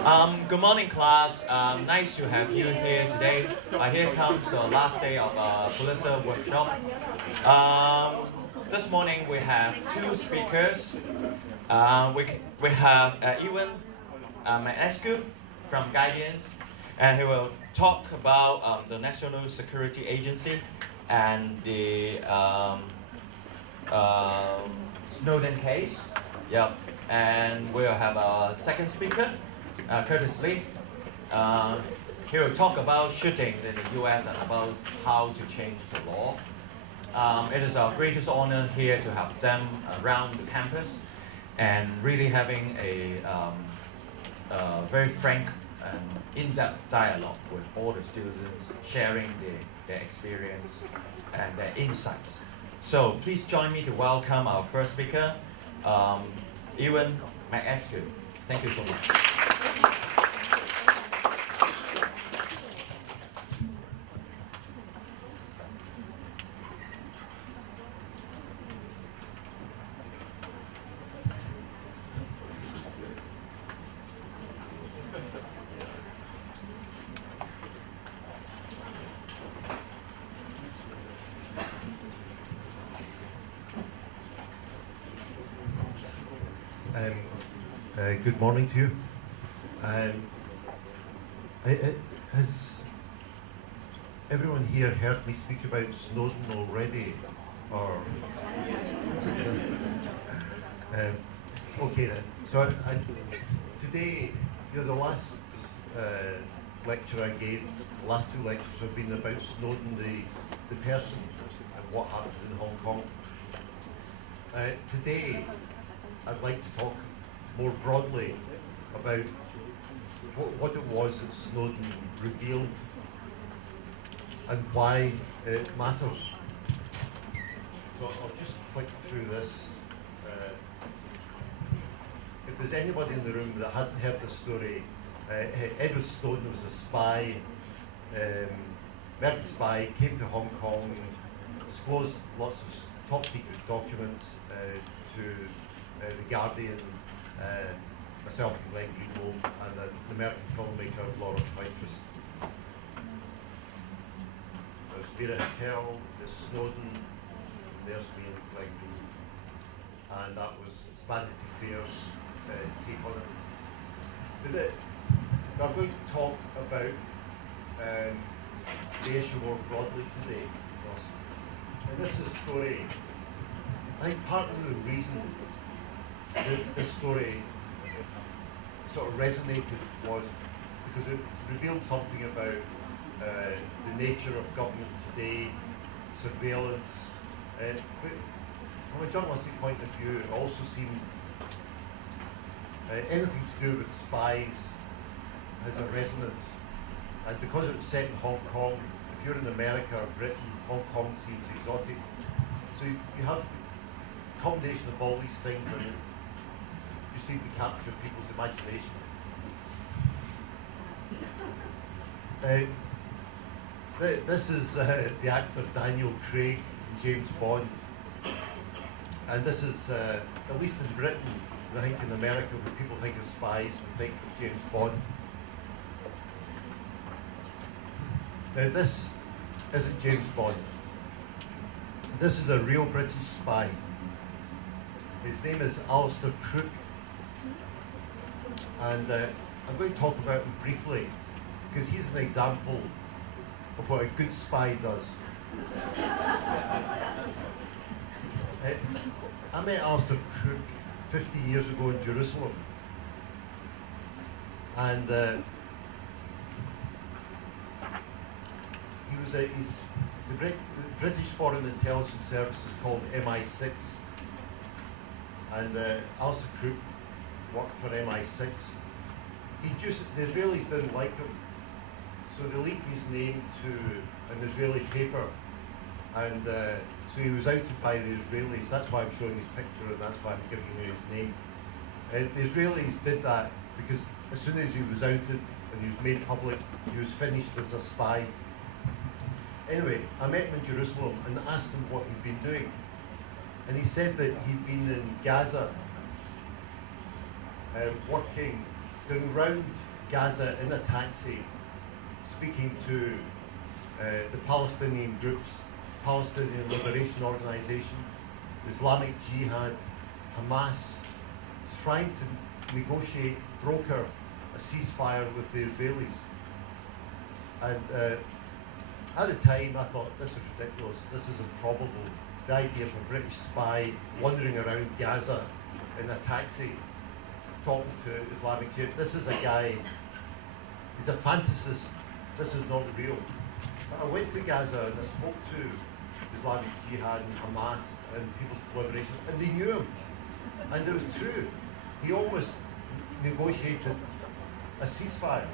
Good morning, class. Nice to have you here today. Here comes the last day of our Pulitzer workshop. This morning we have two speakers. We have Ewen MacAskill from Guardian, and he will talk about the National Security Agency and the Snowden case. Yep. And we'll have our second speaker, Kurtis. He will talk about shootings in the US and about how to change the law. It is our greatest honor here to have them around the campus and really having a very frank and in-depth dialogue with all the students, sharing their experience and their insights. So please join me to welcome our first speaker, Ewen MacAskill. Thank you so much. Good morning to you. Has everyone here heard me speak about Snowden already? Or okay then. So today, the last lecture I gave, the last two lectures have been about Snowden, the person, and what happened in Hong Kong. Today, I'd like to talk more broadly about what it was that Snowden revealed and why it matters. So I'll just click through this. If there's anybody in the room that hasn't heard this story, Edward Snowden was a spy, American spy, came to Hong Kong, disclosed lots of top secret documents to The Guardian, myself and Glenn Greenwald, and an American filmmaker, Laura Pfeiffer. There's Vera Hill, there's Snowden, and there's me and Glenn Greenwald. And that was Vanity Fair's take on it. I'm going to talk about the issue more broadly today. And this is a story, I think part of the reason this story sort of resonated was because it revealed something about the nature of government today, surveillance. But from a journalistic point of view, it also seemed anything to do with spies has a resonance. And because it was set in Hong Kong, if you're in America or Britain, Hong Kong seems exotic. So you have the combination of all these things and you seem to capture people's imagination. This is the actor Daniel Craig in James Bond. And this is, at least in Britain, and I think in America, when people think of spies, they think of James Bond. Now this isn't James Bond. This is a real British spy. His name is Alistair Crook. And I'm going to talk about him briefly, because he's an example of what a good spy does. I met Alistair Crook 50 years ago in Jerusalem. And the British Foreign Intelligence Service is called MI6. And Alistair Crook worked for MI6. The Israelis didn't like him, so they leaked his name to an Israeli paper, and so he was outed by the Israelis. That's why I'm showing his picture, and that's why I'm giving you his name. The Israelis did that because as soon as he was outed and he was made public, he was finished as a spy. Anyway, I met him in Jerusalem and asked him what he'd been doing. And he said that he'd been in Gaza working going round Gaza in a taxi, speaking to the Palestinian groups, Palestinian Liberation Organization, Islamic Jihad, Hamas, trying to negotiate, broker a ceasefire with the Israelis. And at the time I thought, this is ridiculous, this is improbable. The idea of a British spy wandering around Gaza in a taxi talking to Islamic Jihad. This is a guy, he's a fantasist, this is not real. But I went to Gaza and I spoke to Islamic Jihad and Hamas and People's Liberation, and they knew him. And it was true. He almost negotiated a ceasefire.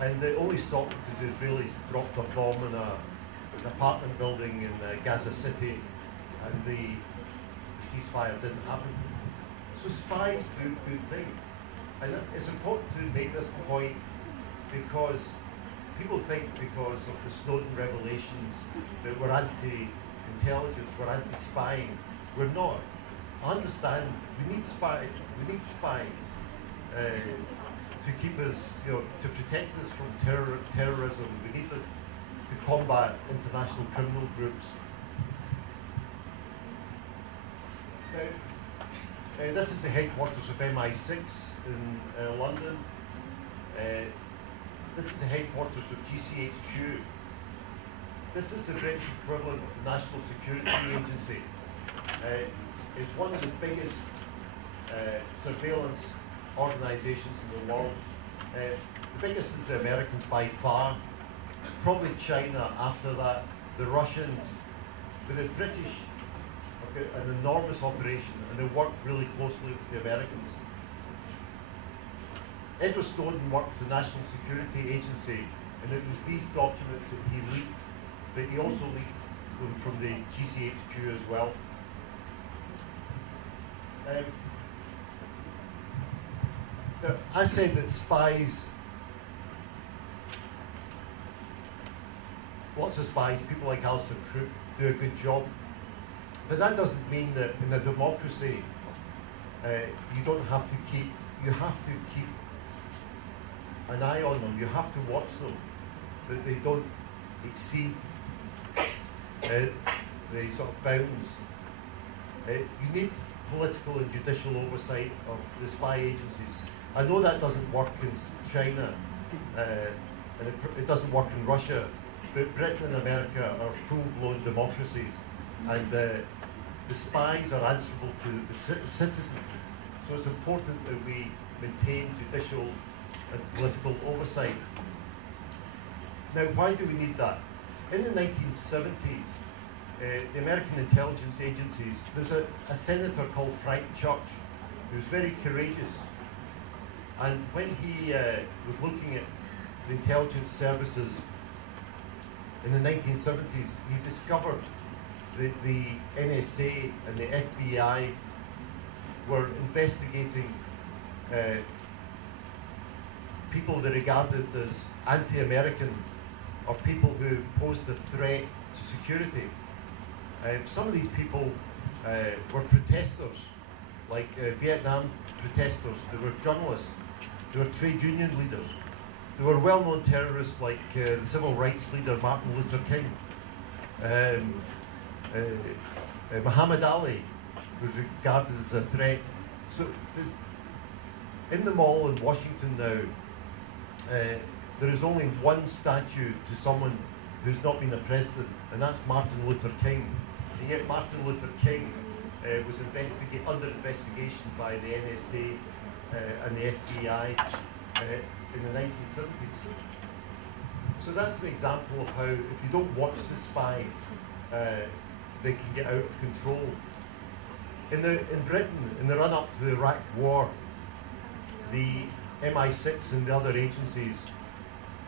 And they only stopped because the Israelis dropped a bomb in an apartment building in Gaza City, and the ceasefire didn't happen. So spies do good things. And it's important to make this point because people think because of the Snowden revelations that we're anti-intelligence, we're anti-spying. We're not. I understand we need spies to keep us, to protect us from terrorism. We need them to combat international criminal groups. Now, this is the headquarters of MI6 in London. This is the headquarters of GCHQ. This is the British equivalent of the National Security Agency. It's one of the biggest surveillance organizations in the world. The biggest is the Americans by far, probably China after that, the Russians, but the British have got an enormous operation and they work really closely with the Americans. Edward Snowden worked for the National Security Agency, and it was these documents that he leaked, but he also leaked them from the GCHQ as well. Now, I said that spies, lots of spies, people like Alistair Crook, do a good job, but that doesn't mean that in a democracy you don't have to keep, you have to keep an eye on them, you have to watch them, that they don't exceed the sort of bounds. You need political and judicial oversight of the spy agencies. I know that doesn't work in China, and it doesn't work in Russia, but Britain and America are full-blown democracies, and the spies are answerable to the citizens. So it's important that we maintain judicial and political oversight. Now, why do we need that? In the 1970s, the American intelligence agencies, there's a senator called Frank Church, who was very courageous. And when he was looking at the intelligence services in the 1970s, he discovered that the NSA and the FBI were investigating people they regarded as anti-American or people who posed a threat to security. Some of these people were protesters, like Vietnam protesters. They were journalists. They were trade union leaders. They were well-known terrorists like the civil rights leader Martin Luther King. Muhammad Ali was regarded as a threat. So in the mall in Washington now, there is only one statue to someone who's not been a president, and that's Martin Luther King. And yet Martin Luther King was under investigation by the NSA and the FBI in the 1970s. So that's an example of how if you don't watch the spies, they can get out of control. In Britain, in the run-up to the Iraq War, the MI6 and the other agencies,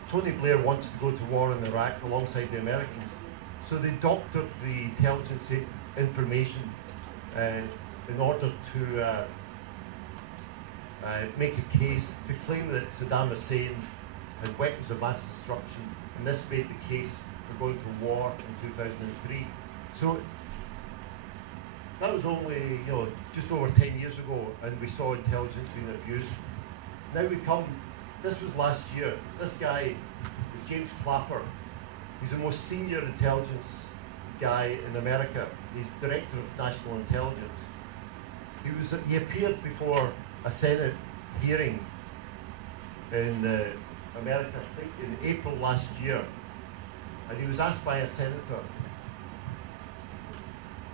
Tony Blair wanted to go to war in Iraq alongside the Americans, so they doctored the intelligence information in order to make a case to claim that Saddam Hussein had weapons of mass destruction, and this made the case for going to war in 2003. So that was only just over 10 years ago, and we saw intelligence being abused. Now we come, this was last year. This guy is James Clapper. He's the most senior intelligence guy in America. He's Director of National Intelligence. He appeared before a Senate hearing in America, I think in April last year, and he was asked by a senator,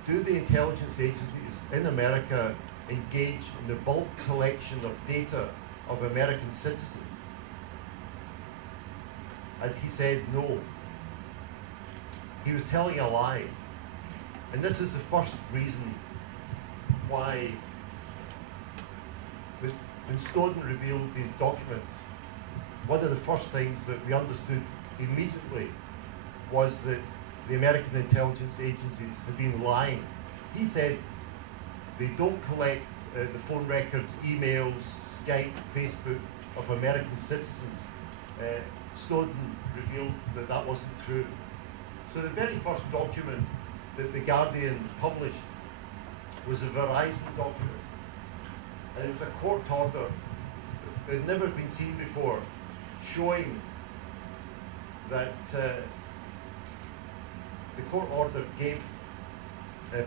do the intelligence agencies in America engage in the bulk collection of data of American citizens? And he said no. He was telling a lie. And this is the first reason why, when Snowden revealed these documents, one of the first things that we understood immediately was that the American intelligence agencies had been lying. He said they don't collect the phone records, emails, Skype, Facebook of American citizens. Snowden revealed that that wasn't true. So the very first document that The Guardian published was a Verizon document. And it was a court order that had never been seen before, showing that the court order gave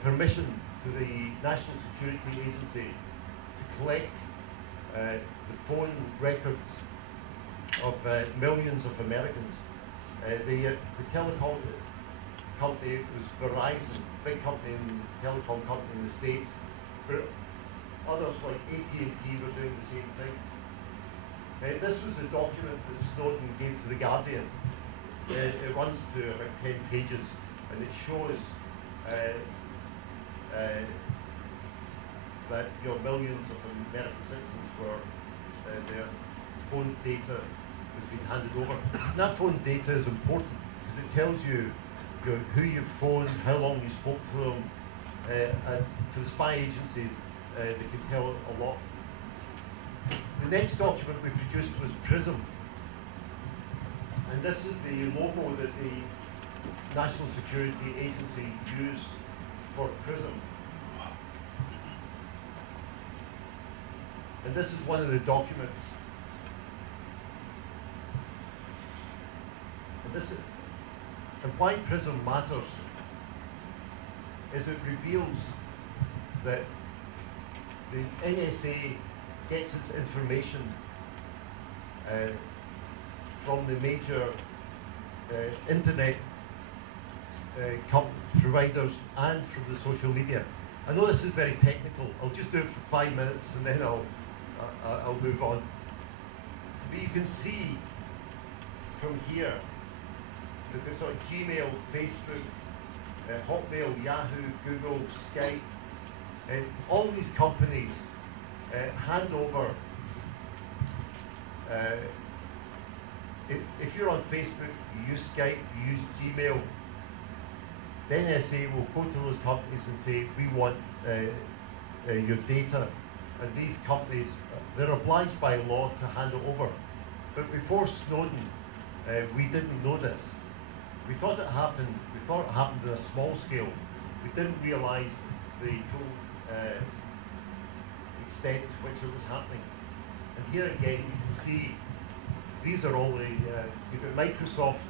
permission to the National Security Agency to collect the phone records of millions of Americans. The telecom company was Verizon, big company, telecom company in the States, but others like AT&T were doing the same thing. This was the document that Snowden gave to The Guardian. It runs to about 10 pages, and it shows that millions of American citizens were, their phone data was being handed over. And that phone data is important because it tells you, who you phoned, how long you spoke to them, and for the spy agencies, they can tell a lot. The next document we produced was PRISM. And this is the logo that the National Security Agency used for PRISM. And this is one of the documents. And why PRISM matters is it reveals that the NSA gets its information from the major internet providers and from the social media. I know this is very technical. I'll just do it for 5 minutes and then I'll move on. But you can see from here that there's sort of Gmail, Facebook, Hotmail, Yahoo, Google, Skype, all these companies hand over, if you're on Facebook, you use Skype, you use Gmail, the NSA will go to those companies and say, we want your data. And these companies, they're obliged by law to hand it over. But before Snowden, we didn't know this. We thought it happened on a small scale. We didn't realize the full extent to which it was happening. And here again, you can see, these are all the, you've got Microsoft,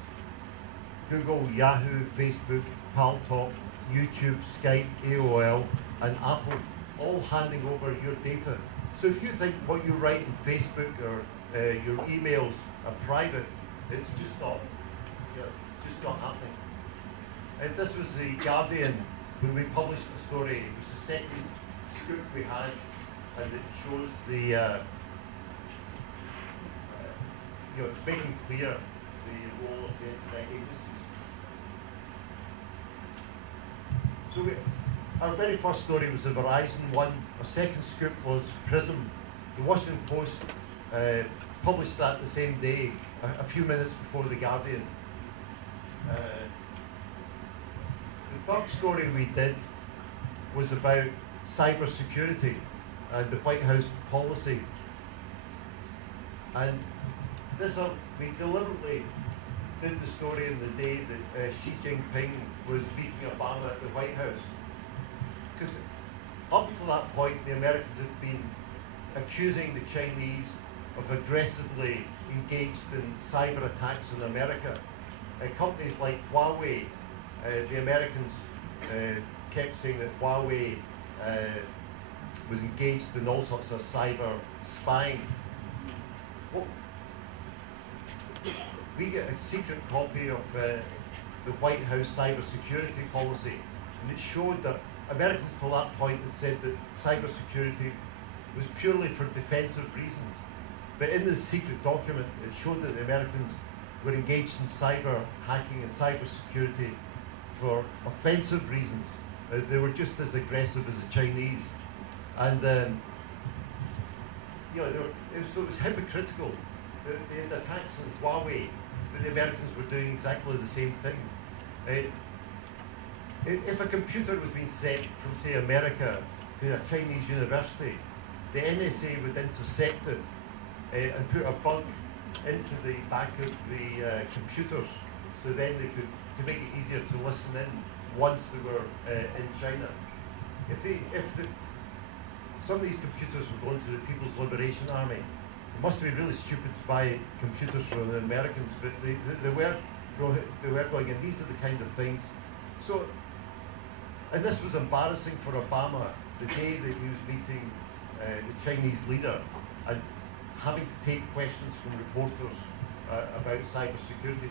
Google, Yahoo, Facebook, Paltalk, YouTube, Skype, AOL, and Apple, all handing over your data. So if you think what you write in Facebook or your emails are private, it's just not happening. And this was The Guardian when we published the story. It was the second scoop we had, and it shows the, it's making clear the role of the internet agencies. So our very first story was the Verizon one. Our second scoop was PRISM. The Washington Post published that the same day, a few minutes before The Guardian. The third story we did was about cybersecurity and the White House policy. And we deliberately did the story on the day that Xi Jinping was meeting Obama at the White House. Because up to that point, the Americans had been accusing the Chinese have aggressively engaged in cyber attacks in America. Companies like Huawei, the Americans kept saying that Huawei was engaged in all sorts of cyber spying. Well, we get a secret copy of the White House cyber security policy, and it showed that Americans till that point had said that cyber security was purely for defensive reasons. But in the secret document, it showed that the Americans were engaged in cyber hacking and cyber security for offensive reasons. They were just as aggressive as the Chinese. And you know, it was hypocritical. They had attacks on Huawei, but the Americans were doing exactly the same thing. If a computer was being sent from, say, America to a Chinese university, the NSA would intercept it and put a bug into the back of the computers, so then they could, to make it easier to listen in once they were in China. Some of these computers were going to the People's Liberation Army. It must be really stupid to buy computers from the Americans, but they were going, and these are the kind of things. So, and this was embarrassing for Obama the day that he was meeting the Chinese leader and having to take questions from reporters about cybersecurity.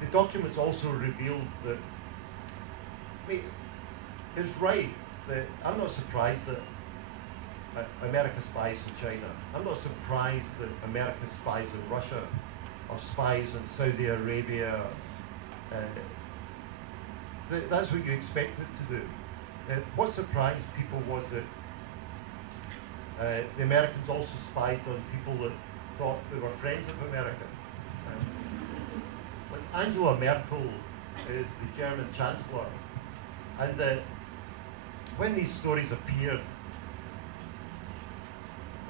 The documents also revealed that, I mean, it's right that I'm not surprised that America spies in China. I'm not surprised that America spies in Russia or spies in Saudi Arabia. That's what you expect it to do. What surprised people was that the Americans also spied on people that thought they were friends of America. Like Angela Merkel is the German Chancellor, and when these stories appeared,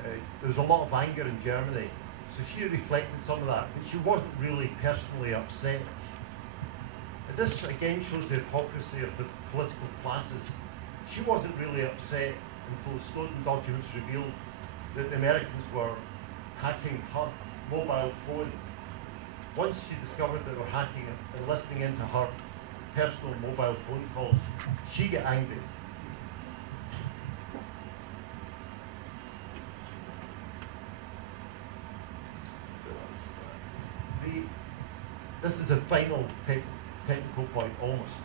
there was a lot of anger in Germany, so she reflected some of that, but she wasn't really personally upset. And this again shows the hypocrisy of the political classes. She wasn't really upset until the Snowden documents revealed that the Americans were hacking her mobile phone. Once she discovered that they were hacking it and listening into her personal mobile phone calls, she got angry. This is a final technical point, almost.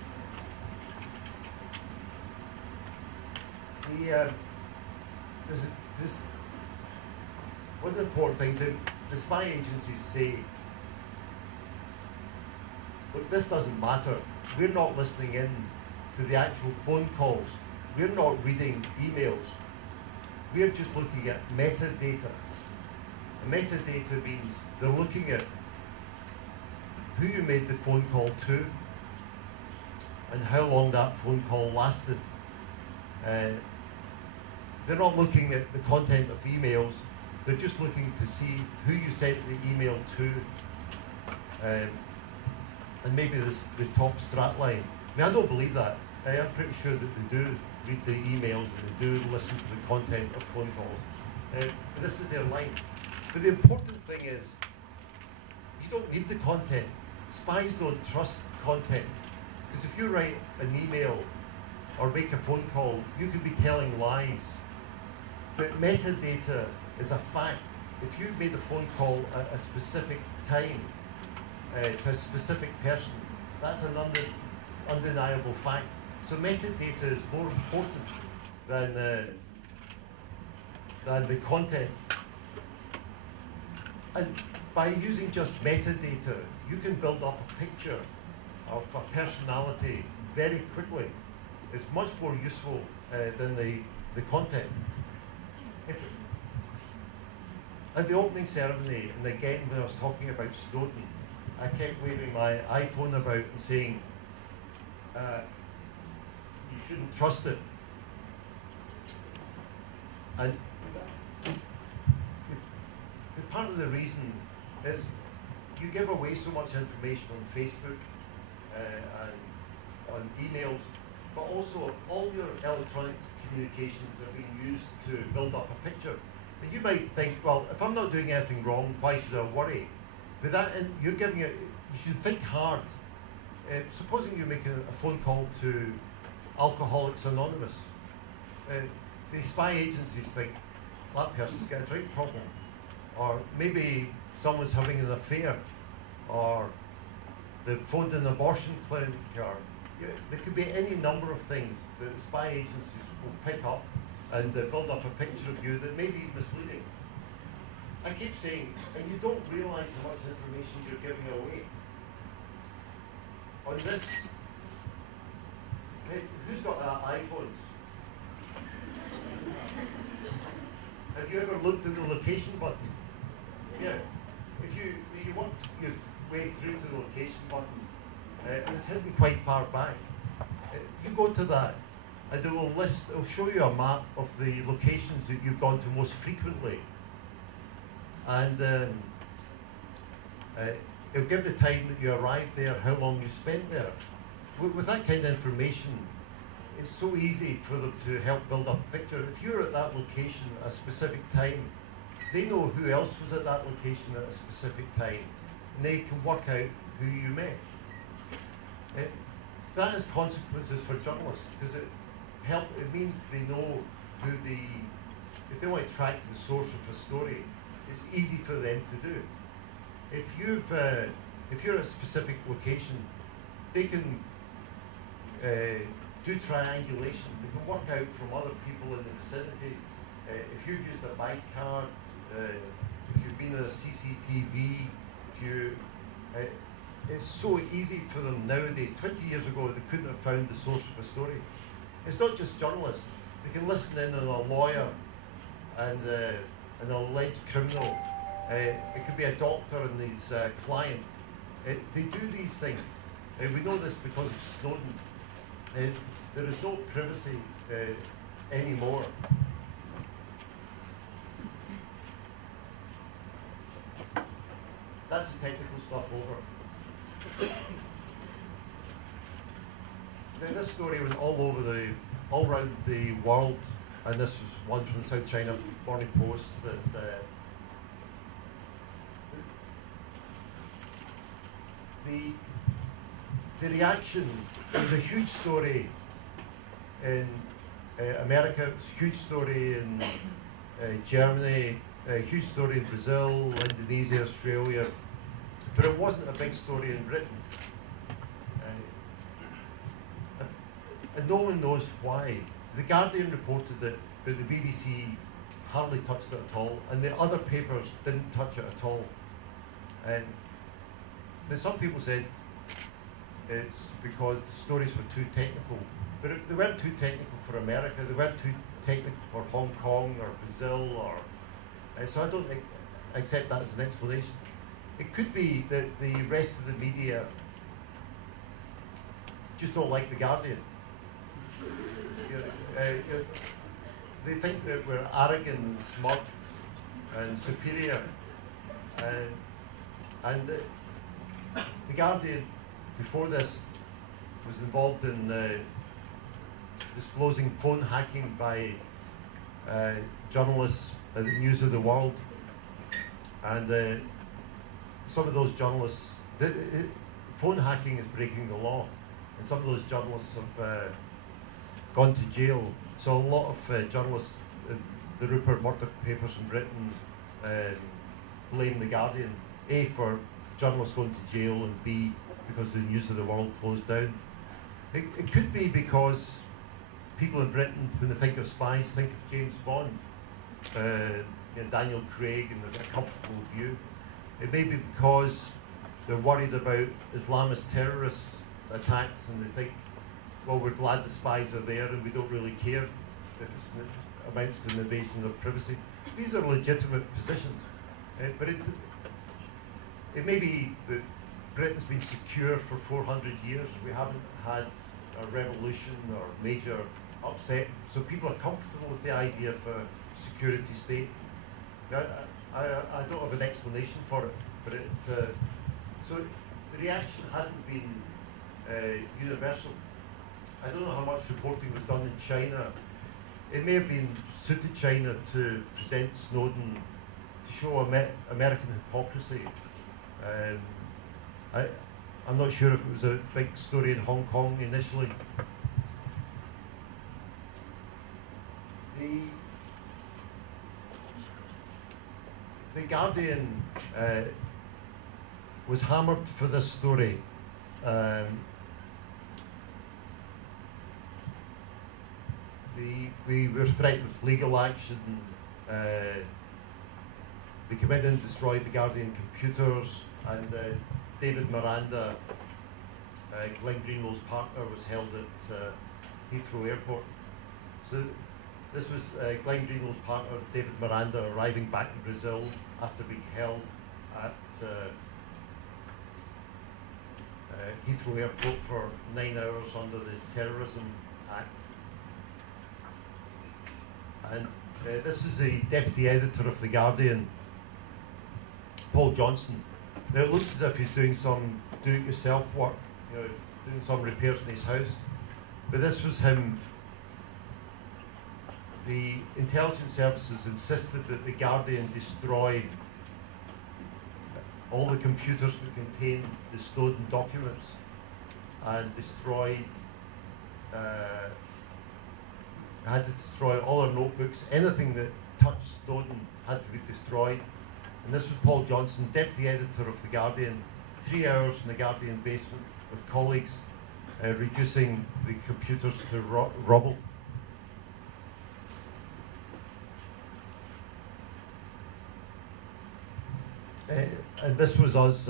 One of the important things that the spy agencies say, look, this doesn't matter. We're not listening in to the actual phone calls. We're not reading emails. We're just looking at metadata. And metadata means they're looking at who you made the phone call to and how long that phone call lasted. They're not looking at the content of emails, they're just looking to see who you sent the email to, and maybe the top strat line. I mean, I don't believe that. I'm pretty sure that they do read the emails and they do listen to the content of phone calls. This is their line. But the important thing is, you don't need the content. Spies don't trust content. Because if you write an email or make a phone call, you could be telling lies. But metadata is a fact. If you made a phone call at a specific time to a specific person, that's an undeniable fact. So metadata is more important than the content. And by using just metadata, you can build up a picture of a personality very quickly. It's much more useful than the content. At the opening ceremony, and again when I was talking about Snowden, I kept waving my iPhone about and saying, you shouldn't trust it. And part of the reason is you give away so much information on Facebook and on emails, but also all your electronic communications are being used to build up a picture. And you might think, well, if I'm not doing anything wrong, why should I worry? But you're giving it, you should think hard. Supposing you're making a phone call to Alcoholics Anonymous, the spy agencies think that person's got a drink problem, or maybe someone's having an affair, or they phoned an abortion clinic, or there could be any number of things that the spy agencies will pick up and build up a picture of you that may be misleading. I keep saying, and you don't realize how much information you're giving away. On this, who's got iPhones? Have you ever looked at the location button? Yeah. If you want your way through to the location button, and it's hidden quite far back, you go to that, and it will show you a map of the locations that you've gone to most frequently. And it'll give the time that you arrived there, how long you spent there. With that kind of information, it's so easy for them to help build up a picture. If you're at that location at a specific time, they know who else was at that location at a specific time, and they can work out who you met. That has consequences for journalists, because it means they know if they want to track the source of a story, it's easy for them to do. If you're at a specific location, they can do triangulation. They can work out from other people in the vicinity. If you've used a bike card, if you've been at a CCTV, it's so easy for them nowadays. 20 years ago, they couldn't have found the source of a story. It's not just journalists. They can listen in on a lawyer and an alleged criminal. It could be a doctor and his client. They do these things. We know this because of Snowden. There is no privacy anymore. That's the technical stuff over. Now, this story went all around the world, and this was one from the South China Morning Post that the reaction. It was a huge story in America. It was a huge story in Germany. A huge story in Brazil, Indonesia, Australia, but it wasn't a big story in Britain. And no one knows why. The Guardian reported it, but the BBC hardly touched it at all, and the other papers didn't touch it at all. But some people said it's because the stories were too technical, but they weren't too technical for America, they weren't too technical for Hong Kong or Brazil, or so I don't accept that as an explanation. It could be that the rest of the media just don't like the Guardian. They think that we're arrogant and smug and superior, and the Guardian before this was involved in disclosing phone hacking by journalists at the News of the World, and some of those journalists, phone hacking is breaking the law, and some of those journalists have gone to jail. So a lot of journalists, the Rupert Murdoch papers in Britain, blame the Guardian, A, for journalists going to jail, and B, because the News of the World closed down. It could be because people in Britain, when they think of spies, think of James Bond, Daniel Craig, and they've got a comfortable view. It may be because they're worried about Islamist terrorist attacks, and they think, well, we're glad the spies are there and we don't really care if it amounts to an invasion of privacy. These are legitimate positions, but it may be that Britain's been secure for 400 years. We haven't had a revolution or major upset, so people are comfortable with the idea of a security state. Now, I don't have an explanation for it, but so the reaction hasn't been universal. I don't know how much reporting was done in China. It may have been suited China to present Snowden to show American hypocrisy. I'm not sure if it was a big story in Hong Kong initially. The Guardian was hammered for this story. We were threatened with legal action. They came in and destroyed the Guardian computers, and David Miranda, Glenn Greenwald's partner, was held at Heathrow Airport. So this was Glenn Greenwald's partner, David Miranda, arriving back in Brazil after being held at Heathrow Airport for 9 hours under the Terrorism Act. And this is the deputy editor of The Guardian, Paul Johnson. Now it looks as if he's doing some do-it-yourself work, doing some repairs in his house. But this was him. The intelligence services insisted that The Guardian destroy all the computers that contained the Snowden documents, and had to destroy all our notebooks. Anything that touched Snowden had to be destroyed. And this was Paul Johnson, deputy editor of The Guardian, 3 hours in the Guardian basement with colleagues, reducing the computers to rubble. And this was us.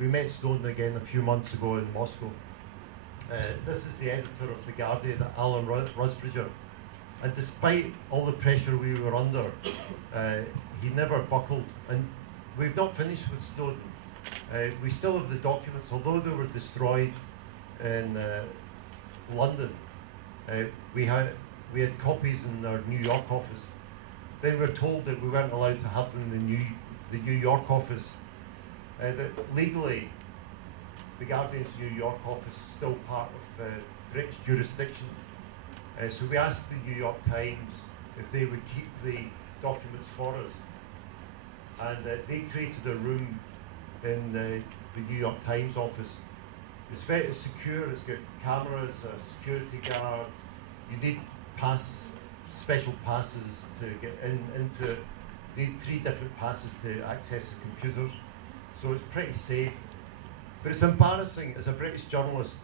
We met Snowden again a few months ago in Moscow. This is the editor of The Guardian, Alan Rusbridger. And despite all the pressure we were under, he never buckled. And we've not finished with Snowden. We still have the documents, although they were destroyed in London. We had copies in our New York office. Then we were told that we weren't allowed to have them in the New York office. That legally, the Guardian's New York office is still part of British jurisdiction. So we asked the New York Times if they would keep the documents for us. And they created a room in the New York Times office. It's very secure, it's got cameras, a security guard. You need special passes to get into it. You need 3 different passes to access the computers. So it's pretty safe. But it's embarrassing as a British journalist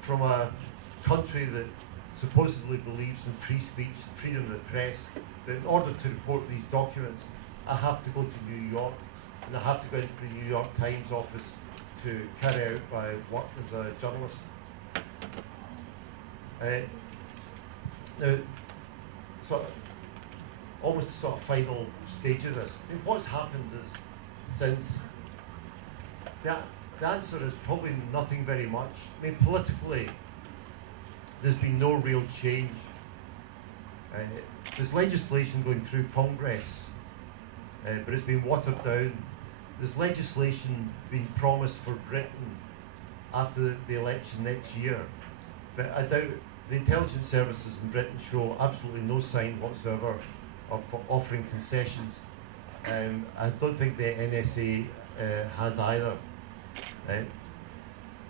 from a country that supposedly believes in free speech, freedom of the press, that in order to report these documents, I have to go to New York, and I have to go into the New York Times office to carry out my work as a journalist. Almost the sort of final stage of this. I mean, what's happened is, since the answer is probably nothing very much. I mean, politically, there's been no real change. There's legislation going through Congress, but it's been watered down. There's legislation being promised for Britain after the election next year, but I doubt the intelligence services in Britain show absolutely no sign whatsoever of offering concessions. I don't think the NSA has either.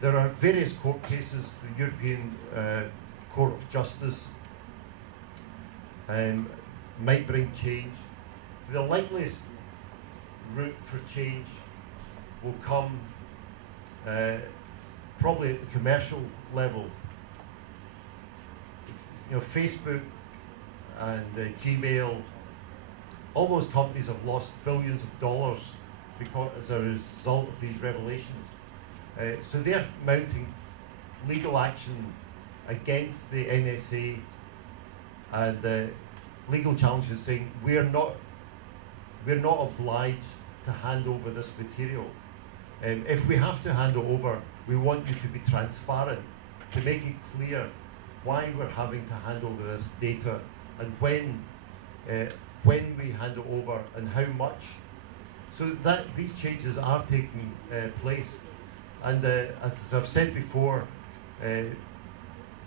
There are various court cases. The European Court of Justice might bring change. The likeliest route for change will come probably at the commercial level. Facebook and Gmail, all those companies have lost billions of dollars because as a result of these revelations. So they're mounting legal action against the NSA and legal challenges saying we're not obliged to hand over this material. If we have to hand it over, we want you to be transparent, to make it clear why we're having to hand over this data and when we hand it over and how much. So that these changes are taking place. And as I've said before,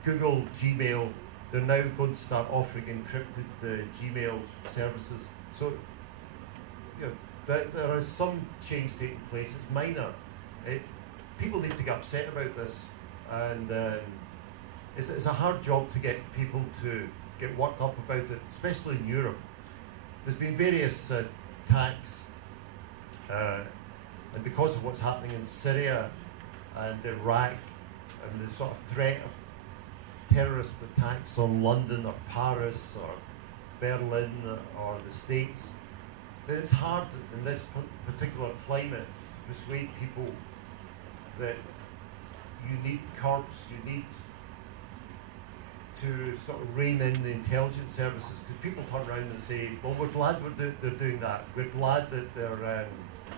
Google, Gmail, they're now going to start offering encrypted Gmail services. So, you know, there is some change taking place. It's minor. People need to get upset about this, and it's a hard job to get people to get worked up about it, especially in Europe. There's been various attacks, and because of what's happening in Syria and Iraq, and the sort of threat of terrorist attacks on London or Paris or Berlin or the States, then it's hard in this particular climate to persuade people that you need curbs, you need to sort of rein in the intelligence services, because people turn around and say, well, we're glad they're doing that. We're glad that they're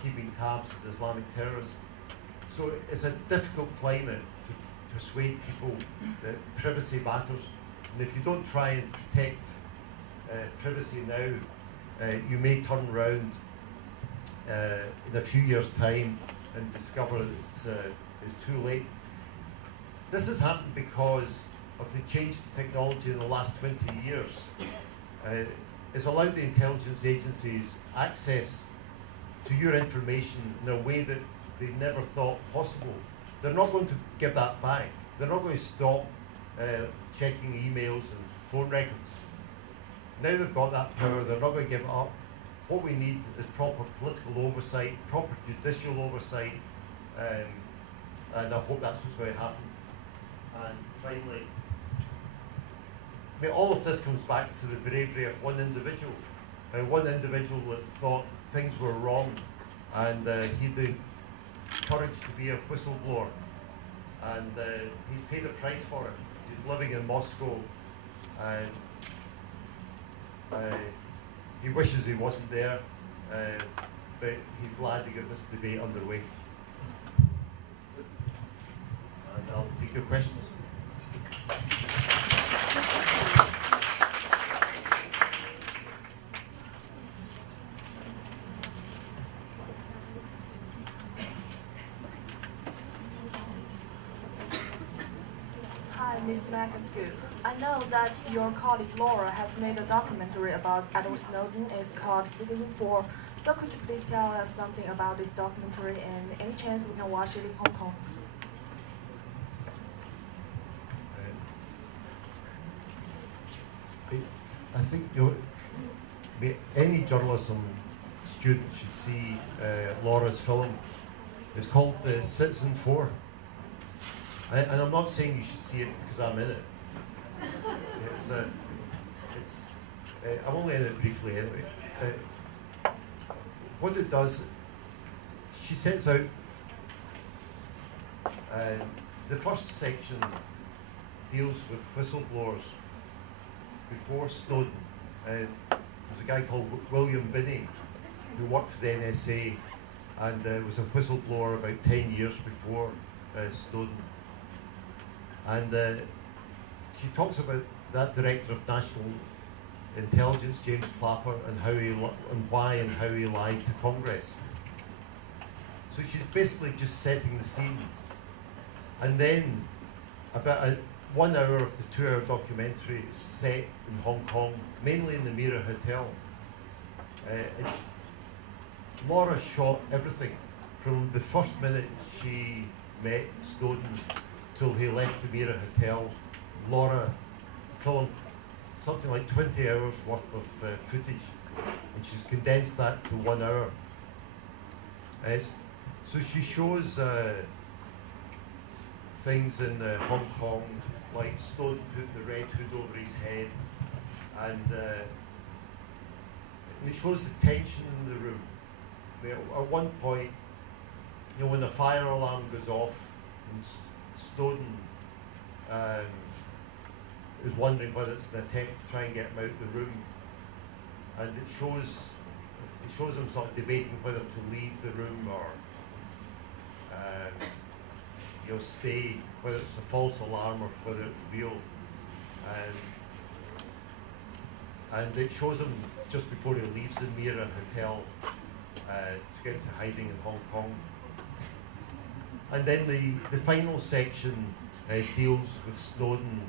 keeping tabs on Islamic terrorists. So it's a difficult climate to persuade people that privacy matters. And if you don't try and protect privacy now, you may turn around in a few years' time and discover that it's too late. This has happened because of the change in technology in the last 20 years. It's allowed the intelligence agencies access to your information in a way that they never thought possible. They're not going to give that back. They're not going to stop checking emails and phone records. Now they've got that power, they're not going to give it up. What we need is proper political oversight, proper judicial oversight, and I hope that's what's going to happen. And finally, I mean, all of this comes back to the bravery of one individual that thought things were wrong, and he had the courage to be a whistleblower, and he's paid a price for it. He's living in Moscow, and he wishes he wasn't there, but he's glad to get this debate underway. And I'll take your questions. Hi, Ms. MacAskill. I know that your colleague Laura has made a documentary about Edward Snowden. It's called Citizen 4. So could you please tell us something about this documentary, and any chance we can watch it in Hong Kong? I think any journalism student should see Laura's film. It's called Citizen 4. And I'm not saying you should see it because I'm in it. I'm only in it briefly anyway. What it does, she sets out, the first section deals with whistleblowers. Before Snowden, there was a guy called William Binney who worked for the NSA and was a whistleblower about 10 years before Snowden. And she talks about that Director of National Intelligence, James Clapper, and why and how he lied to Congress. So she's basically just setting the scene. And then about 1 hour of the 2-hour documentary is set in Hong Kong, mainly in the Mira Hotel. Laura shot everything from the first minute she met Snowden till he left the Mira Hotel. Laura filmed something like 20 hours worth of footage, and she's condensed that to 1 hour. So she shows things in Hong Kong, like Snowden putting the red hood over his head, and it shows the tension in the room. I mean, at one point, you know, when the fire alarm goes off, and Snowden is wondering whether it's an attempt to try and get him out of the room, and it shows him sort of debating whether to leave the room or stay, whether it's a false alarm or whether it's real, and it shows him just before he leaves the Mira Hotel to get into hiding in Hong Kong. And then the final section deals with Snowden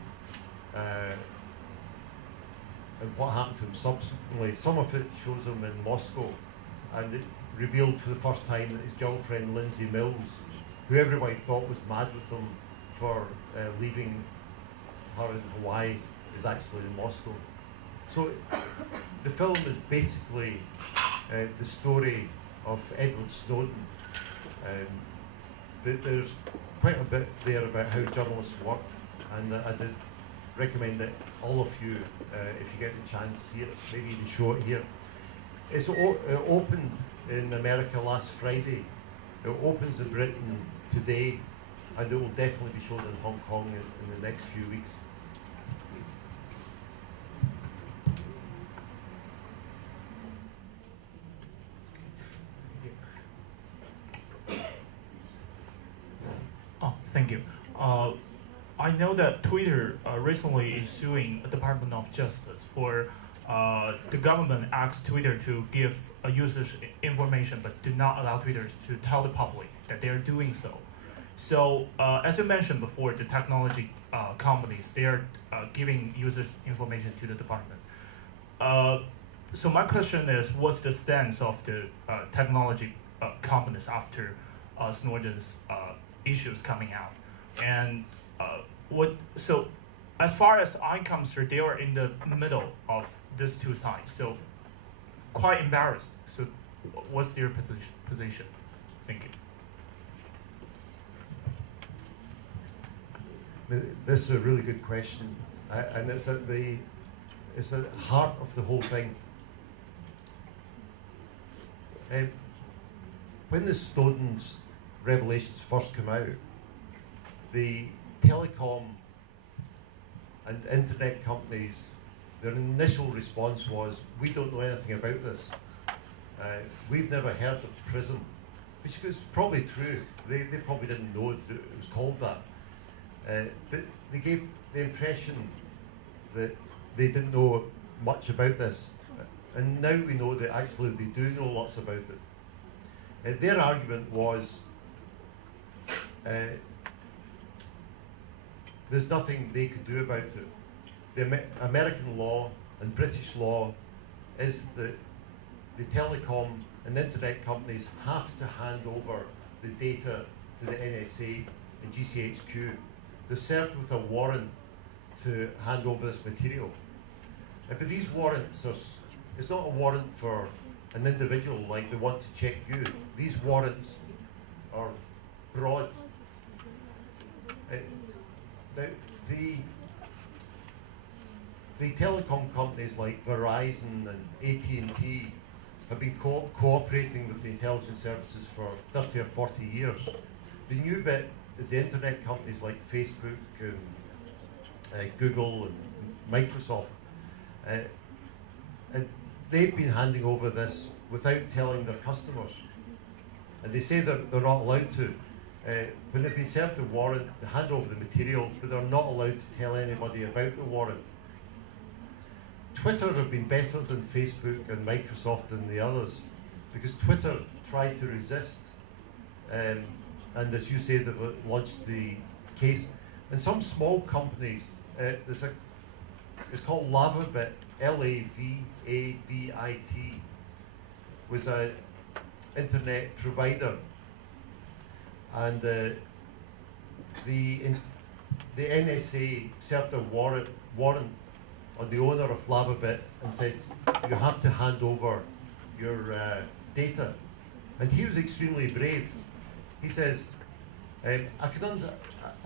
and what happened to him subsequently. Some of it shows him in Moscow, and it revealed for the first time that his girlfriend Lindsay Mills, who everybody thought was mad with him for leaving her in Hawaii, is actually in Moscow. So the film is basically the story of Edward Snowden, but there's quite a bit there about how journalists work, and I did recommend that all of you, if you get the chance, see it, maybe even show it here. It opened in America last Friday. It opens in Britain today, and it will definitely be shown in Hong Kong in the next few weeks. Oh, thank you. I know that Twitter recently is suing the Department of Justice for the government asked Twitter to give users information, but do not allow Twitter to tell the public that they are doing so. So, as you mentioned before, the technology companies, they are giving users information to the department. So my question is, what's the stance of the technology companies after Snowden's issues coming out? And so as far as I'm concerned, they are in the middle of these two sides, so quite embarrassed. So what's their position? Thank you. This is a really good question, and it's at the heart of the whole thing. When the Snowden's revelations first came out, the telecom and internet companies, their initial response was, we don't know anything about this. We've never heard of PRISM, which was probably true. They probably didn't know that it was called that. But they gave the impression that they didn't know much about this. And now we know that actually they do know lots about it. Their argument was, there's nothing they could do about it. The American law and British law is that the telecom and internet companies have to hand over the data to the NSA and GCHQ. They're served with a warrant to hand over this material. But these warrants it's not a warrant for an individual like they want to check you. These warrants are broad. The telecom companies like Verizon and AT&T have been cooperating with the intelligence services for 30 or 40 years. The new bit is the internet companies like Facebook and Google and Microsoft. And they've been handing over this without telling their customers. And they say that they're not allowed to. When they've been served the warrant, they hand over the material, but they're not allowed to tell anybody about the warrant. Twitter have been better than Facebook and Microsoft and the others, because Twitter tried to resist, and as you say, they've launched the case. And some small companies, it's called Lavabit, Lavabit, was an internet provider. And the NSA served a warrant on the owner of Lavabit and said, you have to hand over your data. And he was extremely brave. He says, I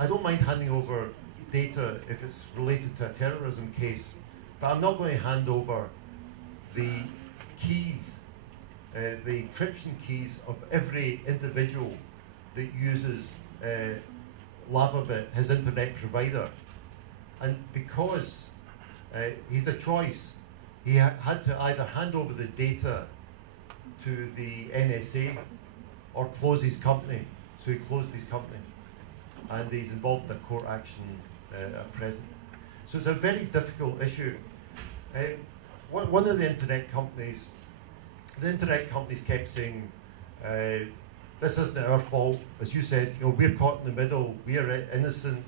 don't mind handing over data if it's related to a terrorism case, but I'm not going to hand over the keys, the encryption keys of every individual that uses Lavabit, his internet provider. And because he had a choice, he had to either hand over the data to the NSA or close his company. So he closed his company, and he's involved in a court action at present. So it's a very difficult issue. One of the internet companies kept saying, this isn't our fault. As you said, we're caught in the middle, we're innocent.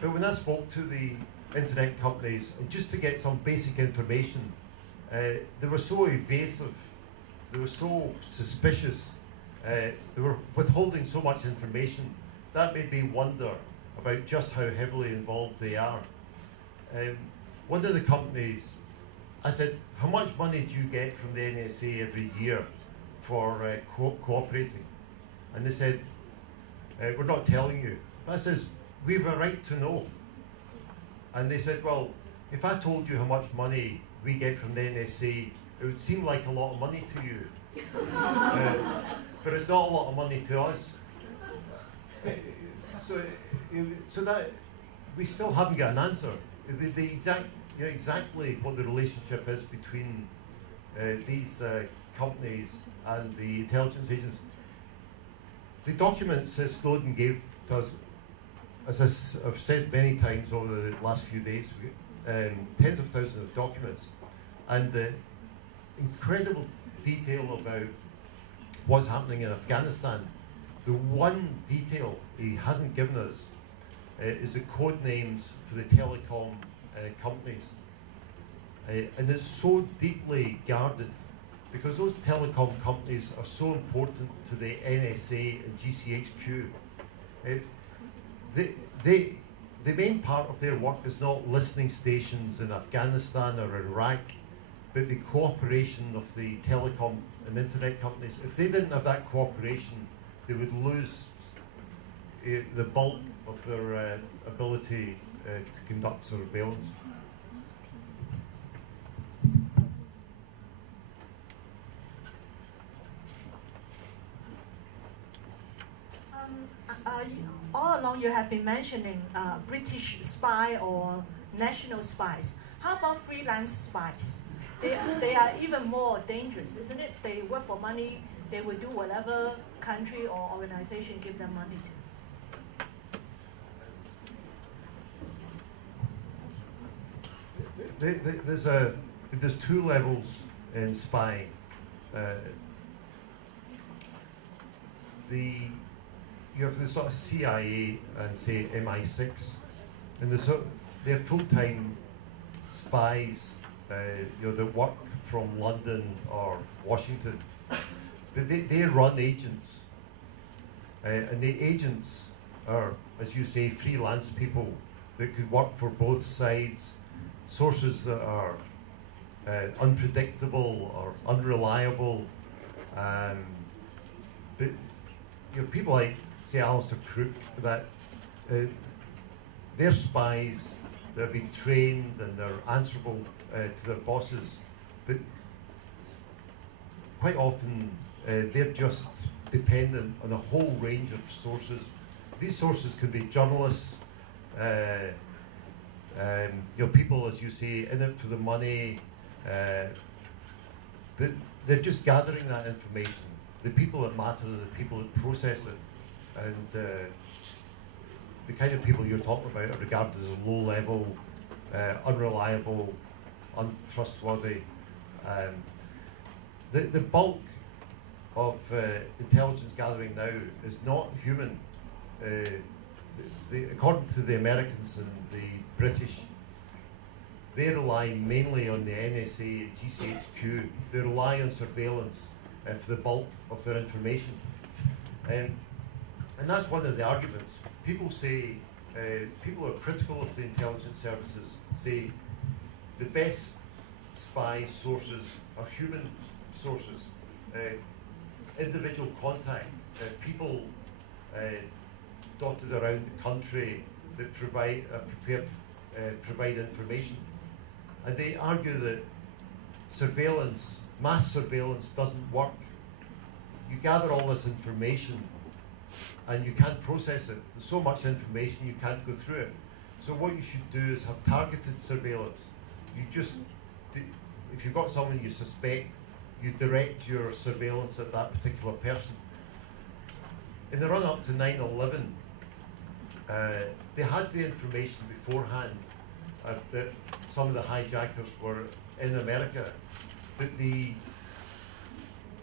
But when I spoke to the internet companies, and just to get some basic information, they were so evasive, they were so suspicious, they were withholding so much information. That made me wonder about just how heavily involved they are. One of the companies, I said, how much money do you get from the NSA every year for cooperating? And they said, we're not telling you. I says, we have a right to know. And they said, well, if I told you how much money we get from the NSA, it would seem like a lot of money to you. But it's not a lot of money to us. So that we still haven't got an answer. Exactly what the relationship is between these companies and the intelligence agents. The documents Snowden gave to us, as I've said many times over the last few days, tens of thousands of documents, and the incredible detail about what's happening in Afghanistan. The one detail he hasn't given us is the code names for the telecom companies. And it's so deeply guarded because those telecom companies are so important to the NSA and GCHQ. The main part of their work is not listening stations in Afghanistan or Iraq, but the cooperation of the telecom and internet companies. If they didn't have that cooperation, they would lose the bulk of their ability to conduct surveillance. All along you have been mentioning British spy or national spies. How about freelance spies? They are even more dangerous, isn't it? They work for money, they will do whatever country or organization give them money to. There's two levels in spying. You have the sort of CIA and say MI6, and they're full-time spies, that work from London or Washington, but they run agents, and the agents are, as you say, freelance people that could work for both sides, sources that are unpredictable or unreliable, but people like, say, Alistair Crook, that they're spies, they're being trained and they're answerable to their bosses, but quite often they're just dependent on a whole range of sources. These sources can be journalists, people, as you say, in it for the money, but they're just gathering that information. The people that matter are the people that process it, and the kind of people you're talking about are regarded as low-level, unreliable, untrustworthy. The bulk of intelligence gathering now is not human. According to the Americans and the British, they rely mainly on the NSA and GCHQ. They rely on surveillance for the bulk of their information. And that's one of the arguments. People say, people who are critical of the intelligence services say the best spy sources are human sources, individual contact, people dotted around the country that are prepared to provide information. And they argue that surveillance, mass surveillance doesn't work. You gather all this information and you can't process it. There's so much information you can't go through it. So what you should do is have targeted surveillance. If you've got someone you suspect, you direct your surveillance at that particular person. In the run-up to 9/11, they had the information beforehand that some of the hijackers were in America, but the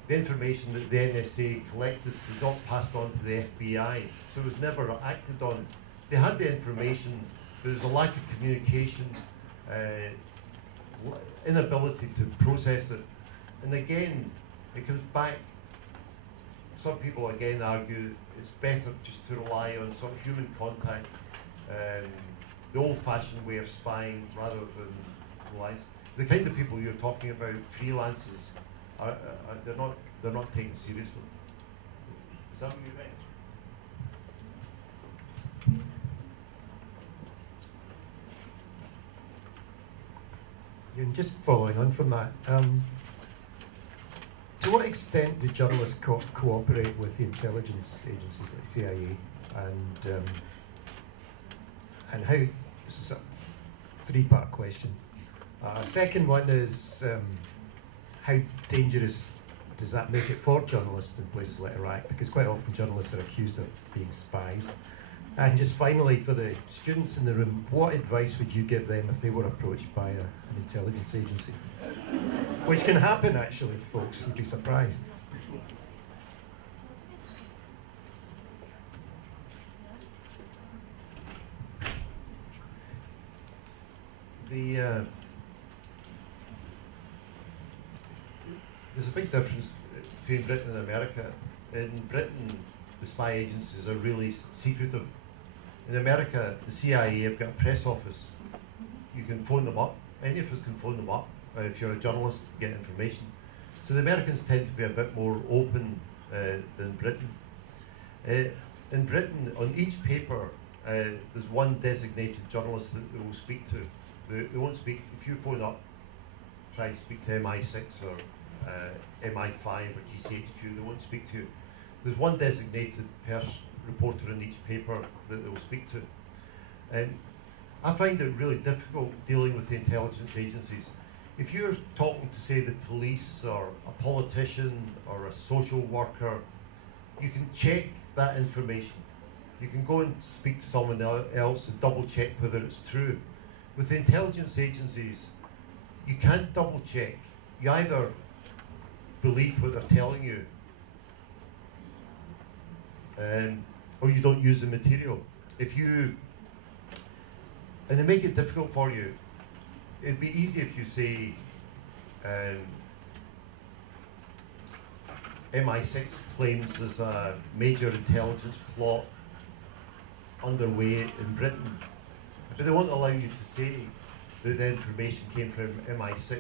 the information that the NSA collected was not passed on to the FBI, so it was never acted on. They had the information, but there was a lack of communication, inability to process it. And again, it comes back, some people again argue it's better just to rely on sort of human contact, the old-fashioned way of spying rather than lies. The kind of people you're talking about, freelancers, they're not taken seriously. Is that what you meant? Ewan, just following on from that, to what extent do journalists cooperate with the intelligence agencies like CIA, and how? This is a three-part question. Second one is how dangerous does that make it for journalists in places like Iraq? Because quite often journalists are accused of being spies. And just finally, for the students in the room, what advice would you give them if they were approached by an intelligence agency? Which can happen, actually, folks. You'd be surprised. There's a big difference between Britain and America. In Britain, the spy agencies are really secretive. In America, the CIA have got a press office. You can phone them up. Any of us can phone them up if you're a journalist to get information. So the Americans tend to be a bit more open than Britain. In Britain, on each paper, there's one designated journalist that they will speak to. They won't speak, if you phone up, try to speak to MI6 or MI5 or GCHQ, they won't speak to you. There's one designated reporter in each paper that they will speak to. I find it really difficult dealing with the intelligence agencies. If you're talking to, say, the police or a politician or a social worker, you can check that information. You can go and speak to someone else and double check whether it's true. With the intelligence agencies, you can't double check. You either believe what they're telling you, or you don't use the material. And they make it difficult for you. It'd be easy if you say, MI6 claims there's a major intelligence plot underway in Britain, but they won't allow you to say that the information came from MI6.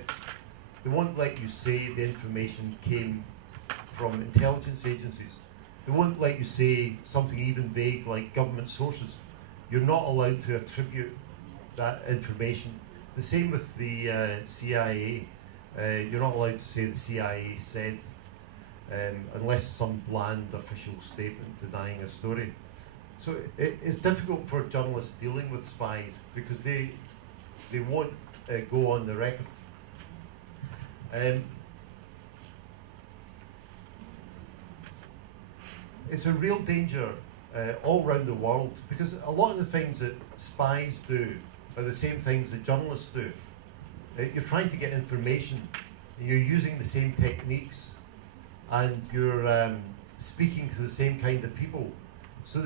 They won't let you say the information came from intelligence agencies. They won't let you say something even vague like government sources. You're not allowed to attribute that information. The same with the CIA. You're not allowed to say the CIA said, unless it's some bland official statement denying a story. So it's difficult for journalists dealing with spies because they won't go on the record. It's a real danger all around the world because a lot of the things that spies do are the same things that journalists do. You're trying to get information, and you're using the same techniques, and you're speaking to the same kind of people. So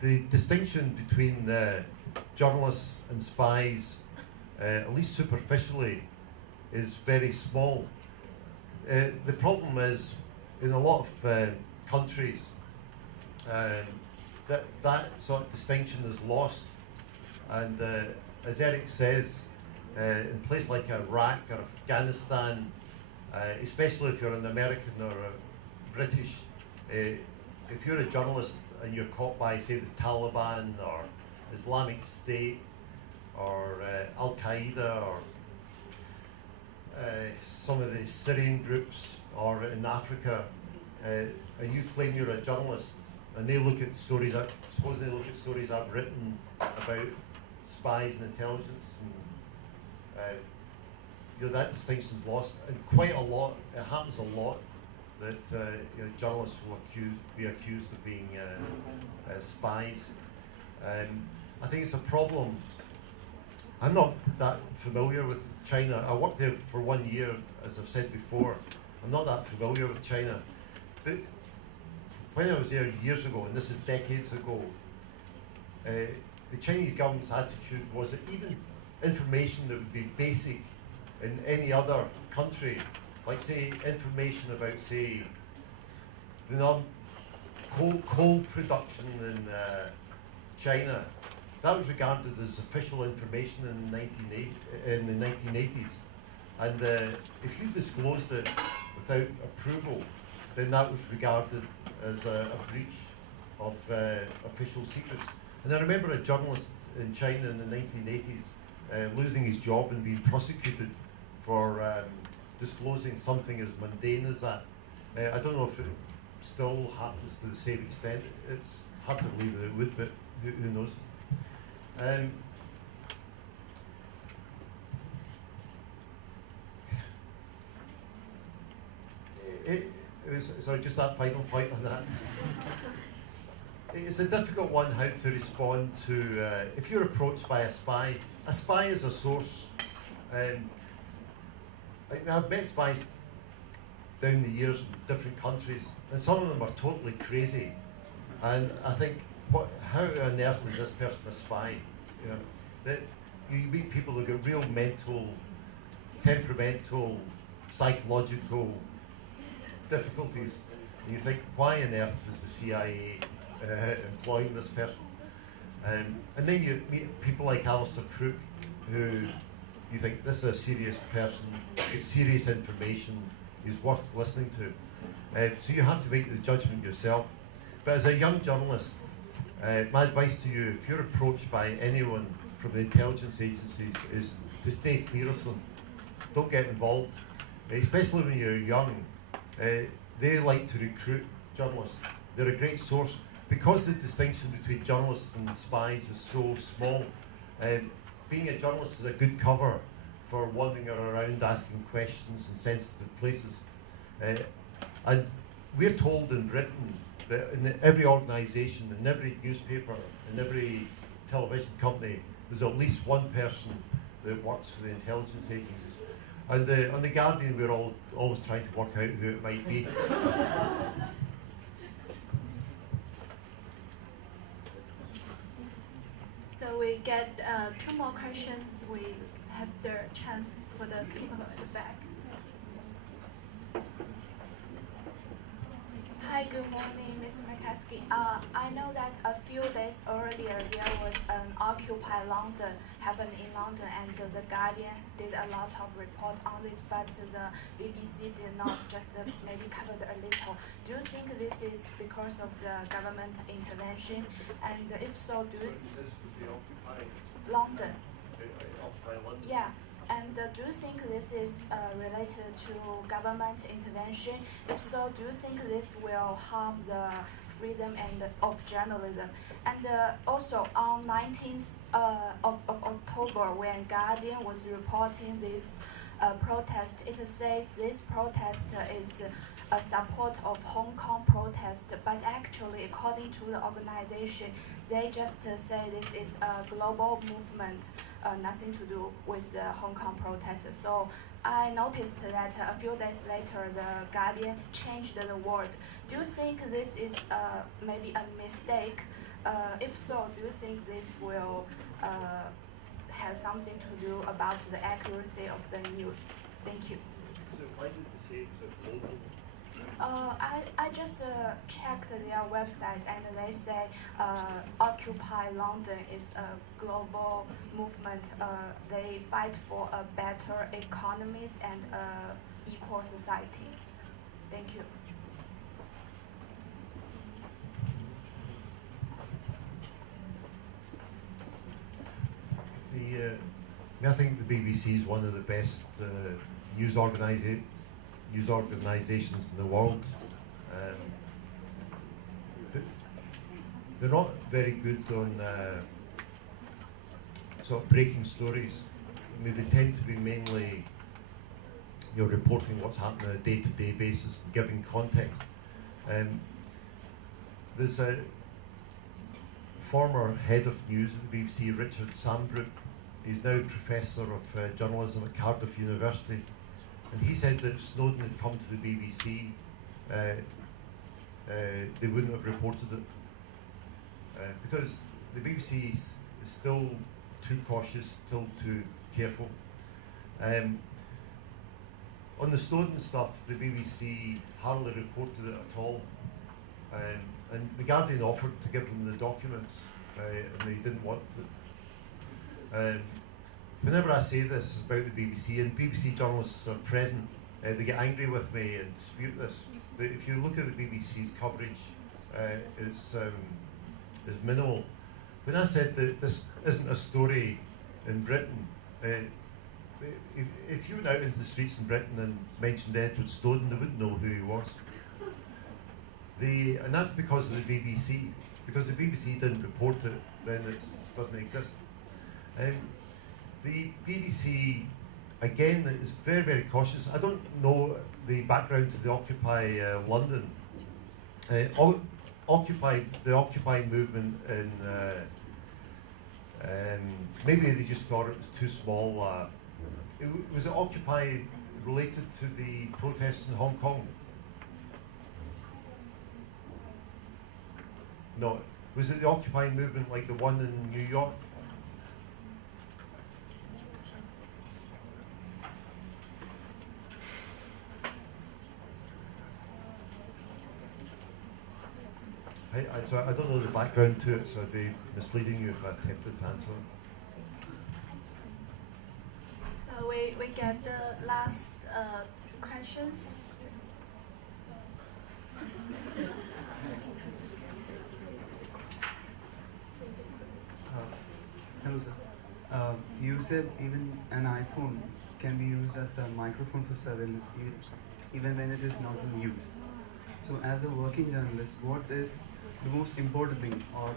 the distinction between journalists and spies, at least superficially, is very small. The problem is, in a lot of countries, that sort of distinction is lost. And as Eric says, in places like Iraq or Afghanistan, especially if you're an American or a British, if you're a journalist and you're caught by, say, the Taliban or Islamic State or Al-Qaeda or some of the Syrian groups or in Africa, and you claim you're a journalist, and they look at stories, suppose they look at stories I've written about spies and intelligence, and that distinction's lost. And quite a lot, it happens a lot, that journalists will be accused of being spies. I think it's a problem. I'm not that familiar with China. I worked there for 1 year, as I've said before, I'm not that familiar with China. But when I was there years ago, and this is decades ago, the Chinese government's attitude was that even information that would be basic in any other country, like say information about say the coal production in China, that was regarded as official information in the 1980s. And if you disclosed it without approval, then that was regarded as a breach of official secrets. And I remember a journalist in China in the 1980s losing his job and being prosecuted for disclosing something as mundane as that. I don't know if it still happens to the same extent. It's hard to believe that it would, but who knows? So just that final point on that. It's a difficult one how to respond to if you're approached by a spy. A spy is a source. I've met spies down the years in different countries, and some of them are totally crazy. And I think, how on earth is this person a spy? You know, that you meet people who've got real mental, temperamental, psychological difficulties, and you think, why on earth is the CIA employing this person? And then you meet people like Alistair Crook, who you think, this is a serious person, gets serious information, is worth listening to. So you have to make the judgment yourself. But as a young journalist, my advice to you, if you're approached by anyone from the intelligence agencies, is to stay clear of them. Don't get involved, especially when you're young. They like to recruit journalists. They're a great source. Because the distinction between journalists and spies is so small, being a journalist is a good cover for wandering around asking questions in sensitive places. And we're told in Britain that in every organisation, in every newspaper, in every television company, there's at least one person that works for the intelligence agencies. And on The Guardian, we're always trying to work out who it might be. So we get 2 more questions. We have the chance for the people at the back. Hi, good morning, Ms. MacAskill. I know that a few days earlier there was an Occupy London happened in London, and the Guardian did a lot of report on this, but the BBC did not, just maybe covered a little. Do you think this is because of the government intervention? And if so, do you This would be Occupy London? Occupy London. Yeah. And do you think this is related to government intervention? If so, do you think this will harm the freedom of journalism? And also on 19th of October, when Guardian was reporting this protest, it says this protest is a support of Hong Kong protest, but actually, according to the organization, they just say this is a global movement, nothing to do with the Hong Kong protest. So I noticed that a few days later, the Guardian changed the word. Do you think this is maybe a mistake? If so, do you think this will have something to do about the accuracy of the news? Thank you. So why did they say it was a global? I just checked their website, and they say Occupy London is a global movement. They fight for a better economies and equal society. Thank you. I think the BBC is one of the best news organisations in the world. They're not very good on sort of breaking stories. I mean, they tend to be mainly, reporting what's happening on a day-to-day basis and giving context. There's a former head of news at the BBC, Richard Sambrook. He's now Professor of Journalism at Cardiff University. And he said that if Snowden had come to the BBC, they wouldn't have reported it. Because the BBC is still too cautious, still too careful. On the Snowden stuff, the BBC hardly reported it at all. And the Guardian offered to give them the documents, and they didn't want it. Whenever I say this about the BBC, and BBC journalists are present, they get angry with me and dispute this. But if you look at the BBC's coverage, it's minimal. When I said that this isn't a story in Britain, if you went out into the streets in Britain and mentioned Edward Snowden, they wouldn't know who he was. And that's because of the BBC. Because the BBC didn't report it, then it doesn't exist. The BBC, again, is very, very cautious. I don't know the background to the Occupy London. The Occupy movement in, maybe they just thought it was too small. Was it Occupy related to the protests in Hong Kong? No. Was it the Occupy movement like the one in New York? I don't know the background to it, so I'd be misleading you if I attempted to answer it. So we get the last two questions. Hello, sir. You said even an iPhone can be used as a microphone for surveillance, even when it is not in use. So, as a working journalist, what is the most important thing, or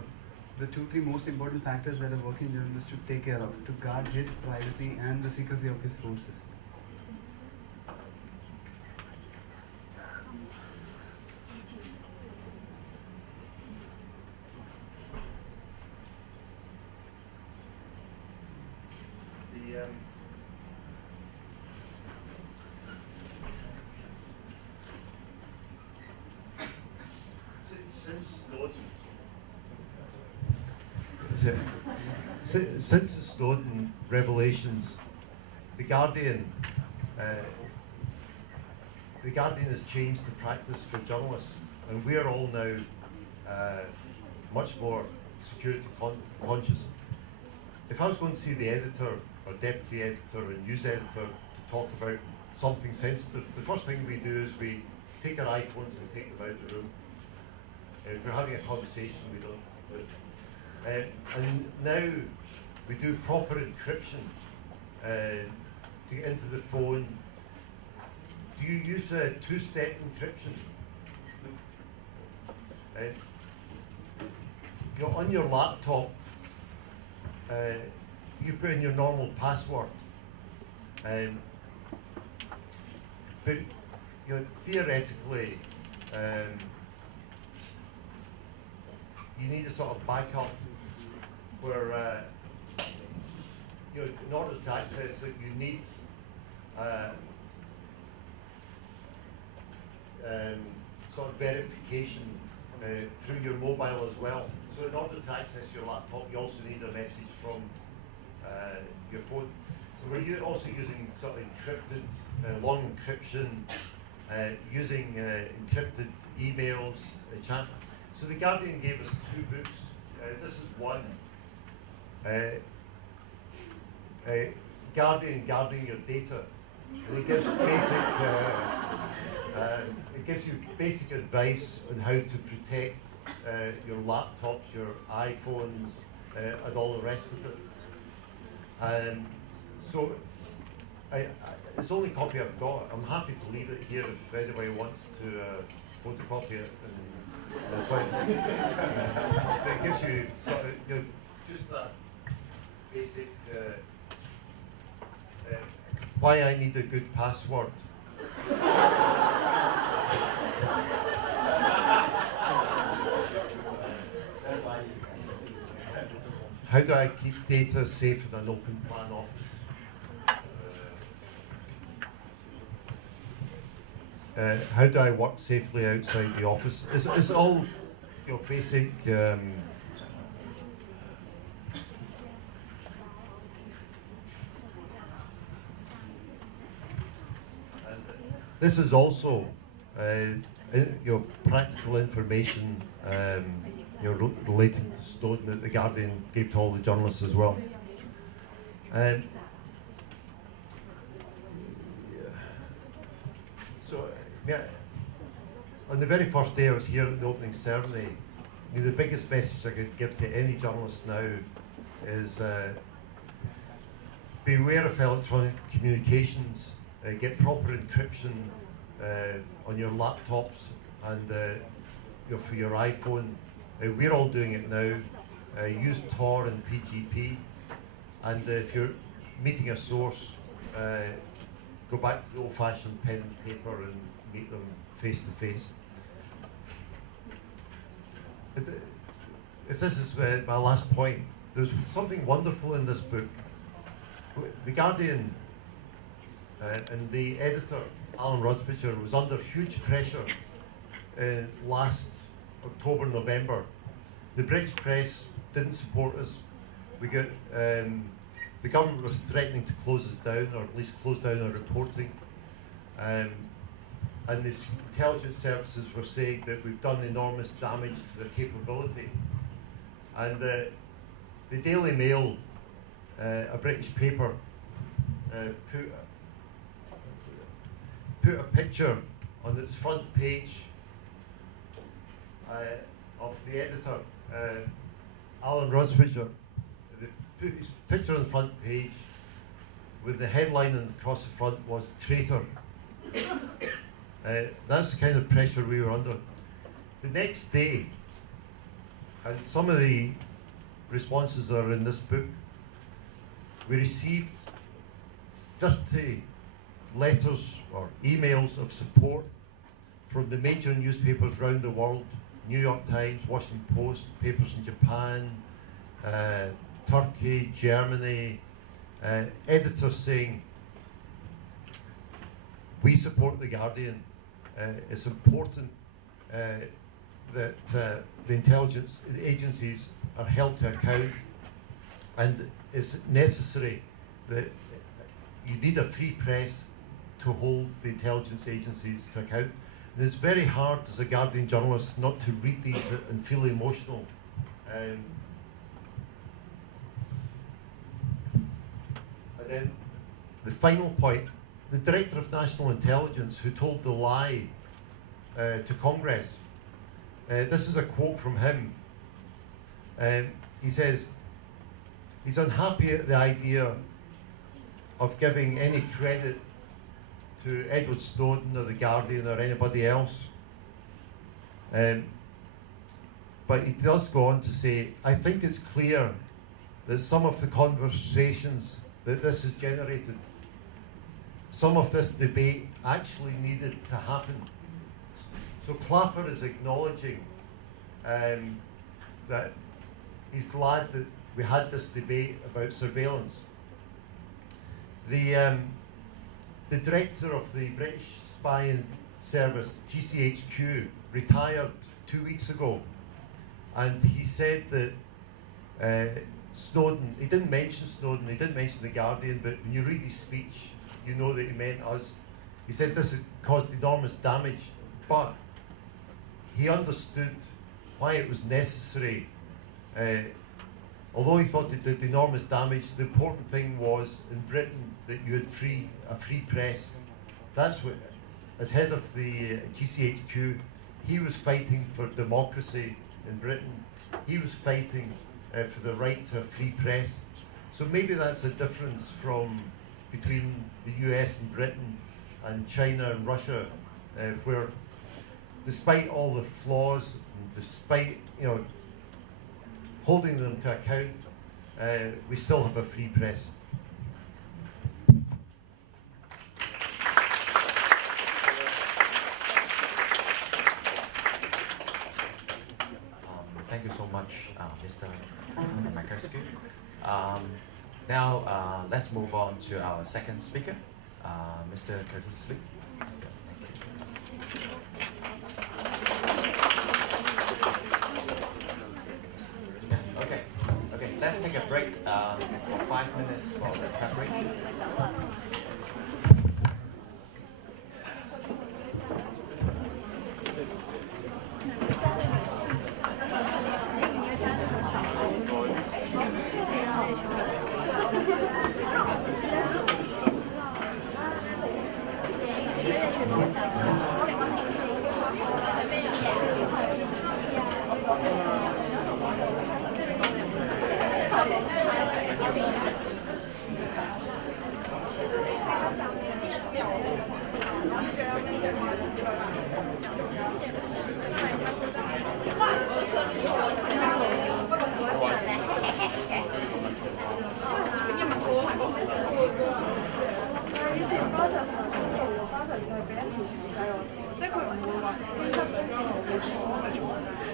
the 2-3 most important factors that a working journalist should take care of to guard his privacy and the secrecy of his sources? Since the Snowden revelations, the Guardian has changed the practice for journalists, and we are all now much more security conscious. If I was going to see the editor or deputy editor or news editor to talk about something sensitive, the first thing we do is we take our iPhones and take them out of the room. If we're having a conversation, we don't. And now we do proper encryption to get into the phone. Do you use a 2-step encryption? On your laptop, you put in your normal password, but theoretically, you need a sort of backup where, in order to access it, you need sort of verification through your mobile as well. So in order to access your laptop, you also need a message from your phone. We're also using sort of encrypted, long encryption, using encrypted emails, chat. So the Guardian gave us 2 books. This is one. Guardian guarding your data. And it gives you basic advice on how to protect your laptops, your iPhones, and all the rest of it. So it's the only copy I've got. I'm happy to leave it here if anybody wants to photocopy it. But it gives you sort of, just that basic why I need a good password. How do I keep data safe in an open plan office? how do I work safely outside the office? It's all basic. This is also practical information related to Snowden that the Guardian gave to all the journalists as well. So, on the very first day I was here at the opening ceremony, the biggest message I could give to any journalist now is beware of electronic communications, get proper encryption on your laptops and for your iPhone. We're all doing it now. Use Tor and PGP, and if you're meeting a source, go back to the old-fashioned pen and paper and meet them face to face. If this is my last point, there's something wonderful in this book. The Guardian and the editor, Alan Rusbridger, was under huge pressure last October, November. The British press didn't support us. We got the government was threatening to close us down, or at least close down our reporting. And the intelligence services were saying that we've done enormous damage to their capability. And the Daily Mail, a British paper, put a picture on its front page of the editor, Alan Rusbridger. They put his picture on the front page with the headline across the front was "Traitor." That's the kind of pressure we were under. The next day, and some of the responses are in this book, we received 30 letters or emails of support from the major newspapers around the world, New York Times, Washington Post, papers in Japan, Turkey, Germany, editors saying, we support The Guardian. It's important that the intelligence agencies are held to account, and it's necessary that you need a free press to hold the intelligence agencies to account. And it's very hard as a Guardian journalist not to read these and feel emotional. And then the final point, the Director of National Intelligence who told the lie to Congress, this is a quote from him. He says, he's unhappy at the idea of giving any credit to Edward Snowden or The Guardian or anybody else. But he does go on to say, I think it's clear that some of the conversations that this has generated, some of this debate actually needed to happen. So Clapper is acknowledging that he's glad that we had this debate about surveillance. The director of the British spying service, GCHQ, retired 2 weeks ago, and he said that Snowden, he didn't mention Snowden, he didn't mention The Guardian, but when you read his speech, you know that he meant us. He said this had caused enormous damage, but he understood why it was necessary. Although he thought it did enormous damage, the important thing was in Britain that you had a free press. That's what, as head of the GCHQ, he was fighting for democracy in Britain. He was fighting for the right to a free press. So maybe that's a difference between the US and Britain and China and Russia, where despite all the flaws, and despite holding them to account, we still have a free press. Thank you so much, Mr. MacAskill. Now let's move on to our second speaker, Mr. Kurtis Lee. break for 5 minutes for the preparation.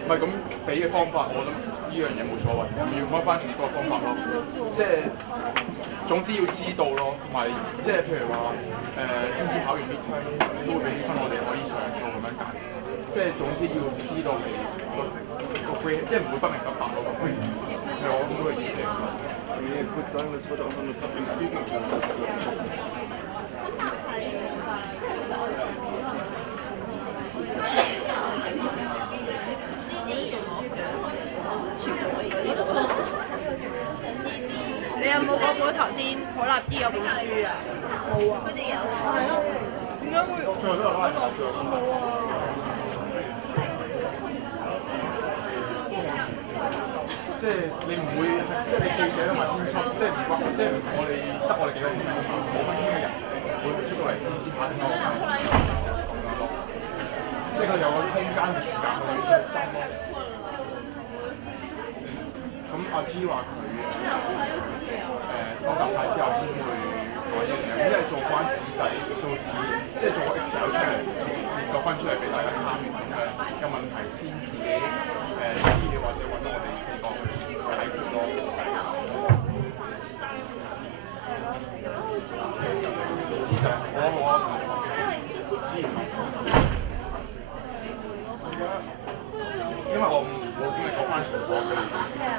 唔係咁俾嘅方法，我覺得呢樣嘢冇所謂，要揾翻成個方法咯。即係總之要知道咯，同埋即係譬如話今次考完 midterm 都會俾啲分我哋可以上訴咁樣解。即係總之要知道你個 grade， 即係唔會不明不白咯。係我咁嘅意思。Ich würde sagen, das wird auch so eine Public Speaking Klasse.你有冇嗰本頭先普立茲嗰本書啊？冇啊。佢哋有。係咯。點解會？最後都有拉嚟講最後。冇啊。即係你唔會，即係你記者同埋編輯，即係唔關，即係我哋得我哋幾個冇乜傾嘅人，會出到嚟先拍啲咁樣咯。即係佢有個空間嘅時間去斟咯。咁阿 G 話佢收集晒之後先會改嘢嘅，咁即係做翻紙仔，做紙，即係做個 Excel 出嚟，列個分出嚟俾大家參與咁樣，有問題先自己資料或者揾到我哋4個去解決咯。紙仔，因為我冇經歷過翻全國嘅，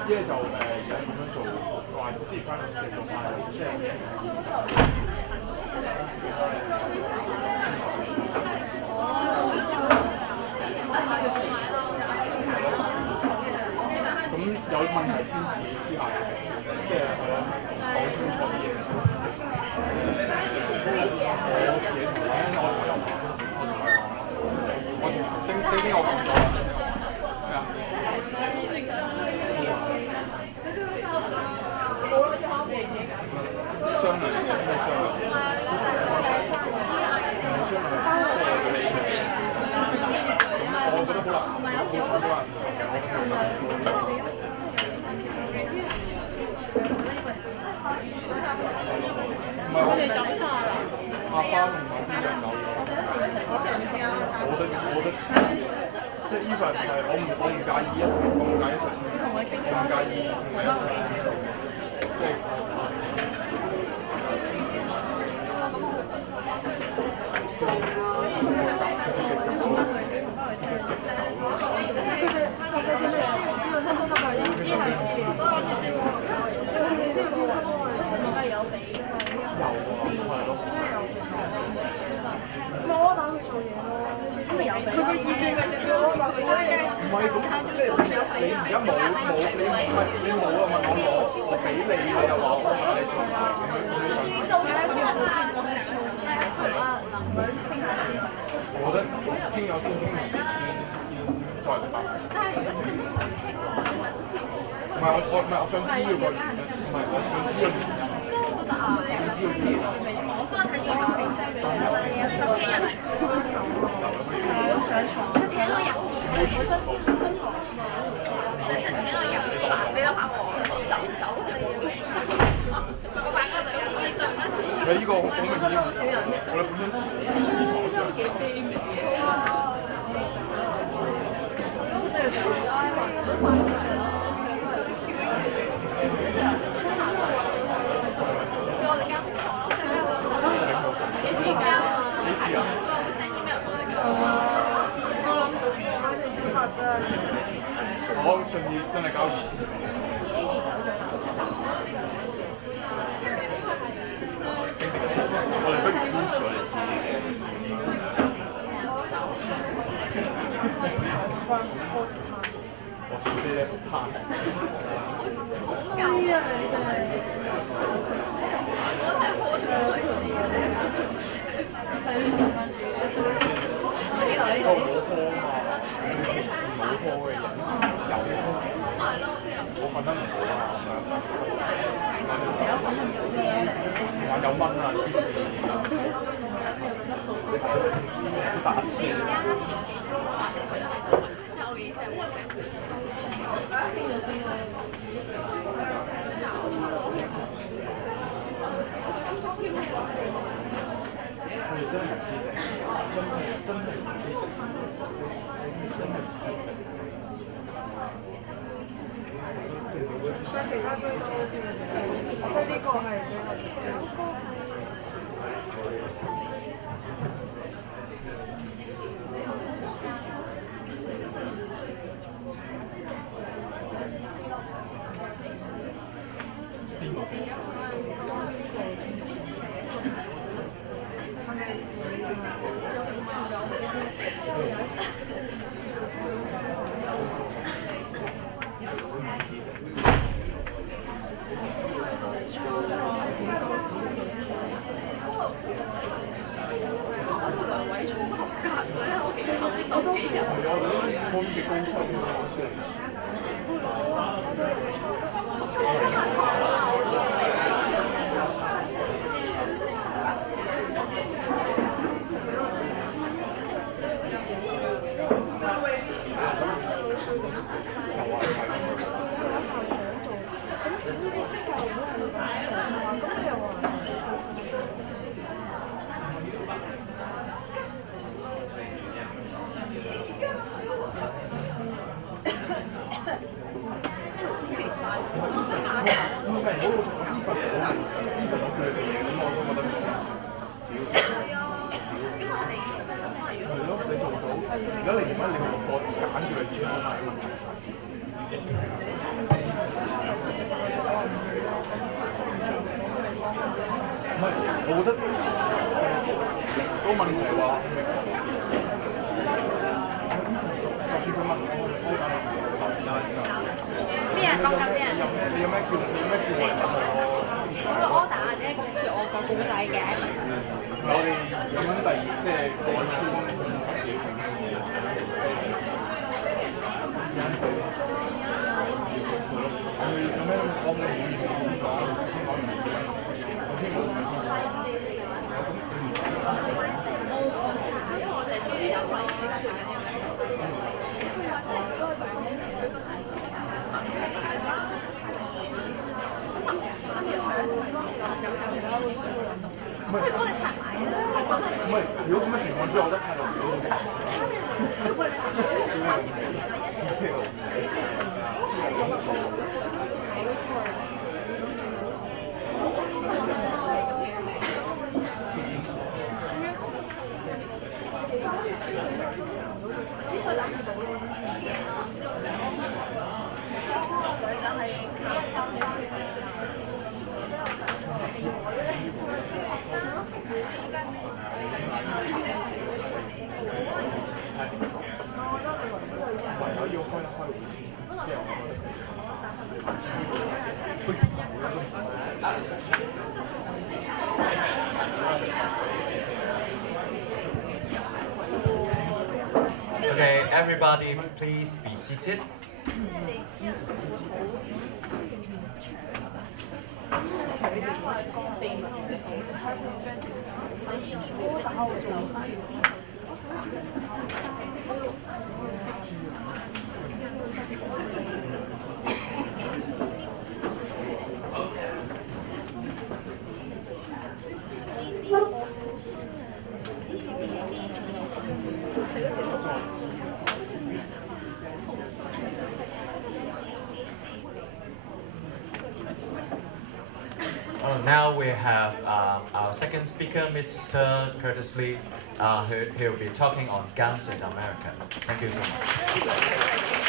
一係就而家咁樣做，或者之前翻嚟嘅做翻，即係咁有問題先自己私下，即係講清楚啲嘢。丁我講咗啦。商量咩商量？我覺得好難，好難。唔係我哋咁㗎。阿花同埋先人有咗。我覺得，即係 even 係我唔介意一齊，我唔介意一齊，我唔介意同埋一齊，即係。唔係咁，即係你而家冇，你唔係你冇啊？問我攞，我俾你，你又話我問你做我覺得傾咗先，傾完先再嚟答。唔係我想知道個原因，唔係我想知道原因。想知道啲嘢。請我入，本身請我入，你諗下我走就冇我擺嗰度有啲對唔住。你呢個好明顯，我哋本我上次真係搞2000。我哋不如堅持我哋自己。我小姐咧好貪。衰啊你哋！係你上班主義啫。我冇拖嘛，冇拖嘅人有拖，我瞓得唔好啊咁樣。有蚊啊！之前打刺。我哋真係唔知定，真係唔知定，真係唔知定。其他杯都 OK 嘅，即係呢個係比較。我覺得個問題話，咩啊？講緊咩啊？你有咩叫嗰個 order 咧咁似我個古仔嘅。我哋咁樣第二即係過天50幾平時。有咩講唔滿意講，講唔滿意首先冇。唔係，如果咁嘅情況之下，我覺得太難搞。Okay, everybody, please be seated. Now we have our second speaker, Mr. Kurtis Lee. He'll be talking on guns in America. Thank you so much.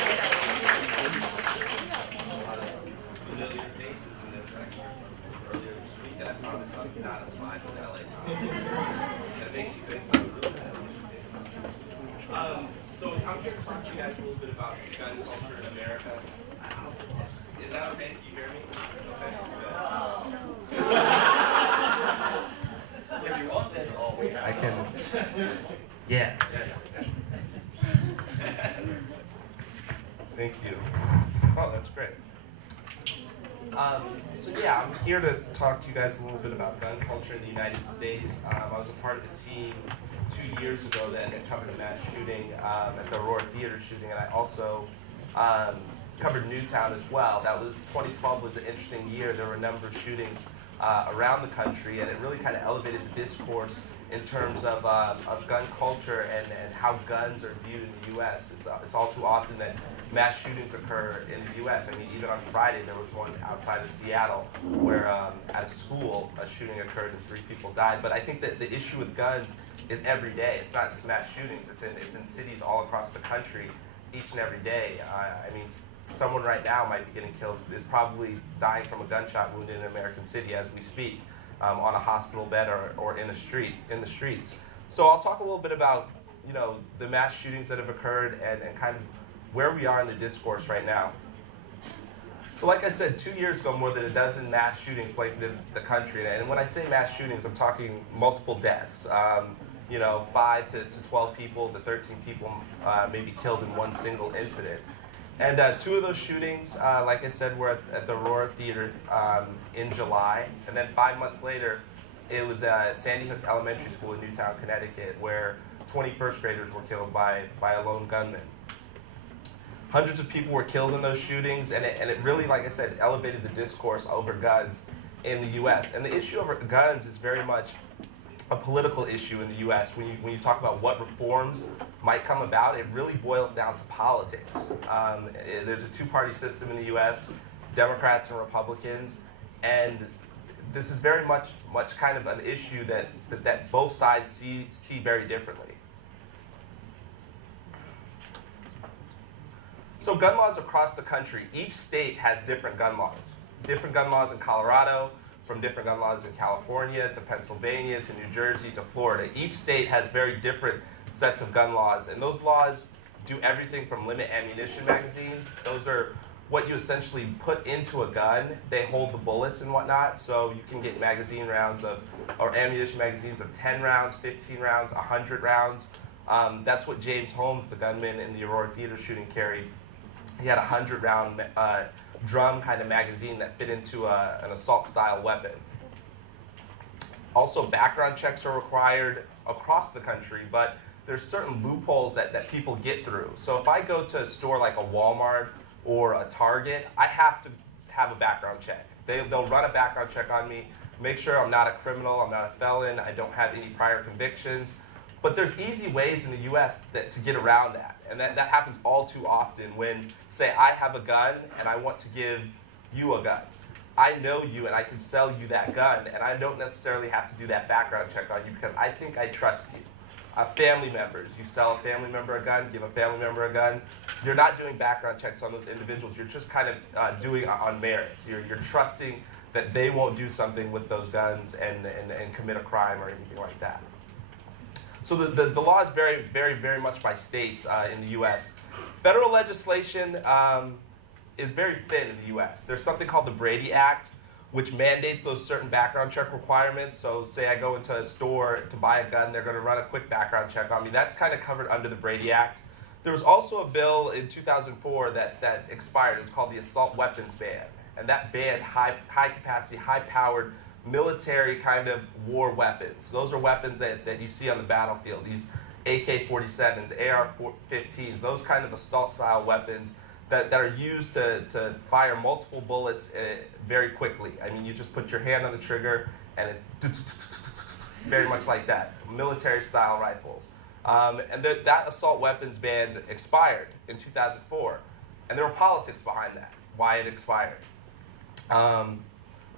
That makes you think. So I'm here to talk to you guys a little bit about gun culture in America. Is that okay? Can you hear me? Okay. If you want this, I can. Yeah. Thank you. Oh, that's great. So yeah, I'm here to talk to you guys a little bit about gun culture in the United States. I was a part of the team 2 years ago that covered a mass shooting at the Aurora Theater shooting, and I also covered Newtown as well. 2012 was an interesting year. There were a number of shootings around the country, and it really kind of elevated the discourse in terms of gun culture and how guns are viewed in the U.S. It's all too often that mass shootings occur in the U.S. I mean, even on Friday, there was one outside of Seattle where at a school, a shooting occurred and 3 people died. But I think that the issue with guns is every day. It's not just mass shootings. It's in cities all across the country each and every day. I mean, someone right now might be getting killed, is probably dying from a gunshot wound in an American city as we speak, on a hospital bed or in the streets. So I'll talk a little bit about, you know, the mass shootings that have occurred and kind of where we are in the discourse right now. So like I said, 2 years ago, more than a dozen mass shootings blanketed the country. And when I say mass shootings, I'm talking multiple deaths. You know, 5 to 12 people to 13 people maybe killed in one single incident. And 2 of those shootings, like I said, were at the Aurora Theater in July. And then 5 months later, it was at Sandy Hook Elementary School in Newtown, Connecticut, where 20 first graders were killed by a lone gunman. Hundreds of people were killed in those shootings, and it really, like I said, elevated the discourse over guns in the U.S. And the issue over guns is very much a political issue in the U.S. When you talk about what reforms might come about, it really boils down to politics. There's a 2-party system in the U.S., Democrats and Republicans, and this is very much kind of an issue that both sides see very differently. So gun laws across the country, each state has different gun laws. Different gun laws in Colorado, from different gun laws in California to Pennsylvania to New Jersey to Florida. Each state has very different sets of gun laws, and those laws do everything from limit ammunition magazines. Those are what you essentially put into a gun. They hold the bullets and whatnot, so you can get magazine rounds or ammunition magazines of 10 rounds, 15 rounds, 100 rounds. That's what James Holmes, the gunman in the Aurora Theater shooting, carried. He had a 100-round drum kind of magazine that fit into an assault-style weapon. Also, background checks are required across the country, but there's certain loopholes that people get through. So if I go to a store like a Walmart or a Target, I have to have a background check. They'll run a background check on me, make sure I'm not a criminal, I'm not a felon, I don't have any prior convictions. But there's easy ways in the U.S. to get around that. And that happens all too often when, say, I have a gun and I want to give you a gun. I know you and I can sell you that gun, and I don't necessarily have to do that background check on you because I think I trust you. Family members, you sell a family member a gun, give a family member a gun. You're not doing background checks on those individuals. You're just kind of doing it on merits. You're trusting that they won't do something with those guns and commit a crime or anything like that. So the law is very, very, very much by states in the U.S. Federal legislation is very thin in the U.S. There's something called the Brady Act, which mandates those certain background check requirements. So say I go into a store to buy a gun, they're going to run a quick background check on me. That's kind of covered under the Brady Act. There was also a bill in 2004 that expired. It was called the Assault Weapons Ban. And that banned high-capacity, high-powered military kind of war weapons. Those are weapons that you see on the battlefield, these AK-47s, AR-15s, those kind of assault-style weapons that are used to fire multiple bullets very quickly. I mean, you just put your hand on the trigger and it very much like that, military-style rifles. And that assault weapons ban expired in 2004. And there were politics behind that, why it expired.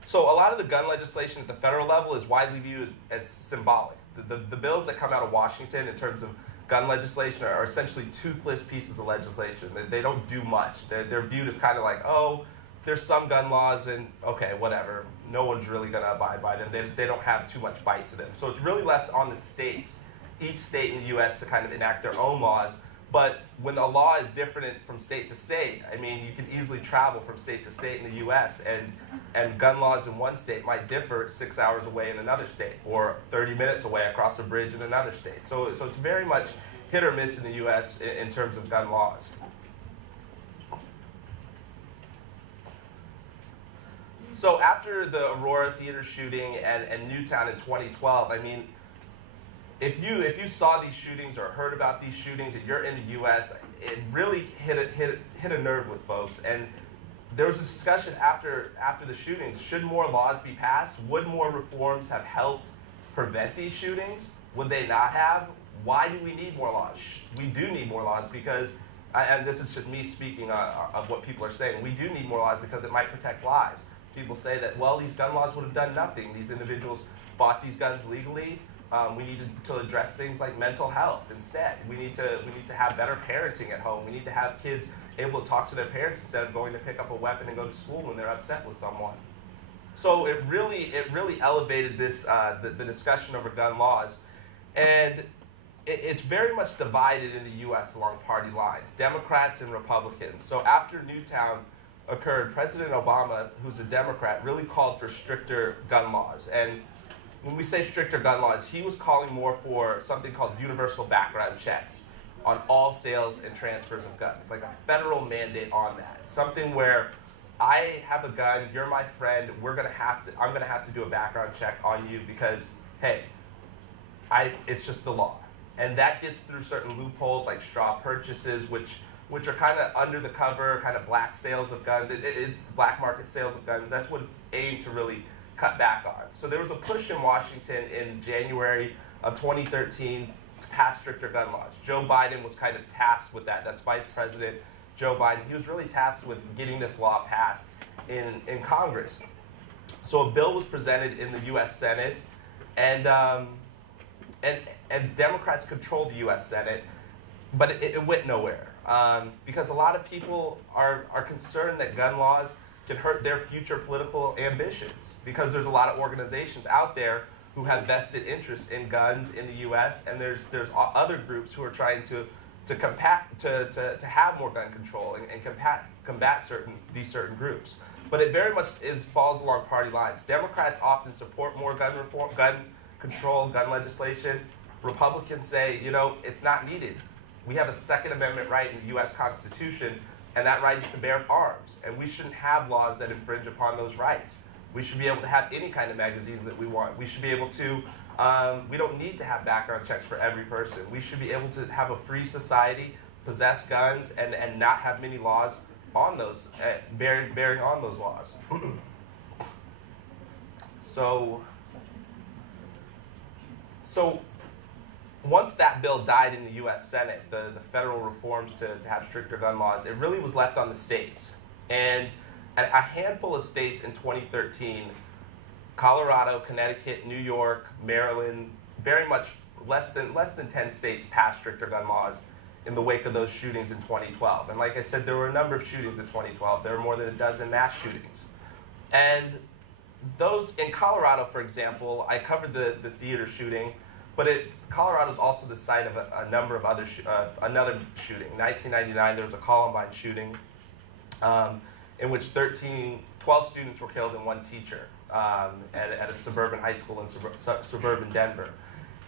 So a lot of the gun legislation at the federal level is widely viewed as symbolic. The bills that come out of Washington in terms of gun legislation are essentially toothless pieces of legislation. They don't do much. They're viewed as kind of like, oh, there's some gun laws and okay, whatever, no one's really going to abide by them. They don't have too much bite to them. So it's really left on the states, each state in the U.S. to kind of enact their own laws. But when a law is different from state to state, I mean, you can easily travel from state to state in the U.S. and gun laws in one state might differ 6 hours away in another state, or 30 minutes away across a bridge in another state. So it's very much hit or miss in the U.S. in terms of gun laws. So after the Aurora Theater shooting and Newtown in 2012, I mean, if you saw these shootings or heard about these shootings and you're in the U.S., it really hit a nerve with folks. And there was a discussion after the shootings: should more laws be passed? Would more reforms have helped prevent these shootings? Would they not have? Why do we need more laws? We do need more laws because, and this is just me speaking of what people are saying, we do need more laws because it might protect lives. People say that, well, these gun laws would have done nothing. These individuals bought these guns legally. We need to address things like mental health instead. We need to have better parenting at home. We need to have kids able to talk to their parents instead of going to pick up a weapon and go to school when they're upset with someone. So it really elevated this the discussion over gun laws, and it's very much divided in the U.S. along party lines, Democrats and Republicans. So after Newtown occurred, President Obama, who's a Democrat, really called for stricter gun laws. And when we say stricter gun laws, he was calling more for something called universal background checks on all sales and transfers of guns, like a federal mandate on that. Something where I have a gun, you're my friend, I'm gonna have to do a background check on you because, hey, it's just the law. And that gets through certain loopholes like straw purchases, which are kind of under the cover, kind of black sales of guns, black market sales of guns. That's what it's aimed to really cut back on. So there was a push in Washington in January of 2013 to pass stricter gun laws. Joe Biden was kind of tasked with that. That's Vice President Joe Biden. He was really tasked with getting this law passed in Congress. So a bill was presented in the U.S. Senate, and Democrats controlled the U.S. Senate, but it went nowhere. Because a lot of people are concerned that gun laws can hurt their future political ambitions, because there's a lot of organizations out there who have vested interest in guns in the U.S., and there's other groups who are trying to have more gun control and combat these certain groups. But it very much falls along party lines. Democrats often support more gun reform, gun control, gun legislation. Republicans say, it's not needed. We have a Second Amendment right in the U.S. Constitution, and that right is to bear arms. And we shouldn't have laws that infringe upon those rights. We should be able to have any kind of magazines that we want. We should be able to, we don't need to have background checks for every person. We should be able to have a free society, possess guns, and not have many laws on those, bearing on those laws. So once that bill died in the U.S. Senate, the federal reforms to have stricter gun laws, it really was left on the states. And a handful of states in 2013, Colorado, Connecticut, New York, Maryland, very much less than 10 states passed stricter gun laws in the wake of those shootings in 2012. And like I said, there were a number of shootings in 2012. There were more than a dozen mass shootings. And those, in Colorado, for example, I covered the theater shooting, but Colorado is also the site of a number of other another shooting. In 1999, there was a Columbine shooting in which 12 students were killed and one teacher at a suburban high school in suburban Denver.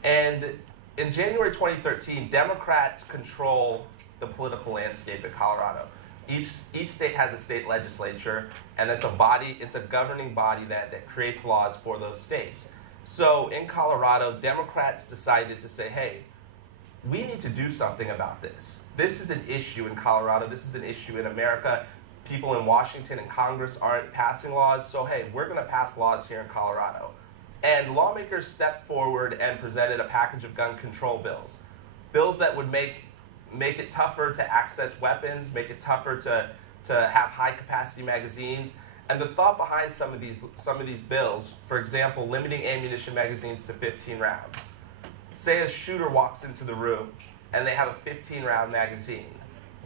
And in January 2013, Democrats control the political landscape in Colorado. Each state has a state legislature, and it's a governing body that creates laws for those states. So in Colorado, Democrats decided to say, hey, we need to do something about this. This is an issue in Colorado. This is an issue in America. People in Washington and Congress aren't passing laws, so hey, we're going to pass laws here in Colorado. And lawmakers stepped forward and presented a package of gun control bills. Bills that would make it tougher to access weapons, make it tougher to have high-capacity magazines. And the thought behind some of these bills, for example, limiting ammunition magazines to 15 rounds. Say a shooter walks into the room and they have a 15-round magazine.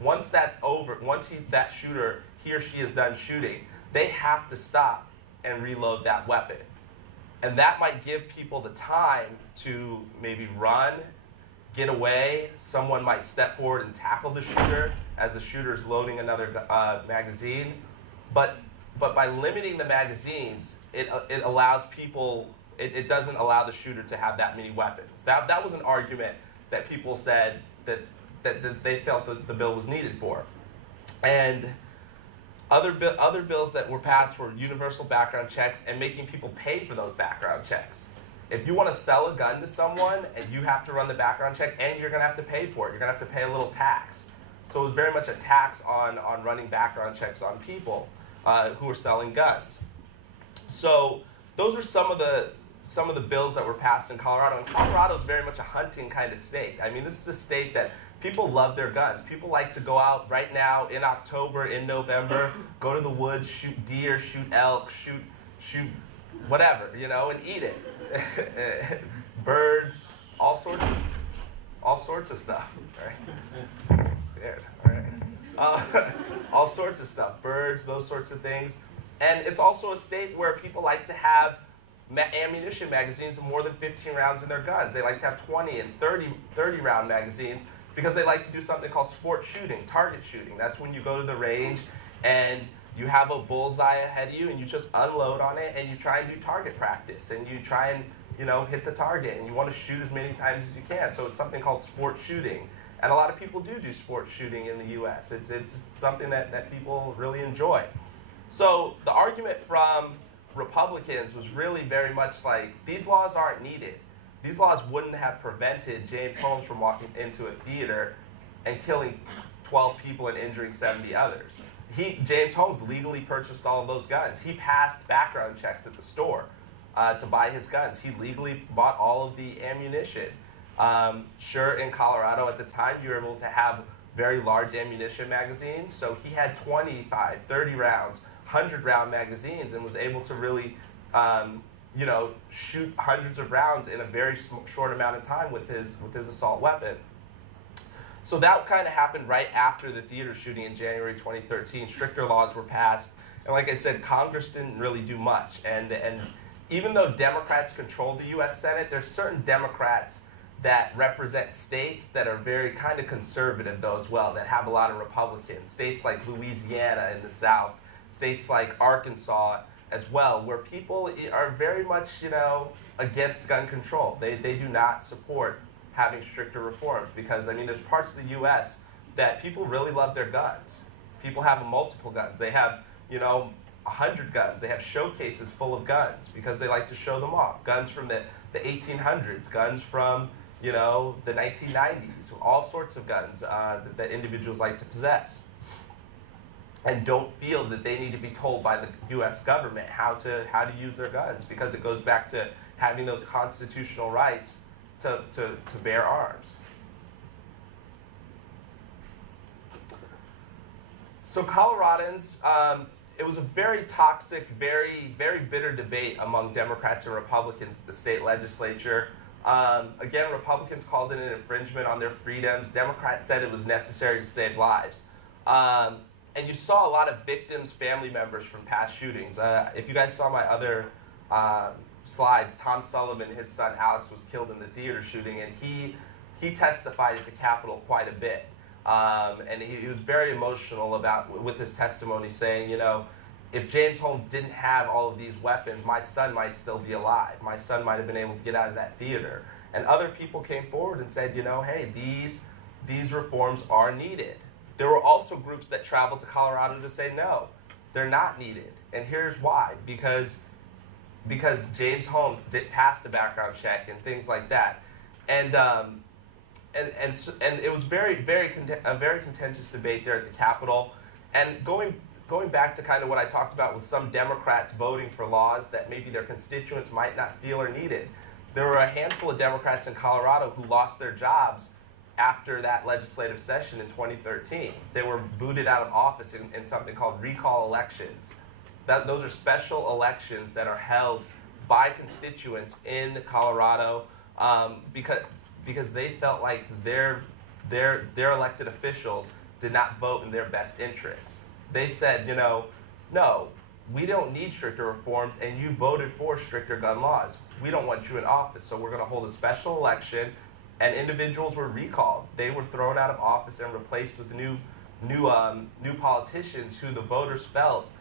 Once that's over, once that shooter, he or she is done shooting, they have to stop and reload that weapon. And that might give people the time to maybe run, get away. Someone might step forward and tackle the shooter as the shooter is loading another magazine. But by limiting the magazines, it allows people, it doesn't allow the shooter to have that many weapons. That was an argument that people said that they felt that the bill was needed for. And other bills that were passed were universal background checks and making people pay for those background checks. If you want to sell a gun to someone and you have to run the background check and you're going to have to pay for it, you're going to have to pay a little tax. So it was very much a tax on running background checks on people who are selling guns. So those are some of the bills that were passed in Colorado. And Colorado is very much a hunting kind of state. I mean, this is a state that people love their guns. People like to go out right now in October, in November, go to the woods, shoot deer, shoot elk, shoot whatever, you know, and eat it. Birds, all sorts of stuff. Right? Scared. All right. All sorts of stuff. Birds, those sorts of things. And it's also a state where people like to have ammunition magazines of more than 15 rounds in their guns. They like to have 20 and 30 round magazines because they like to do something called sport shooting, target shooting. That's when you go to the range and you have a bullseye ahead of you and you just unload on it and you try and do target practice and you try and, you know, hit the target and you want to shoot as many times as you can. So it's something called sport shooting. And a lot of people do sport shooting in the US. It's something that people really enjoy. So the argument from Republicans was really very much like, these laws aren't needed. These laws wouldn't have prevented James Holmes from walking into a theater and killing 12 people and injuring 70 others. James Holmes legally purchased all of those guns. He passed background checks at the store to buy his guns. He legally bought all of the ammunition. Sure, in Colorado at the time, you were able to have very large ammunition magazines. So he had 25, 30 rounds, 100-round magazines and was able to really, you know, shoot hundreds of rounds in a very short amount of time with his assault weapon. So that kind of happened right after the theater shooting in January 2013. Stricter laws were passed. And like I said, Congress didn't really do much. And even though Democrats control the U.S. Senate, there's certain Democrats that represent states that are very kind of conservative, though, as well, that have a lot of Republicans. States like Louisiana in the South, states like Arkansas as well, where people are very much, you know, against gun control. They do not support having stricter reforms because, I mean, there's parts of the U.S. that people really love their guns. People have multiple guns. They have, you know, 100 guns. They have showcases full of guns because they like to show them off. Guns from the 1800s, guns from, you know, the 1990s, all sorts of guns that individuals like to possess, and don't feel that they need to be told by the U.S. government how to use their guns, because it goes back to having those constitutional rights to bear arms. So Coloradans, it was a very toxic, very, very bitter debate among Democrats and Republicans at the state legislature. Again, Republicans called it an infringement on their freedoms. Democrats said it was necessary to save lives. And you saw a lot of victims, family members from past shootings. If you guys saw my other slides, Tom Sullivan, his son Alex, was killed in the theater shooting, and he testified at the Capitol quite a bit. And he was very emotional with his testimony, saying, you know, if James Holmes didn't have all of these weapons, my son might still be alive. My son might have been able to get out of that theater. And other people came forward and said, you know, hey, these reforms are needed. There were also groups that traveled to Colorado to say, no, they're not needed. And here's why. Because James Holmes passed the background check and things like that. And it was a very contentious debate there at the Capitol. And going back to kind of what I talked about with some Democrats voting for laws that maybe their constituents might not feel are needed, there were a handful of Democrats in Colorado who lost their jobs after that legislative session in 2013. They were booted out of office in something called recall elections. Those are special elections that are held by constituents in Colorado because they felt like their elected officials did not vote in their best interests. They said, you know, no, we don't need stricter reforms, and you voted for stricter gun laws. We don't want you in office, so we're going to hold a special election, and individuals were recalled. They were thrown out of office and replaced with new politicians who the voters felt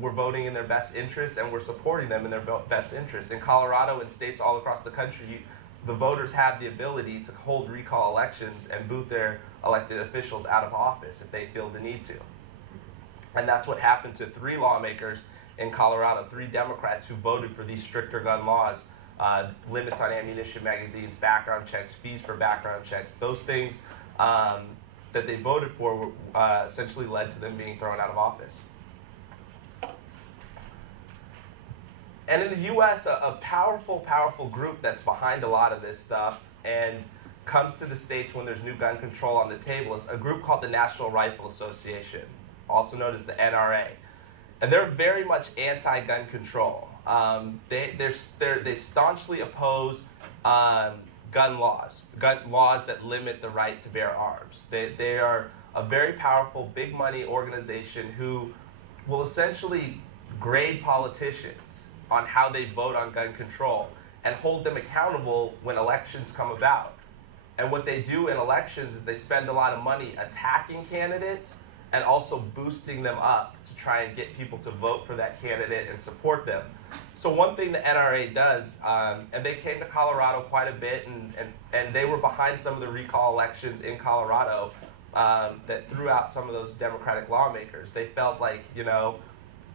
were voting in their best interests and were supporting them in their best interests. In Colorado and states all across the country, the voters have the ability to hold recall elections and boot their elected officials out of office if they feel the need to. And that's what happened to 3 lawmakers in Colorado, 3 Democrats who voted for these stricter gun laws, limits on ammunition magazines, background checks, fees for background checks. Those things that they voted for essentially led to them being thrown out of office. And in the US, a powerful, powerful group that's behind a lot of this stuff and comes to the states when there's new gun control on the table is a group called the National Rifle Association, also known as the NRA. And they're very much anti-gun control. They staunchly oppose gun laws that limit the right to bear arms. They are a very powerful, big money organization who will essentially grade politicians on how they vote on gun control and hold them accountable when elections come about. And what they do in elections is they spend a lot of money attacking candidates and also boosting them up to try and get people to vote for that candidate and support them. So one thing the NRA does, and they came to Colorado quite a bit, and they were behind some of the recall elections in Colorado that threw out some of those Democratic lawmakers. They felt like, you know,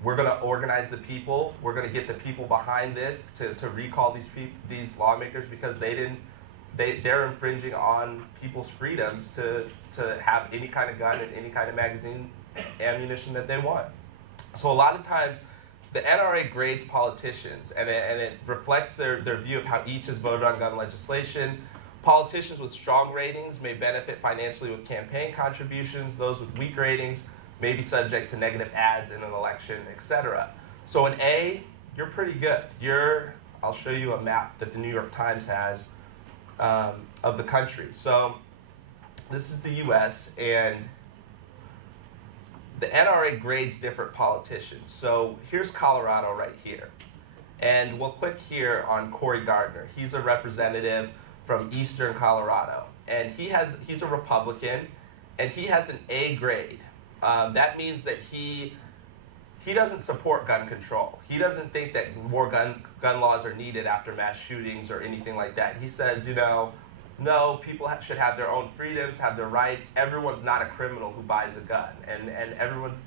we're going to organize the people. We're going to get the people behind this to recall these lawmakers because they're infringing on people's freedoms to have any kind of gun and any kind of magazine ammunition that they want. So a lot of times, the NRA grades politicians, and it reflects their view of how each has voted on gun legislation. Politicians with strong ratings may benefit financially with campaign contributions. Those with weak ratings may be subject to negative ads in an election, etc. So in A, you're pretty good. I'll show you a map that the New York Times has of the country. So this is the US, and the NRA grades different politicians. So here's Colorado right here. And we'll click here on Cory Gardner. He's a representative from eastern Colorado. And he's a Republican, and he has an A grade. That means that he doesn't support gun control. He doesn't think that more gun laws are needed after mass shootings or anything like that. He says, you know, no, people should have their own freedoms, have their rights. Everyone's not a criminal who buys a gun, and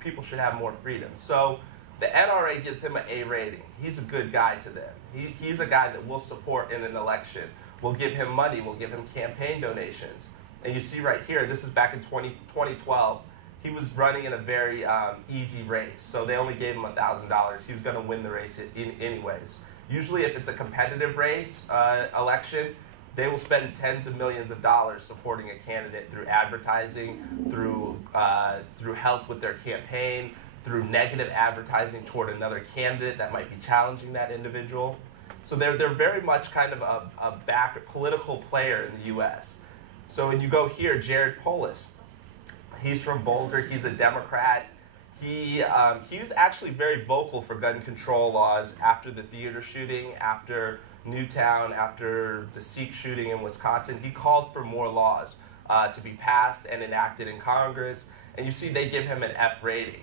people should have more freedom. So the NRA gives him an A rating. He's a good guy to them. He's a guy that we'll support in an election. We'll give him money. We'll give him campaign donations. And you see right here, this is back in 2012. He was running in a very easy race, so they only gave him $1,000. He was going to win the race anyways. Usually if it's a competitive race, election, they will spend tens of millions of dollars supporting a candidate through advertising, through help with their campaign, through negative advertising toward another candidate that might be challenging that individual. So they're very much kind of a political player in the U.S. So when you go here, Jared Polis, he's from Boulder. He's a Democrat. He was actually very vocal for gun control laws after the theater shooting, after Newtown, after the Sikh shooting in Wisconsin. He called for more laws to be passed and enacted in Congress. And you see they give him an F rating.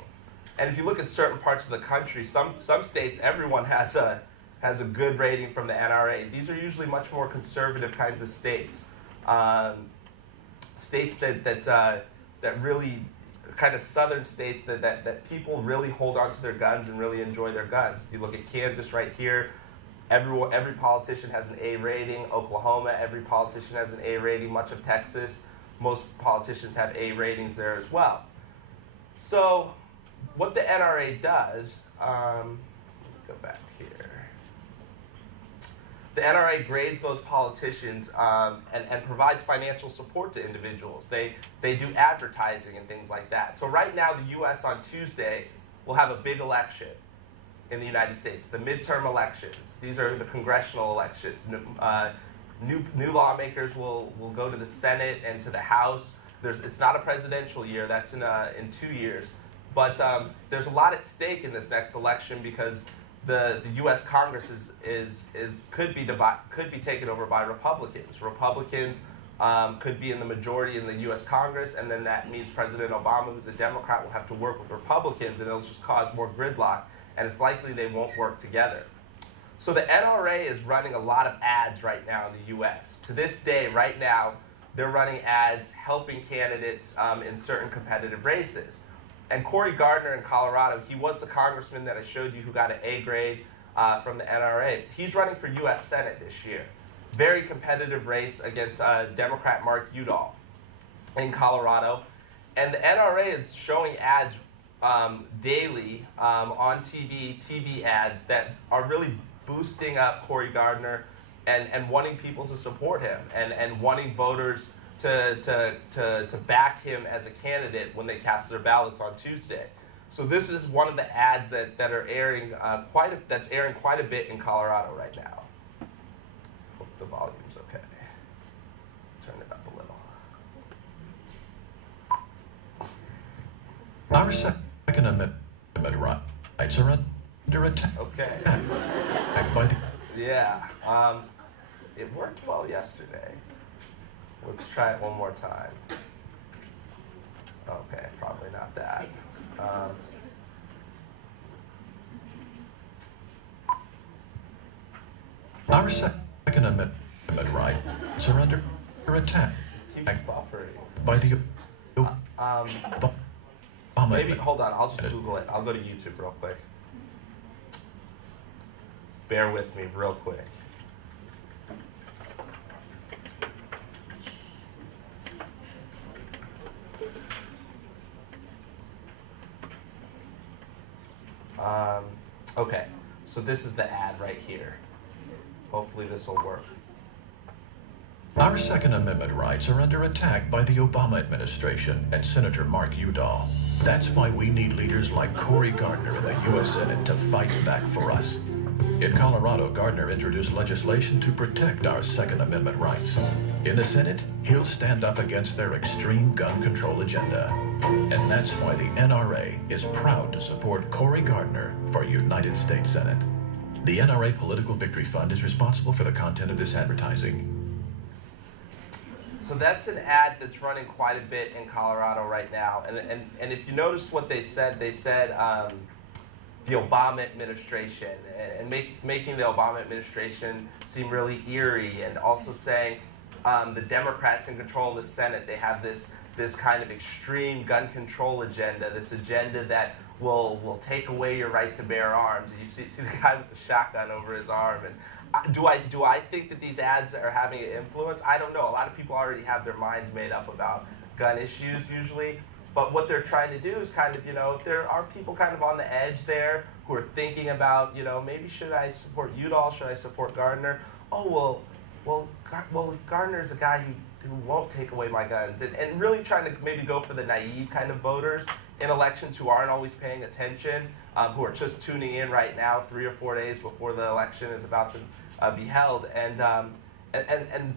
And if you look at certain parts of the country, some states, everyone has a good rating from the NRA. These are usually much more conservative kinds of states. States that really, kind of southern states that people really hold on to their guns and really enjoy their guns. If you look at Kansas right here, every politician has an A rating. Oklahoma, every politician has an A rating. Much of Texas, most politicians have A ratings there as well. So what the NRA does, go back here. The NRA grades those politicians and provides financial support to individuals. They do advertising and things like that. So right now, the U.S. on Tuesday will have a big election in the United States, the midterm elections. These are the congressional elections. New lawmakers will go to the Senate and to the House. It's not a presidential year. That's in 2 years. But there's a lot at stake in this next election because the U.S. Congress could be taken over by Republicans. Republicans could be in the majority in the U.S. Congress, and then that means President Obama, who's a Democrat, will have to work with Republicans, and it'll just cause more gridlock, and it's likely they won't work together. So the NRA is running a lot of ads right now in the U.S. To this day, right now, they're running ads helping candidates in certain competitive races. And Cory Gardner in Colorado, he was the congressman that I showed you who got an A grade from the NRA. He's running for U.S. Senate this year. Very competitive race against Democrat Mark Udall in Colorado. And the NRA is showing ads daily on TV ads that are really boosting up Cory Gardner and wanting people to support him and wanting voters to back him as a candidate when they cast their ballots on Tuesday. So this is one of the ads that are airing that's airing quite a bit in Colorado right now. Hope the volume's okay. Turn it up a little. Our Second Amendment rights are under attack. Okay. By the Yeah. It worked well yesterday. Let's try it one more time. Okay, probably not that. Our Second Amendment rights are under attack. Keep buffering. By the Maybe, hold on, I'll just Google it. I'll go to YouTube real quick. Bear with me real quick. Okay, so this is the ad right here. Hopefully this will work. Our Second Amendment rights are under attack by the Obama administration and Senator Mark Udall. That's why we need leaders like Cory Gardner in the U.S. Senate to fight back for us. In Colorado, Gardner introduced legislation to protect our Second Amendment rights. In the Senate, he'll stand up against their extreme gun control agenda. And that's why the NRA is proud to support Cory Gardner for United States Senate. The NRA Political Victory Fund is responsible for the content of this advertising. So that's an ad that's running quite a bit in Colorado right now. And if you notice what they said the Obama administration and making the Obama administration seem really eerie, and also saying the Democrats in control of the Senate, they have this kind of extreme gun control agenda, this agenda that will take away your right to bear arms. And you see the guy with the shotgun over his arm. And do I think that these ads are having an influence? I don't know. A lot of people already have their minds made up about gun issues usually. But what they're trying to do is kind of, if there are people kind of on the edge there who are thinking about, maybe should I support Udall, should I support Gardner? Oh, well, Gardner's a guy who won't take away my guns. And really trying to maybe go for the naive kind of voters in elections who aren't always paying attention, who are just tuning in right now 3 or 4 days before the election is about to be held. And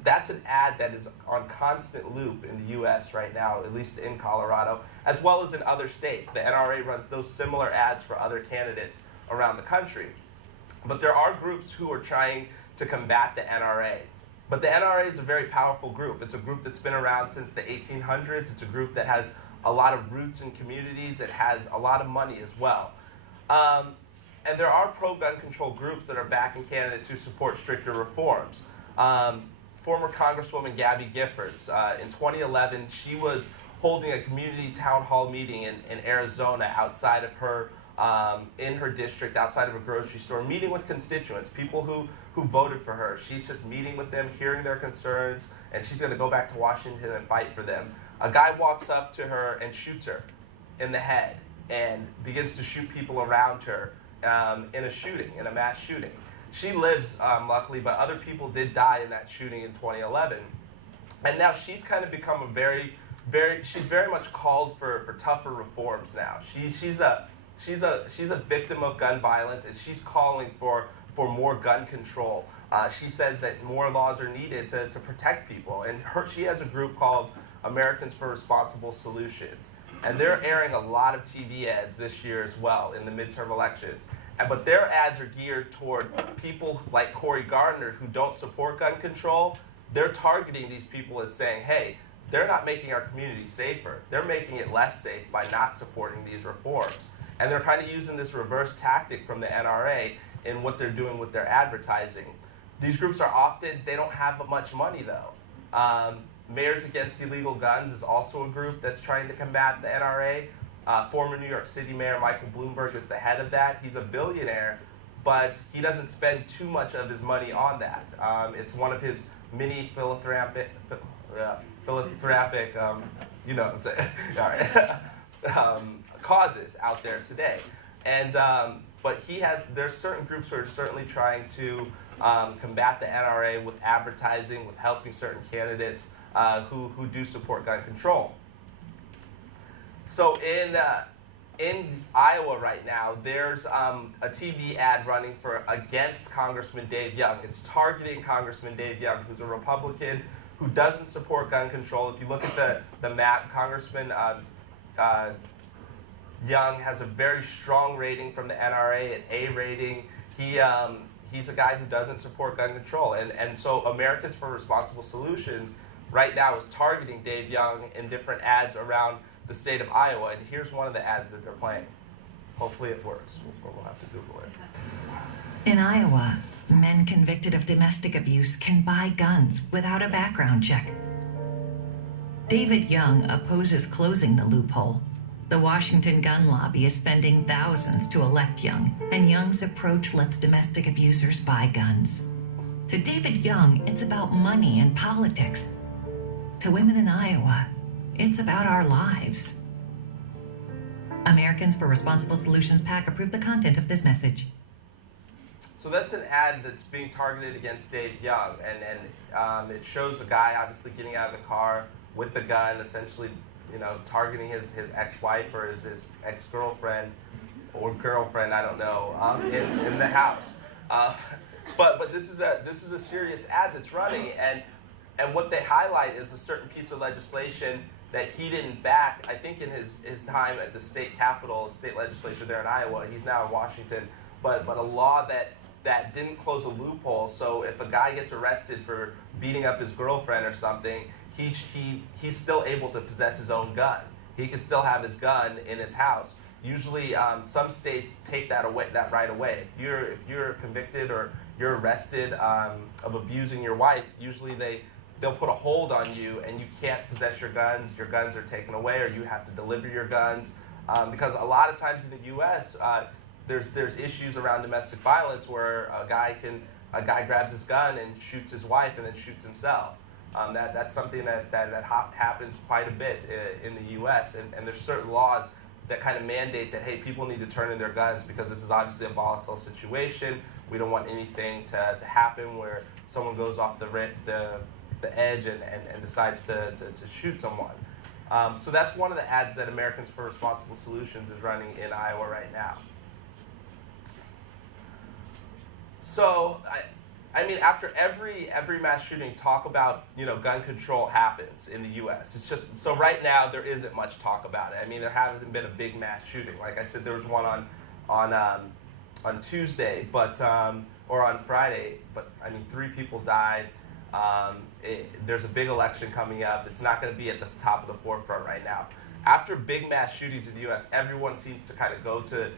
that's an ad that is on constant loop in the U.S. right now, at least in Colorado, as well as in other states. The NRA runs those similar ads for other candidates around the country. But there are groups who are trying to combat the NRA. But the NRA is a very powerful group. It's a group that's been around since the 1800s. It's a group that has a lot of roots in communities. It has a lot of money as well. And there are pro-gun control groups that are backing candidates who support stricter reforms. Former Congresswoman Gabby Giffords, in 2011, she was holding a community town hall meeting in Arizona outside of her, in her district, outside of a grocery store, meeting with constituents, people who voted for her. She's just meeting with them, hearing their concerns, and she's going to go back to Washington and fight for them. A guy walks up to her and shoots her in the head and begins to shoot people around her in a shooting, in a mass shooting. She lives, luckily, but other people did die in that shooting in 2011. And now she's kind of become she's very much called for tougher reforms now. She's a victim of gun violence, and she's calling for more gun control. She says that more laws are needed to protect people. And she has a group called Americans for Responsible Solutions. And they're airing a lot of TV ads this year as well in the midterm elections. But their ads are geared toward people like Cory Gardner who don't support gun control. They're targeting these people as saying, hey, they're not making our community safer. They're making it less safe by not supporting these reforms. And they're kind of using this reverse tactic from the NRA in what they're doing with their advertising. These groups are often, they don't have much money though. Mayors Against Illegal Guns is also a group that's trying to combat the NRA. Former New York City Mayor Michael Bloomberg is the head of that. He's a billionaire, but he doesn't spend too much of his money on that. It's one of his many philanthropic you know what I'm saying, all right, causes out there today. And, but there's certain groups who are certainly trying to combat the NRA with advertising, with helping certain candidates who do support gun control. So in Iowa right now, there's a TV ad running against Congressman Dave Young. It's targeting Congressman Dave Young, who's a Republican who doesn't support gun control. If you look at the map, Congressman Young has a very strong rating from the NRA, an A rating. He's a guy who doesn't support gun control. And so Americans for Responsible Solutions right now is targeting Dave Young in different ads around the state of Iowa. And here's one of the ads that they're playing. Hopefully it works. We'll have to Google it. In Iowa, men convicted of domestic abuse can buy guns without a background check. David Young opposes closing the loophole. The Washington gun lobby is spending thousands to elect Young, and Young's approach lets domestic abusers buy guns. To David Young, it's about money and politics. To women in Iowa, it's about our lives. Americans for Responsible Solutions PAC approve the content of this message. So that's an ad that's being targeted against Dave Young, and it shows a guy obviously getting out of the car with the gun, essentially, you know, targeting his ex-wife or his ex-girlfriend or girlfriend, I don't know, in the house. But this is a serious ad that's running, and what they highlight is a certain piece of legislation that he didn't back. I think in his time at the state capitol, state legislature there in Iowa, he's now in Washington, but a law that didn't close a loophole. So if a guy gets arrested for beating up his girlfriend or something, he's still able to possess his own gun. He can still have his gun in his house. Usually, some states take that right away. If you're convicted or you're arrested of abusing your wife, usually they'll put a hold on you and you can't possess your guns. Your guns are taken away, or you have to deliver your guns. Because a lot of times in the U.S., there's issues around domestic violence where a guy grabs his gun and shoots his wife and then shoots himself. That's something that happens quite a bit in the U.S. And there's certain laws that kind of mandate that, hey, people need to turn in their guns because this is obviously a volatile situation. We don't want anything to happen where someone goes off the edge and decides to shoot someone. So that's one of the ads that Americans for Responsible Solutions is running in Iowa right now. So, I mean, after every mass shooting, talk about, you know, gun control happens in the U.S. It's just, so right now there isn't much talk about it. I mean, there hasn't been a big mass shooting. Like I said, there was one on Tuesday, or on Friday, but I mean, 3 people died. There's a big election coming up. It's not going to be at the top of the forefront right now. After big mass shootings in the U.S., everyone seems to kind of go to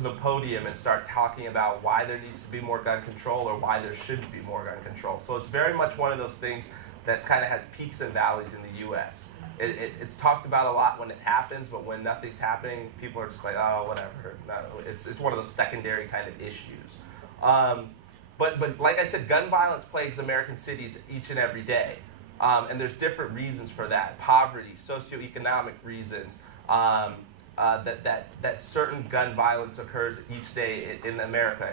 the podium and start talking about why there needs to be more gun control or why there shouldn't be more gun control. So it's very much one of those things that kind of has peaks and valleys in the U.S. It's talked about a lot when it happens, but when nothing's happening, people are just like, oh, whatever. No, it's one of those secondary kind of issues. But like I said, gun violence plagues American cities each and every day. And there's different reasons for that. Poverty, socioeconomic reasons, that certain gun violence occurs each day in America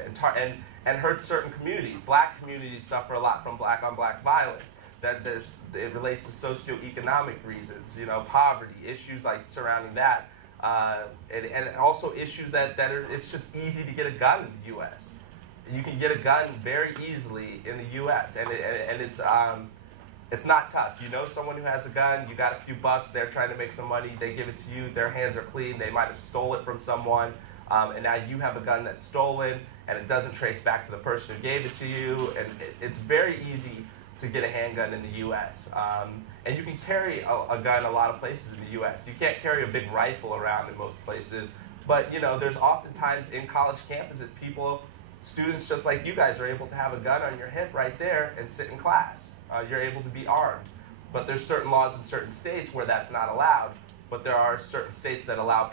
and hurts certain communities. Black communities suffer a lot from black-on-black violence. It relates to socioeconomic reasons, you know, poverty, issues like surrounding that, and also issues it's just easy to get a gun in the U.S. You can get a gun very easily in the U.S. and it's It's not tough. You know someone who has a gun, you got a few bucks, they're trying to make some money, they give it to you, their hands are clean, they might have stole it from someone, and now you have a gun that's stolen, and it doesn't trace back to the person who gave it to you, and it's very easy to get a handgun in the U.S. And you can carry a gun a lot of places in the U.S. You can't carry a big rifle around in most places, but you know, there's oftentimes in college campuses, students just like you guys are able to have a gun on your hip right there and sit in class. You're able to be armed. But there's certain laws in certain states where that's not allowed. But there are certain states that allow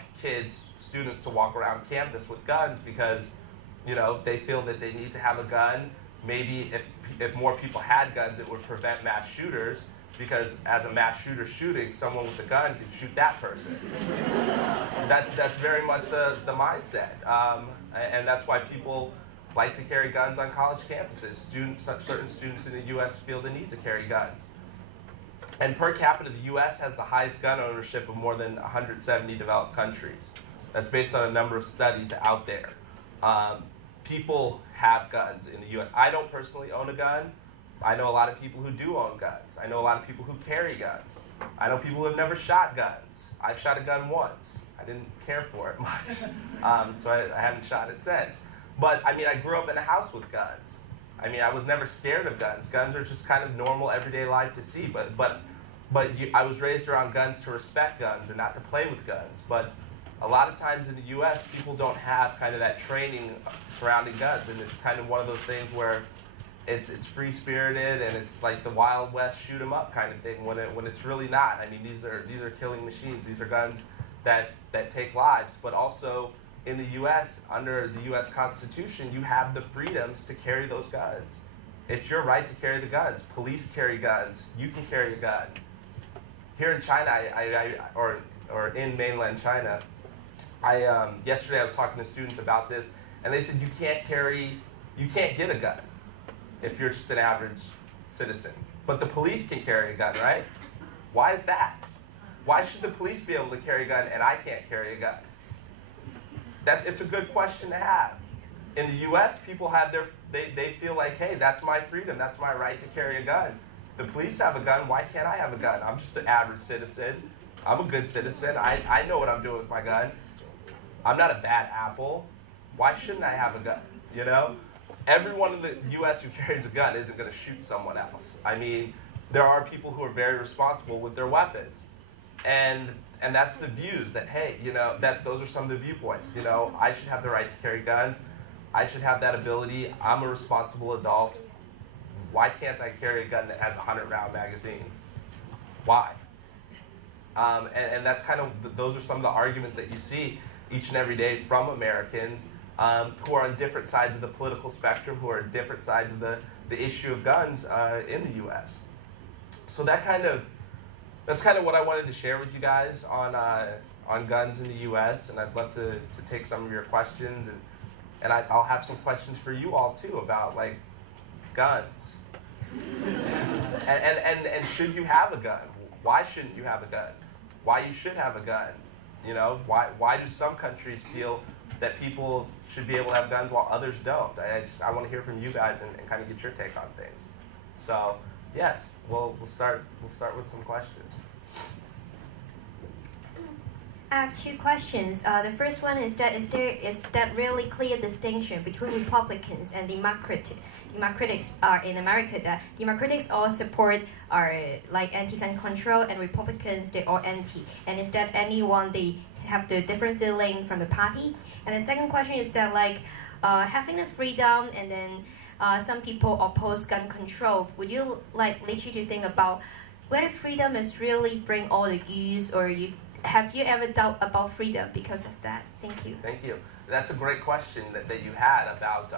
students to walk around campus with guns because, you know, they feel that they need to have a gun. Maybe if more people had guns, it would prevent mass shooters, because as a mass shooter shooting, someone with a gun can shoot that person. That's very much the mindset. And that's why people like to carry guns on college campuses. Certain students in the U.S. feel the need to carry guns. And per capita, the U.S. has the highest gun ownership of more than 170 developed countries. That's based on a number of studies out there. People have guns in the U.S. I don't personally own a gun. I know a lot of people who do own guns. I know a lot of people who carry guns. I know people who have never shot guns. I've shot a gun once. I didn't care for it much, so I haven't shot it since. But, I mean, I grew up in a house with guns. I mean, I was never scared of guns. Guns are just kind of normal, everyday life to see. But I was raised around guns to respect guns and not to play with guns. But a lot of times in the U.S., people don't have kind of that training surrounding guns. And it's kind of one of those things where it's free-spirited and it's like the Wild West shoot-'em-up kind of thing when it's really not. I mean, these are killing machines. These are guns that take lives. But also, in the U.S., under the U.S. Constitution, you have the freedoms to carry those guns. It's your right to carry the guns. Police carry guns. You can carry a gun. Here in China, or in mainland China, yesterday I was talking to students about this, and they said you can't get a gun if you're just an average citizen. But the police can carry a gun, right? Why is that? Why should the police be able to carry a gun and I can't carry a gun? It's a good question to have. In the U.S., people have they feel like, hey, that's my freedom, that's my right to carry a gun. The police have a gun, why can't I have a gun? I'm just an average citizen. I'm a good citizen. I know what I'm doing with my gun. I'm not a bad apple. Why shouldn't I have a gun? You know? Everyone in the U.S. who carries a gun isn't going to shoot someone else. I mean, there are people who are very responsible with their weapons. And that's the views that, hey, you know, those are some of the viewpoints. You know, I should have the right to carry guns. I should have that ability. I'm a responsible adult. Why can't I carry a gun that has a 100-round magazine? Why? And that's kind of, those are some of the arguments that you see each and every day from Americans who are on different sides of the political spectrum, who are on different sides of the issue of guns in the U.S. So that's kind of what I wanted to share with you guys on guns in the U.S. And I'd love to take some of your questions, and I'll have some questions for you all too about like guns. and should you have a gun? Why shouldn't you have a gun? Why you should have a gun? You know, why do some countries feel that people should be able to have guns while others don't? I want to hear from you guys and kind of get your take on things. So yes, we'll start with some questions. I have two questions. The first one is that is that really clear distinction between Republicans and Democrats in America? That Democrats all support like anti-gun control, and Republicans they all anti. And is that anyone they have the different feeling from the party? And the second question is that like having the freedom, and then some people oppose gun control. Would you like lead you to think about whether freedom is really bring all the use, or have you ever doubt about freedom because of that? Thank you. Thank you. That's a great question that you had about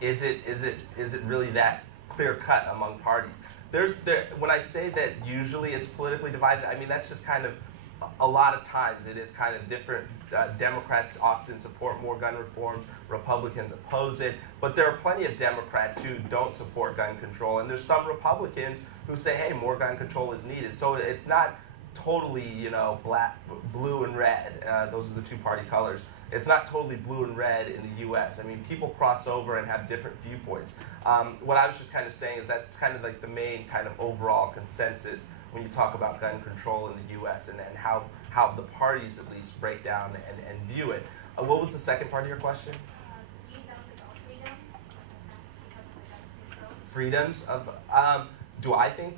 is it really that clear cut among parties? When I say that usually it's politically divided, I mean that's just kind of a lot of times it is kind of different. Democrats often support more gun reform. Republicans oppose it. But there are plenty of Democrats who don't support gun control, and there's some Republicans who say, hey, more gun control is needed. So it's not totally, black, blue and red. Those are the two party colors. It's not totally blue and red in the U.S. I mean, people cross over and have different viewpoints. What I was just kind of saying is that's kind of like the main kind of overall consensus when you talk about gun control in the U.S. and how the parties at least break down and view it. What was the second part of your question? Freedoms of, do I think?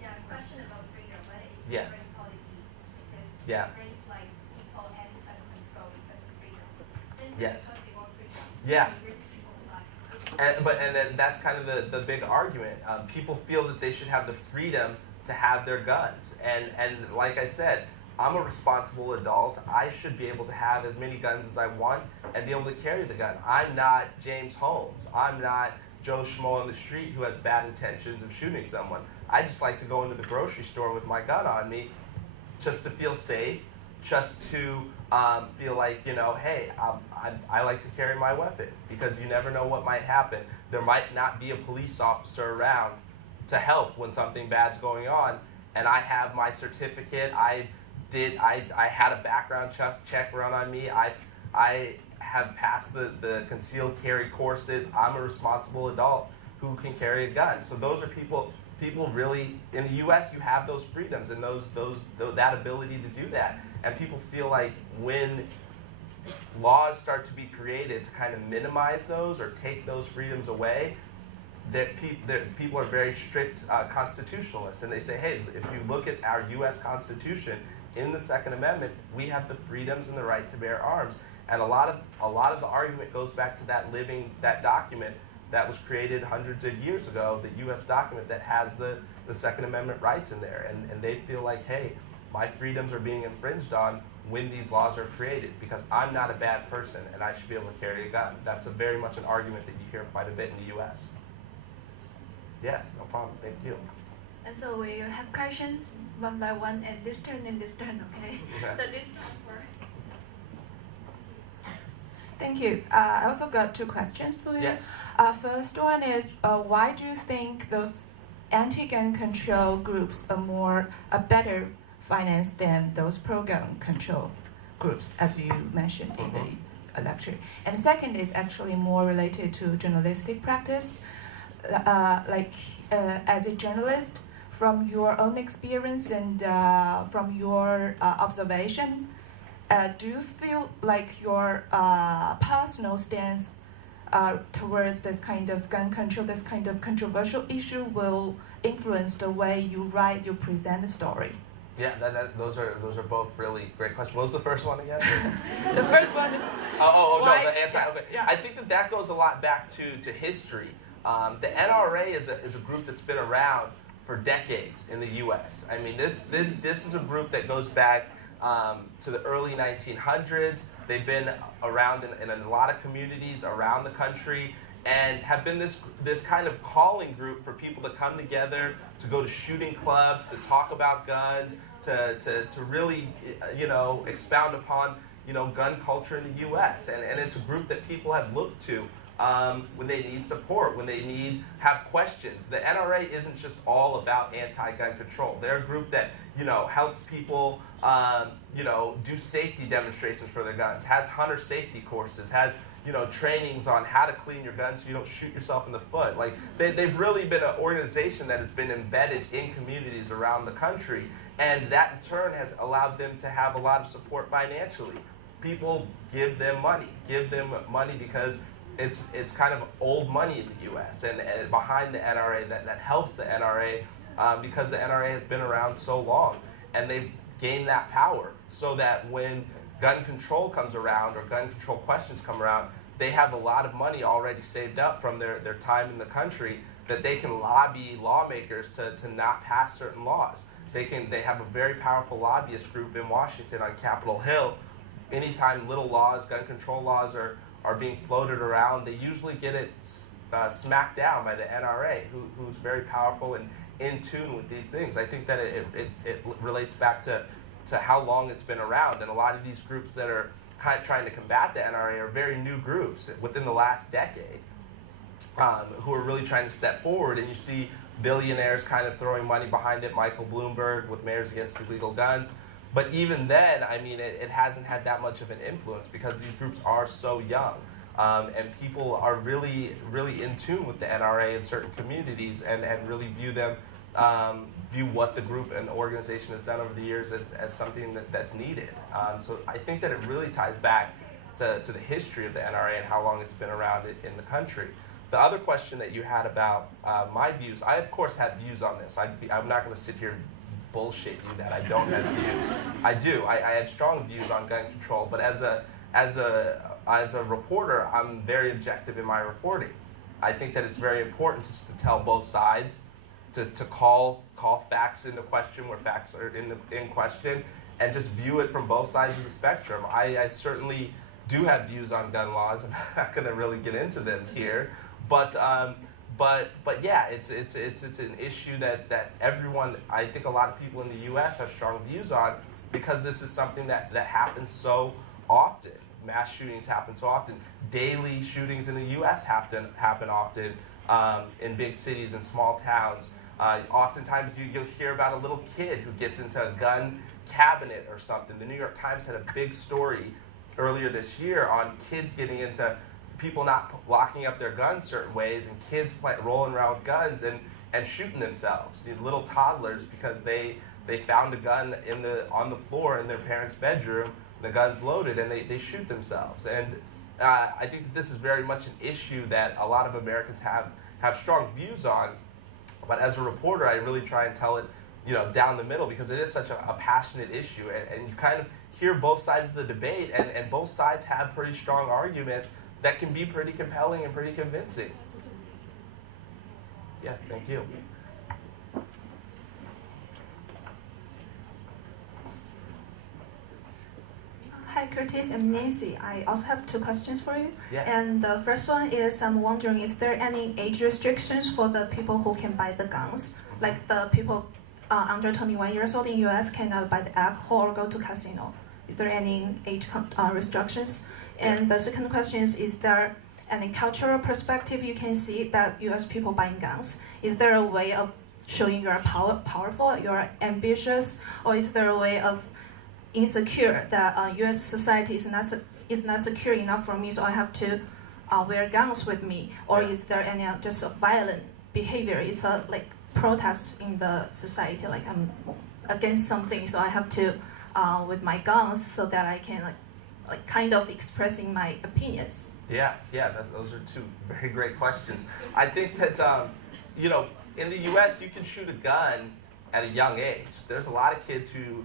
Yeah, question about freedom, whether it Yeah. brings all the peace, because Yeah. it brings like people and gun control because of freedom. Simply Yes. because they want freedom. Yeah. It brings people's life. And then that's kind of the big argument. People feel that they should have the freedom to have their guns. And like I said, I'm a responsible adult. I should be able to have as many guns as I want and be able to carry the gun. I'm not James Holmes. I'm not Joe Schmo on the street who has bad intentions of shooting someone. I just like to go into the grocery store with my gun on me just to feel safe, just to feel like, hey, I like to carry my weapon because you never know what might happen. There might not be a police officer around to help when something bad's going on, and I have my certificate. I had a background check run on me. I have passed the concealed carry courses. I'm a responsible adult who can carry a gun. So those are people really, in the U.S. you have those freedoms and that ability to do that. And people feel like when laws start to be created to kind of minimize those or take those freedoms away, that people are very strict constitutionalists. And they say, hey, if you look at our U.S. Constitution, in the Second Amendment, we have the freedoms and the right to bear arms. And a lot of the argument goes back to that document that was created hundreds of years ago, the U.S. document that has the Second Amendment rights in there. And they feel like, hey, my freedoms are being infringed on when these laws are created because I'm not a bad person and I should be able to carry a gun. That's very much an argument that you hear quite a bit in the U.S. Yes, no problem. Thank you. And so we have questions one by one, and this turn and this turn, okay? So this turn first. Thank you. I also got two questions for you. Yes. First one is, why do you think those anti-gun control groups are better financed than those pro-gun control groups, as you mentioned in the lecture? And the second is actually more related to journalistic practice. As a journalist, from your own experience and from your observation, do you feel like your personal stance towards this kind of gun control, this kind of controversial issue, will influence the way you present the story? Yeah, those are both really great questions. What was the first one again? The first one is no, why, the anti. Okay, yeah. I think that goes a lot back to history. The NRA is a group that's been around for decades in the U.S. I mean, this is a group that goes back to the early 1900s. They've been around in a lot of communities around the country and have been this kind of calling group for people to come together, to go to shooting clubs, to talk about guns, to really expound upon gun culture in the U.S. And it's a group that people have looked to when they need support, when they have questions. The NRA isn't just all about anti-gun control. They're a group that helps people do safety demonstrations for their guns, has hunter safety courses, has trainings on how to clean your gun so you don't shoot yourself in the foot. Like they've really been an organization that has been embedded in communities around the country, and that in turn has allowed them to have a lot of support financially. People give them money because it's kind of old money in the U.S. and behind the NRA that helps the NRA because the NRA has been around so long, and they've gained that power so that when gun control comes around or gun control questions come around, they have a lot of money already saved up from their time in the country that they can lobby lawmakers to not pass certain laws. They have a very powerful lobbyist group in Washington on Capitol Hill. Anytime little laws, gun control laws are being floated around, they usually get it smacked down by the NRA, who's very powerful and in tune with these things. I think that it relates back to how long it's been around, and a lot of these groups that are kind of trying to combat the NRA are very new groups within the last decade who are really trying to step forward. And you see billionaires kind of throwing money behind it, Michael Bloomberg with Mayors Against Illegal Guns. But even then, I mean, it hasn't had that much of an influence because these groups are so young. And people are really, really in tune with the NRA in certain communities and really view them, view what the group and organization has done over the years as something that's needed. So I think that it really ties back to the history of the NRA and how long it's been around in the country. The other question that you had about my views, I of course have views on this. I'm not going to sit here and bullshit you that I don't have views. I do. I have strong views on gun control, but as a reporter, I'm very objective in my reporting. I think that it's very important just to tell both sides, to call facts into question where facts are in question, and just view it from both sides of the spectrum. I certainly do have views on gun laws. I'm not going to really get into them here, but yeah, it's an issue that everyone, I think a lot of people in the U.S. have strong views on because this is something that happens so often. Mass shootings happen so often. Daily shootings in the U.S. happen often in big cities and small towns. Oftentimes you'll hear about a little kid who gets into a gun cabinet or something. The New York Times had a big story earlier this year on kids getting into people not locking up their guns certain ways and kids rolling around with guns and shooting themselves. Little toddlers because they found a gun on the floor in their parents' bedroom. The gun's loaded and they shoot themselves. And I think that this is very much an issue that a lot of Americans have strong views on. But as a reporter, I really try and tell it, down the middle because it is such a passionate issue. And you kind of hear both sides of the debate, and both sides have pretty strong arguments that can be pretty compelling and pretty convincing. Yeah, thank you. Hi, Kurtis and Nancy. I also have two questions for you. Yeah. And the first one is I'm wondering, is there any age restrictions for the people who can buy the guns? Like the people under 21 years old in US cannot buy the alcohol or go to casino. Is there any age restrictions? And the second question is there any cultural perspective you can see that US people buying guns? Is there a way of showing you're powerful, you're ambitious, or is there a way of insecure that U.S. society is not secure enough for me, so I have to wear guns with me? Or is there any just a violent behavior? It's a protest in the society, like I'm against something, so I have to with my guns so that I can kind of expressing my opinions. Yeah, those are two very great questions. I think that in the U.S. you can shoot a gun at a young age. There's a lot of kids who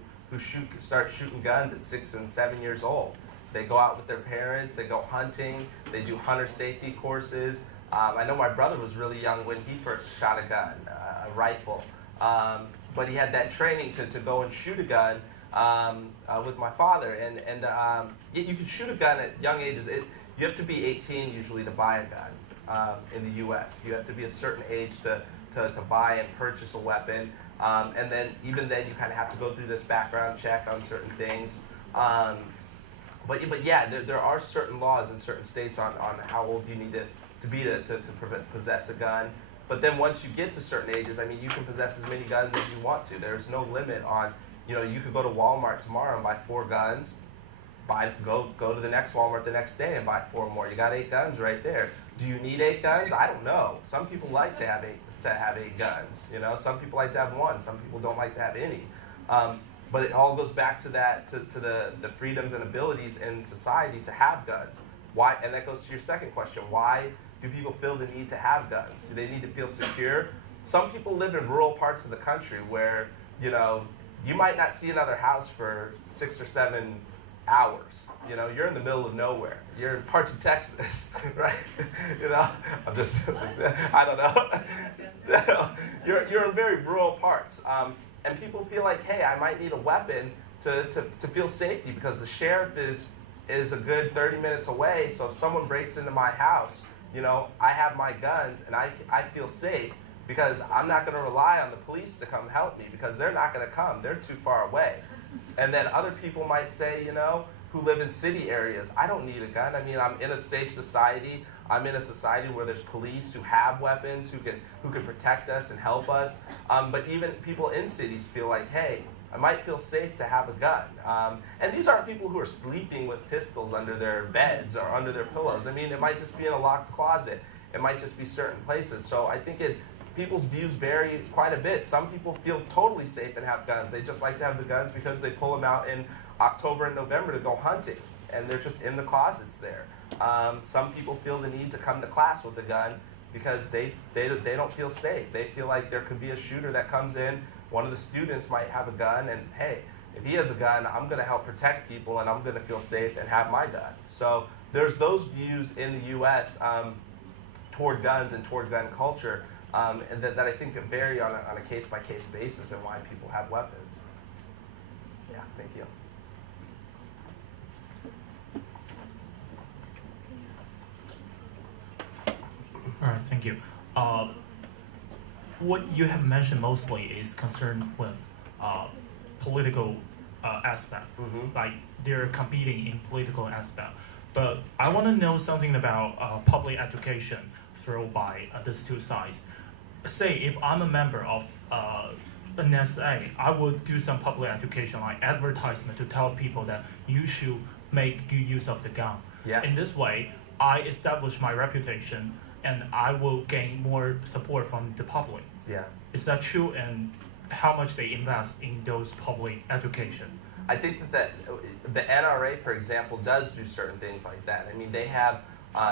start shooting guns at 6 and 7 years old. They go out with their parents, they go hunting, they do hunter safety courses. I know my brother was really young when he first shot a gun, a rifle. But he had that training to go and shoot a gun with my father. And you can shoot a gun at young ages. You have to be 18 usually to buy a gun in the U.S. You have to be a certain age to buy and purchase a weapon. And then even then you kind of have to go through this background check on certain things. But yeah, there are certain laws in certain states on how old you need to be to possess a gun. But then once you get to certain ages, I mean, you can possess as many guns as you want to. There's no limit on, you could go to Walmart tomorrow and buy 4 guns, go to the next Walmart the next day and buy 4 more. You got 8 guns right there. Do you need 8 guns? I don't know. Some people like to have 8 guns. Some people like to have 1. Some people don't like to have any. But it all goes back to that, to the freedoms and abilities in society to have guns. Why? And that goes to your second question. Why do people feel the need to have guns? Do they need to feel secure? Some people live in rural parts of the country where, you might not see another house for 6 or 7 hours. You're in the middle of nowhere. You're in parts of Texas, right? I'm just, I don't know. You're in very rural parts. And people feel like, hey, I might need a weapon to feel safety because the sheriff is a good 30 minutes away. So if someone breaks into my house, I have my guns and I feel safe because I'm not going to rely on the police to come help me because they're not going to come. They're too far away. And then other people might say, who live in city areas, I don't need a gun. I mean, I'm in a safe society. I'm in a society where there's police who have weapons, who can protect us and help us. But even people in cities feel like, hey, I might feel safe to have a gun. And these aren't people who are sleeping with pistols under their beds or under their pillows. I mean, it might just be in a locked closet. It might just be certain places. So I think people's views vary quite a bit. Some people feel totally safe and have guns. They just like to have the guns because they pull them out in October and November to go hunting, and they're just in the closets there. Some people feel the need to come to class with a gun because they don't feel safe. They feel like there could be a shooter that comes in. One of the students might have a gun, and hey, if he has a gun, I'm going to help protect people, and I'm going to feel safe and have my gun. So there's those views in the U.S. Toward guns and toward gun culture, and that I think vary on a case-by-case basis and why people have weapons. Yeah, thank you. All right, thank you. What you have mentioned mostly is concerned with political aspect, like they're competing in political aspect. But I want to know something about public education thrown by these two sides. Say if I'm a member of an SA, I would do some public education like advertisement to tell people that you should make good use of the gun. Yeah. In this way, I establish my reputation and I will gain more support from the public. Yeah. Is that true? And how much they invest in those public education? I think that the NRA, for example, does do certain things like that. I mean, they have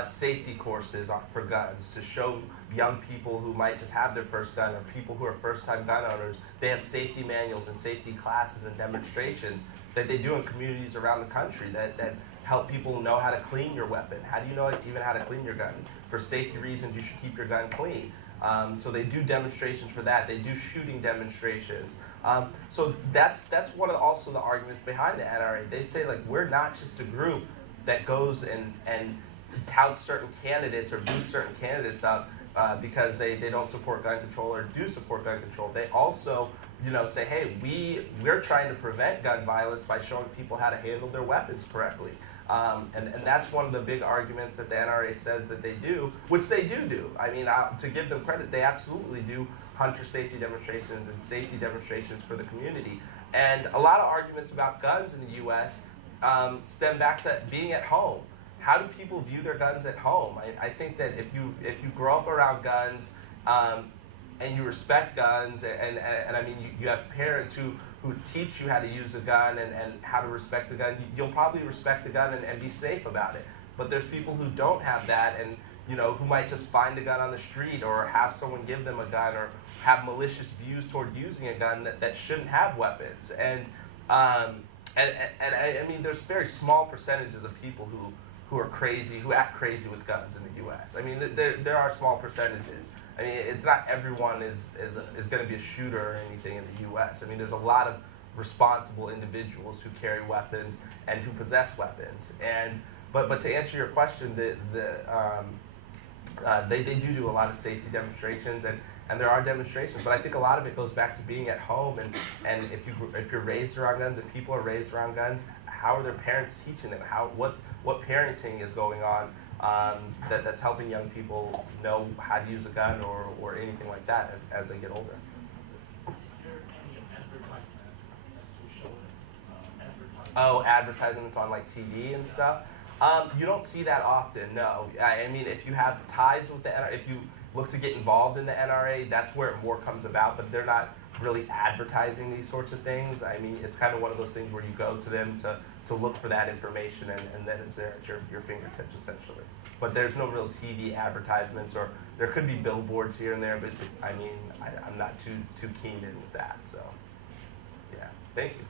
safety courses for guns to show young people who might just have their first gun or people who are first-time gun owners. They have safety manuals and safety classes and demonstrations that they do in communities around the country that help people know how to clean your weapon. How do you know even how to clean your gun? For safety reasons, you should keep your gun clean. So they do demonstrations for that. They do shooting demonstrations. So that's one of also the arguments behind the NRA. They say, like, we're not just a group that goes and touts certain candidates or boosts certain candidates up because they don't support gun control or do support gun control. They also, say, hey, we're trying to prevent gun violence by showing people how to handle their weapons correctly. And that's one of the big arguments that the NRA says that they do, which they do. I mean, to give them credit, they absolutely do hunter safety demonstrations and safety demonstrations for the community. And a lot of arguments about guns in the U.S. Stem back to being at home. How do people view their guns at home? I think that if you grow up around guns and you respect guns, and I mean, you have parents who teach you how to use a gun and how to respect a gun, you'll probably respect the gun and be safe about it. But there's people who don't have that and who might just find a gun on the street or have someone give them a gun or have malicious views toward using a gun that shouldn't have weapons. And I mean, there's very small percentages of people who are crazy, who act crazy with guns in the U.S. I mean, there are small percentages. I mean, it's not everyone is going to be a shooter or anything in the U.S. I mean, there's a lot of responsible individuals who carry weapons and who possess weapons. But to answer your question, they do a lot of safety demonstrations and there are demonstrations. But I think a lot of it goes back to being at home and if you're raised around guns, if people are raised around guns, how are their parents teaching them? What parenting is going on? That's helping young people know how to use a gun or anything like that as they get older. Oh, advertisements on like TV and stuff? You don't see that often, no. I mean, if you have ties with the NRA, if you look to get involved in the NRA, that's where it more comes about, but they're not really advertising these sorts of things. I mean, it's kind of one of those things where you go to them to look for that information and then it's there at your fingertips, essentially. But there's no real TV advertisements, or there could be billboards here and there, but I mean, I'm not too keen in with that, so yeah. Thank you.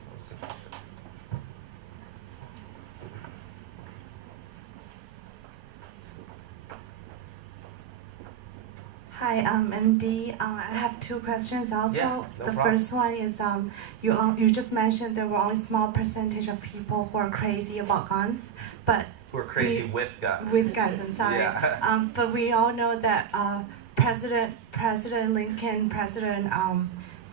Hi, I'm MD. I have two questions also. Yeah, no the problem. first one is you just mentioned there were only small percentage of people who are crazy about guns, but who are crazy with guns. With guns, I'm sorry. Yeah. But we all know that President Lincoln, President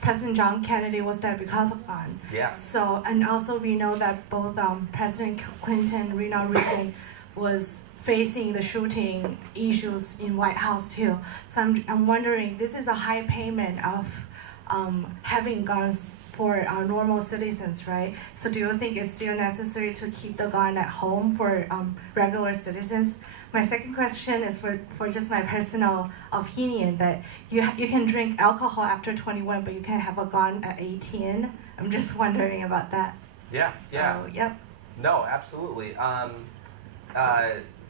President John Kennedy was dead because of gun. Yeah. So, and also we know that both President Clinton, Ronald Reagan, was facing the shooting issues in White House too. So I'm wondering, this is a high payment of having guns for normal citizens, right? So do you think it's still necessary to keep the gun at home for regular citizens? My second question is for just my personal opinion that you can drink alcohol after 21, but you can't have a gun at 18. I'm just wondering about that. Yeah, yeah. So, yep. No, absolutely.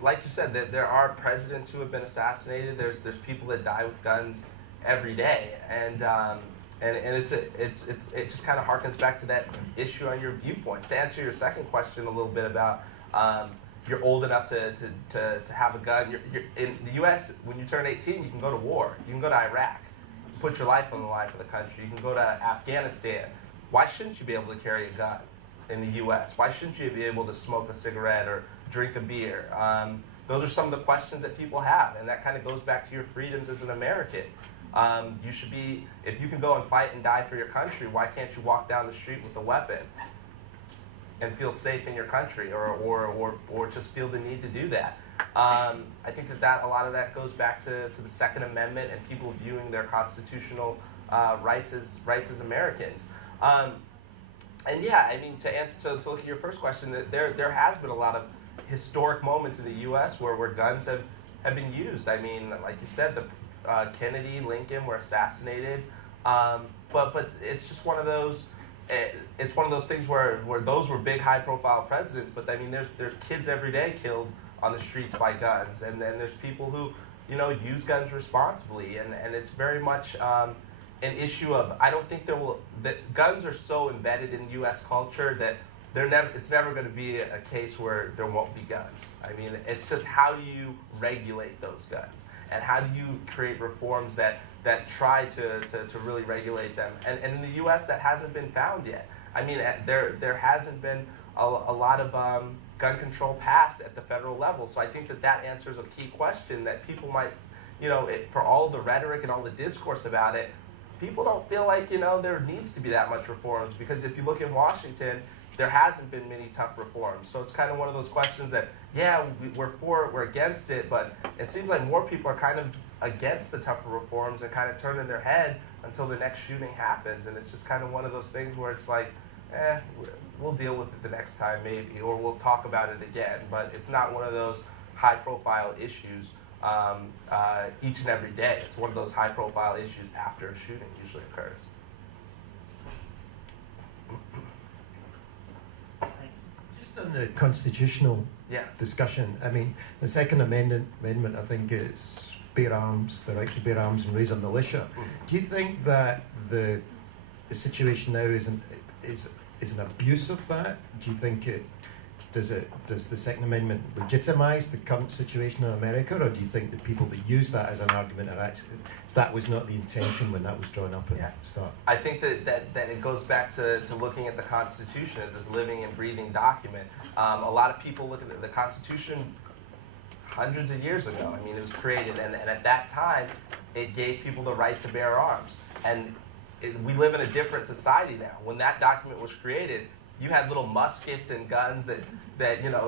Like you said, there are presidents who have been assassinated. There's people that die with guns every day, and it just kind of harkens back to that issue on your viewpoints. To answer your second question a little bit about you're old enough to have a gun. You're in the U.S., when you turn 18, you can go to war. You can go to Iraq, put your life on the line for the country. You can go to Afghanistan. Why shouldn't you be able to carry a gun in the U.S.? Why shouldn't you be able to smoke a cigarette or drink a beer? Those are some of the questions that people have, and that kind of goes back to your freedoms as an American. You should be, if you can go and fight and die for your country, why can't you walk down the street with a weapon and feel safe in your country, or just feel the need to do that? I think that a lot of that goes back to the Second Amendment and people viewing their constitutional rights as Americans. And yeah, I mean, to look at your first question, that there has been a lot of historic moments in the U.S. where guns have been used. I mean, like you said, Kennedy, Lincoln were assassinated, but it's just one of those. It's one of those things where those were big, high-profile presidents. But I mean, there's kids every day killed on the streets by guns, and then there's people who use guns responsibly, and it's very much an issue of, I don't think that guns are so embedded in U.S. culture that it's never going to be a case where there won't be guns. I mean, it's just how do you regulate those guns, and how do you create reforms that try to really regulate them? And in the U.S. that hasn't been found yet. I mean, there hasn't been a lot of gun control passed at the federal level. So I think that answers a key question that people might, for all the rhetoric and all the discourse about it, people don't feel like, there needs to be that much reforms, because if you look in Washington, there hasn't been many tough reforms. So it's kind of one of those questions that, yeah, we're against it, but it seems like more people are kind of against the tougher reforms and kind of turning their head until the next shooting happens. And it's just kind of one of those things where it's like, we'll deal with it the next time maybe, or we'll talk about it again. But it's not one of those high-profile issues each and every day. It's one of those high-profile issues after a shooting usually occurs. Just on the constitutional discussion, I mean, the Second Amendment, I think, is bear arms, the right to bear arms and raise a militia. Do you think that the situation now is an abuse of that? Do you think does the Second Amendment legitimize the current situation in America, or do you think the people that use that as an argument are actually, that was not the intention when that was drawn up at the start? I think that it goes back to looking at the Constitution as this living and breathing document. A lot of people look at the Constitution hundreds of years ago. I mean, it was created, and at that time, it gave people the right to bear arms. And we live in a different society now. When that document was created, you had little muskets and guns that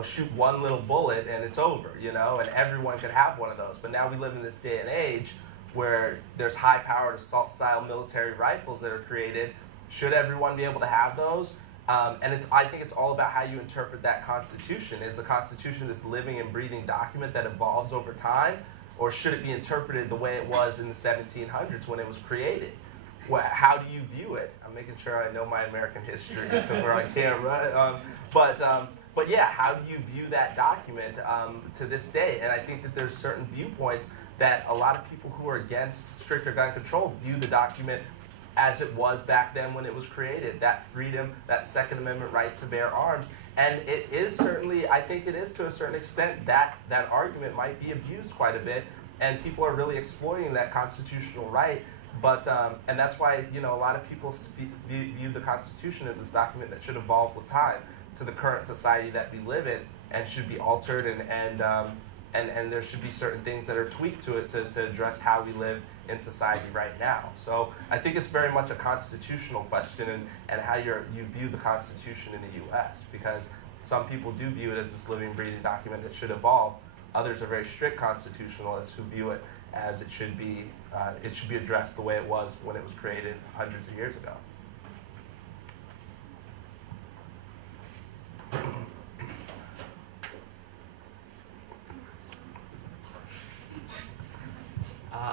shoot one little bullet and it's over, and everyone could have one of those. But now we live in this day and age where there's high-powered assault-style military rifles that are created. Should everyone be able to have those? And I think it's all about how you interpret that Constitution. Is the Constitution this living and breathing document that evolves over time, or should it be interpreted the way it was in the 1700s when it was created? How do you view it? I'm making sure I know my American history because we're on camera. But yeah, how do you view that document to this day? And I think that there's certain viewpoints that a lot of people who are against stricter gun control view the document as it was back then when it was created. That freedom, that Second Amendment right to bear arms. And it is certainly, I think it is to a certain extent, that argument might be abused quite a bit, and people are really exploiting that constitutional right. But and that's why a lot of people view the Constitution as this document that should evolve with time to the current society that we live in, and should be altered, and there should be certain things that are tweaked to it to address how we live in society right now. So I think it's very much a constitutional question and how you view the Constitution in the U.S. because some people do view it as this living, breathing document that should evolve. Others are very strict constitutionalists who view it as it should be addressed the way it was when it was created hundreds of years ago.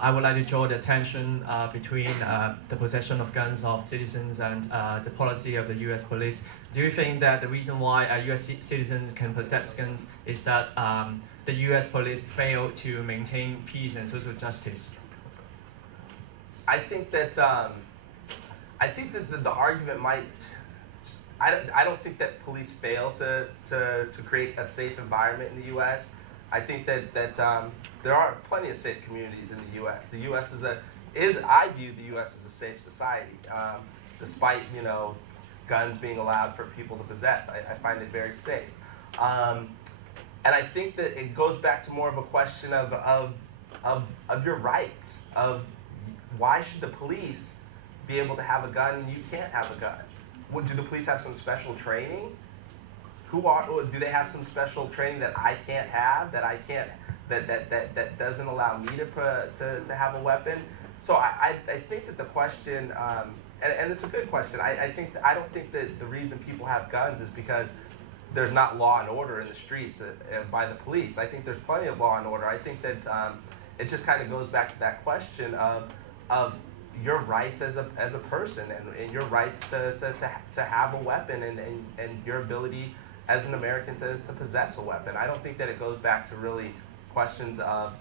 I would like to draw the attention between the possession of guns of citizens and the policy of the U.S. police. Do you think that the reason why U.S. citizens can possess guns is that the U.S. police fail to maintain peace and social justice? I think that the argument might. I don't think that police fail to create a safe environment in the U.S. I think that there are plenty of safe communities in the U.S. The U.S. I view the U.S. as a safe society, despite guns being allowed for people to possess. I find it very safe, and I think that it goes back to more of a question of your rights. Of why should the police be able to have a gun and you can't have a gun? Do the police have some special training? Do they have some special training that I can't have, that doesn't allow me to have a weapon? So I think that the question, and it's a good question. I don't think that the reason people have guns is because there's not law and order in the streets by the police. I think there's plenty of law and order. I think that it just kind of goes back to that question of your rights as a person and your rights to have a weapon and your ability as an American to possess a weapon. I don't think that it goes back to really questions of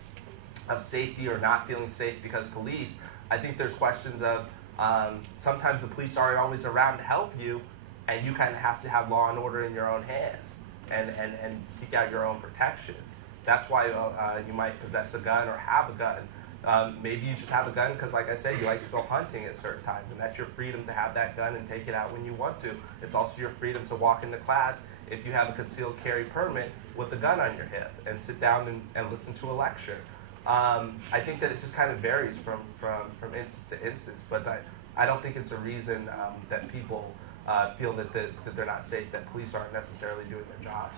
safety or not feeling safe because police. I think there's questions of sometimes the police aren't always around to help you, and you kind of have to have law and order in your own hands and seek out your own protections. That's why you might possess a gun or have a gun. Maybe you just have a gun because, like I said, you like to go hunting at certain times, and that's your freedom to have that gun and take it out when you want to. It's also your freedom to walk into class if you have a concealed carry permit with a gun on your hip and sit down and listen to a lecture. I think that it just kind of varies from instance to instance, but I don't think it's a reason that people feel that they're not safe, that police aren't necessarily doing their job.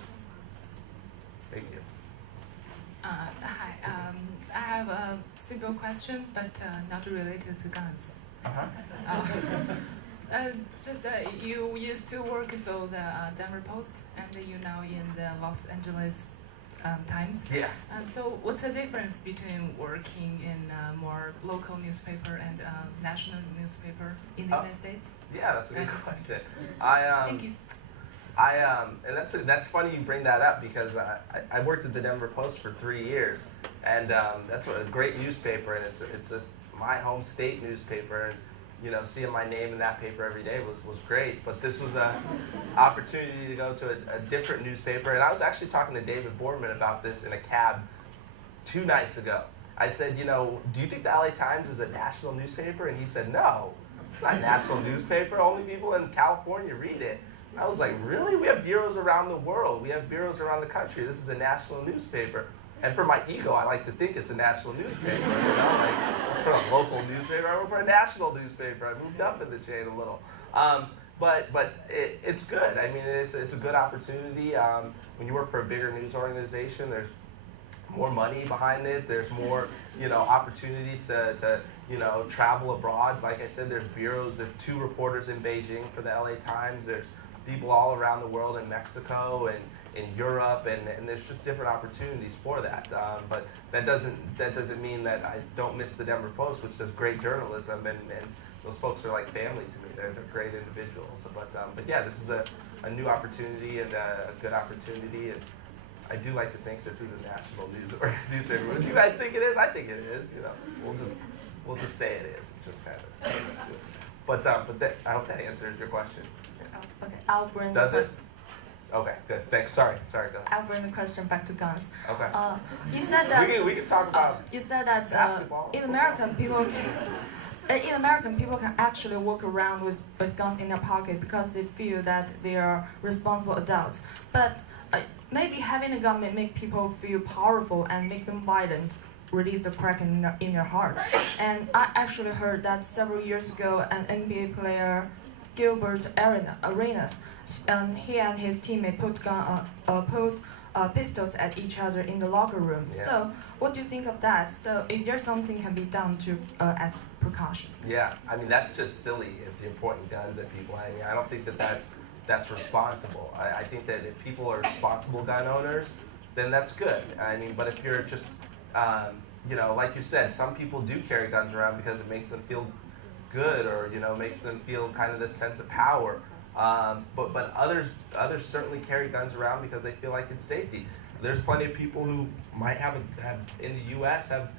Thank you. Hi, I have a simple question, but not related to guns. You used to work for the Denver Post, and you now in the Los Angeles Times. Yeah. So what's the difference between working in a more local newspaper and a national newspaper in the United States? Yeah, that's a good question. Thank you. And that's funny you bring that up because I worked at the Denver Post for 3 years, and that's a great newspaper, and it's my home state newspaper, and seeing my name in that paper every day was great. But this was an opportunity to go to a different newspaper, and I was actually talking to David Boardman about this in a cab 2 nights ago. I said, do you think the LA Times is a national newspaper? And he said, no, it's not a national newspaper. Only people in California read it. I was like, really? We have bureaus around the world. We have bureaus around the country. This is a national newspaper. And for my ego, I like to think it's a national newspaper. Like for a local newspaper, I work for a national newspaper. I moved up in the chain a little. But it's good. I mean, it's a good opportunity. When you work for a bigger news organization, there's more money behind it. There's more, opportunities to travel abroad. Like I said, there's bureaus. There's 2 reporters in Beijing for the LA Times. There's people all around the world in Mexico and in Europe, and there's just different opportunities for that. But that doesn't mean that I don't miss the Denver Post, which does great journalism, and those folks are like family to me. They're great individuals. But yeah, this is a new opportunity and a good opportunity, and I do like to think this is a national newspaper. What do you guys think it is? I think it is. We'll just say it is. Just kind of. But I hope that answers your question. Yeah. Okay, I'll bring. Does it? Okay, good. Thanks. Sorry. Go ahead. I'll bring the question back to guns. Okay. You said that we can talk about. You said that in American people can actually walk around with guns in their pocket because they feel that they are responsible adults. But maybe having a gun may make people feel powerful and make them violent. release the crack in your heart. And I actually heard that several years ago, an NBA player, Gilbert Arenas, he and his teammate put pistols at each other in the locker room. Yeah. So, what do you think of that? So, if there's something can be done to as precaution? Yeah, I mean that's just silly if you're pointing guns at people. I mean I don't think that that's responsible. I think that if people are responsible gun owners, then that's good. I mean, but if you're just you know, like you said, some people do carry guns around because it makes them feel good, or you know, makes them feel kind of this sense of power. But others certainly carry guns around because they feel like it's safety. There's plenty of people who might have in the U.S. have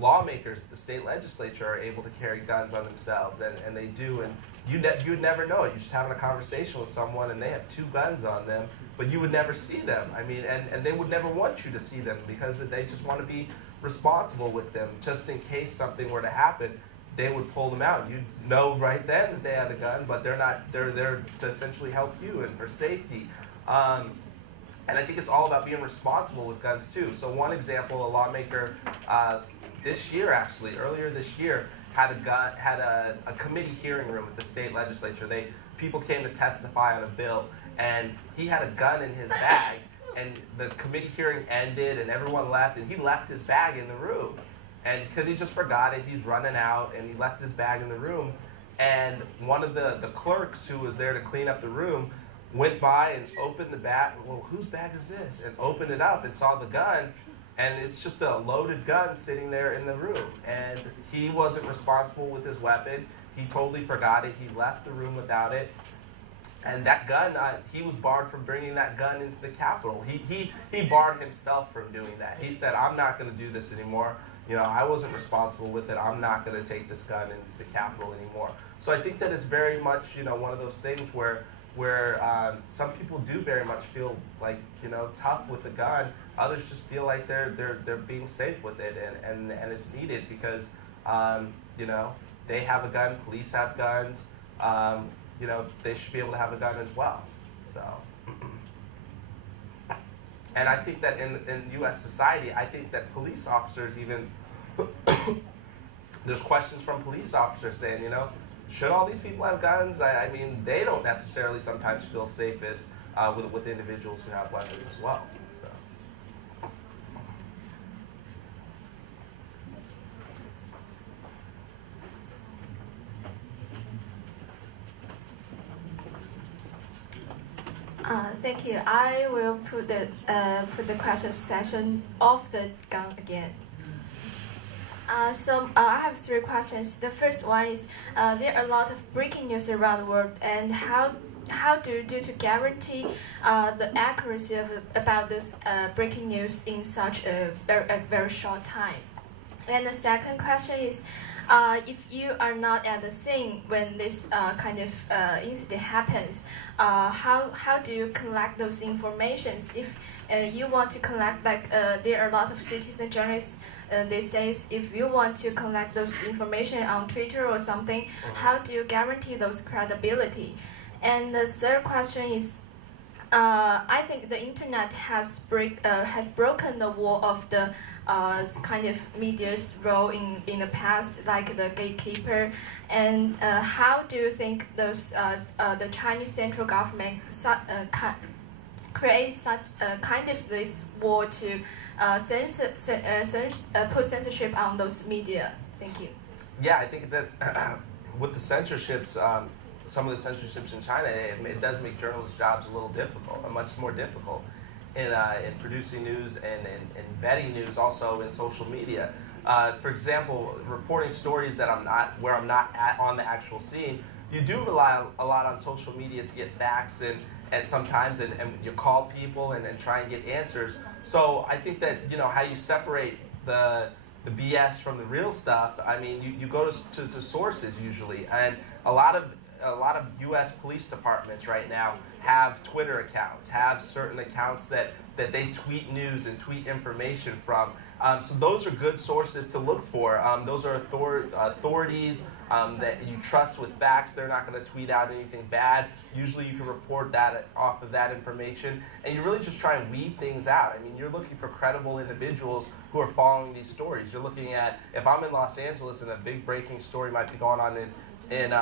lawmakers, the state legislature are able to carry guns on themselves, and they do, and you would never know it. You're just having a conversation with someone and they have 2 guns on them, but you would never see them. I mean, and they would never want you to see them because they just want to be responsible with them, just in case something were to happen. They would pull them out. You'd know right then that they had a gun, but they're not. They're there to essentially help you and for safety. And I think it's all about being responsible with guns too. So one example, a lawmaker this year, actually earlier this year, had a committee hearing room at the state legislature. People came to testify on a bill, and he had a gun in his bag. And the committee hearing ended, and everyone left, and he left his bag in the room. And because he just forgot it, he's running out, and he left his bag in the room. And one of the clerks who was there to clean up the room went by and opened the bag. Well, whose bag is this? And opened it up and saw the gun. And it's just a loaded gun sitting there in the room. And he wasn't responsible with his weapon. He totally forgot it. He left the room without it. And that gun, he was barred from bringing that gun into the Capitol. He barred himself from doing that. He said, I'm not going to do this anymore. You know, I wasn't responsible with it. I'm not going to take this gun into the Capitol anymore. So I think that it's very much, you know, one of those things where some people do very much feel like, you know, tough with the gun. Others just feel like they're being safe with it, and it's needed because, you know, they have a gun, police have guns, you know, they should be able to have a gun as well. So, and I think that in U.S. society, I think that police officers even, there's questions from police officers saying, you know, should all these people have guns? I mean, they don't necessarily sometimes feel safest with individuals who have weapons as well. So. Thank you. I will put the question session of the gun again. So I have 3 questions. The first one is there are a lot of breaking news around the world, and how do you do to guarantee the accuracy about this breaking news in such a very short time? And the second question is, if you are not at the scene when this kind of incident happens, how do you collect those informations? If you want to collect, like there are a lot of citizen journalists these days, if you want to collect those information on Twitter or something, how do you guarantee those credibility? And the third question is, I think the internet has broken the wall of the kind of media's role in the past, like the gatekeeper. And how do you think those the Chinese central government create such kind of this wall to put censorship on those media? Thank you. Yeah, I think that with the censorships, some of the censorships in China, it does make journalists' jobs a little difficult, much more difficult in producing news and vetting news, also in social media. For example, reporting stories that I'm not on the actual scene, you do rely a lot on social media to get facts and sometimes and you call people and try and get answers. So I think that, you know, how you separate the BS from the real stuff, I mean, you go to sources usually, and a lot of U.S. police departments right now have Twitter accounts, have certain accounts that they tweet news and tweet information from. So those are good sources to look for. Those are authorities that you trust with facts. They're not going to tweet out anything bad. Usually you can report that off of that information. And you really just try and weed things out. I mean, you're looking for credible individuals who are following these stories. You're looking at, if I'm in Los Angeles and a big breaking story might be going on in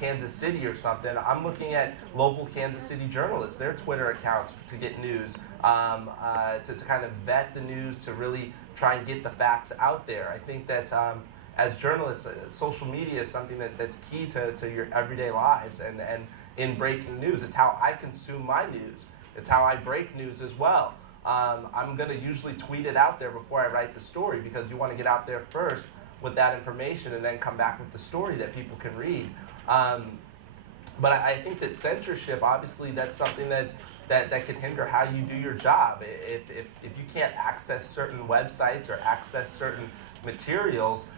Kansas City or something, I'm looking at local Kansas City journalists, their Twitter accounts to get news, to kind of vet the news, to really try and get the facts out there. I think that as journalists, social media is something that's key to your everyday lives, and in breaking news, it's how I consume my news. It's how I break news as well. I'm going to usually tweet it out there before I write the story, because you want to get out there first with that information and then come back with the story that people can read. But I think that censorship, obviously, that's something that can hinder how you do your job. If you can't access certain websites or access certain materials,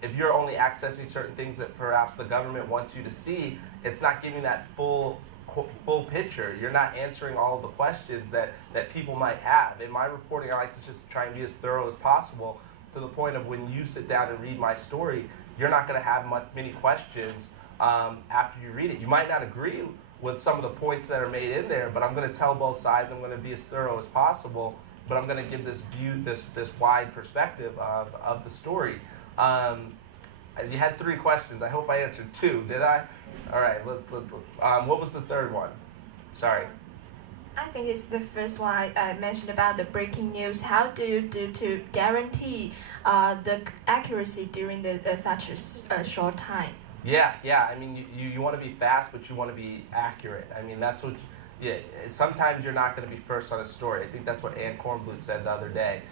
if you're only accessing certain things that perhaps the government wants you to see, it's not giving that full picture. You're not answering all of the questions that people might have. In my reporting, I like to just try and be as thorough as possible, to the point of when you sit down and read my story, you're not going to have many questions after you read it. You might not agree with some of the points that are made in there, but I'm going to tell both sides. I'm going to be as thorough as possible, but I'm going to give this view, this wide perspective of the story. You had 3 questions. I hope I answered 2. Did I? All right. What was the third one? Sorry. I think it's the first one I mentioned about the breaking news. How do you do to guarantee the accuracy during such a short time? Yeah. I mean, you want to be fast, but you want to be accurate. I mean, that's what. Sometimes you're not going to be first on a story. I think that's what Ann Kornblut said the other day.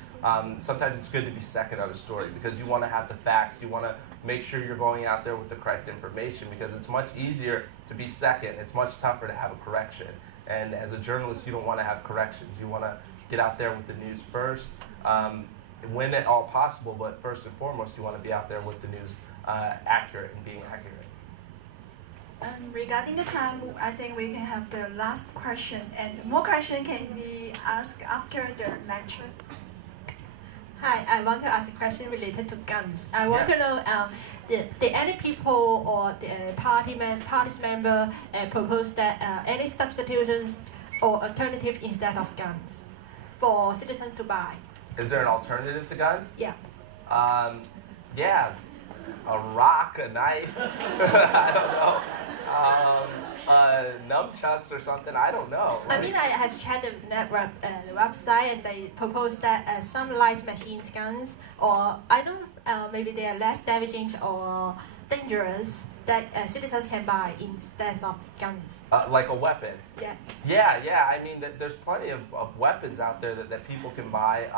Sometimes it's good to be second on a story, because you want to have the facts. You want to make sure you're going out there with the correct information, because it's much easier to be second. It's much tougher to have a correction. And as a journalist, you don't want to have corrections. You want to get out there with the news first, when at all possible, but first and foremost, you want to be out there with the news accurate and being accurate. Regarding the time, I think we can have the last question, and more questions can be asked after the lecture. Hi, I want to ask a question related to guns. I want to know, did any people or the party's member propose that any substitutions or alternative instead of guns for citizens to buy? Is there an alternative to guns? Yeah. Yeah, a rock, a knife, I don't know. Nunchucks or something, I don't know. I mean, I have checked the website, and they propose that some light machine guns, or I don't, maybe they are less damaging or dangerous, that citizens can buy instead of guns. Like a weapon? Yeah. Yeah, I mean, there's plenty of weapons out there that people can buy.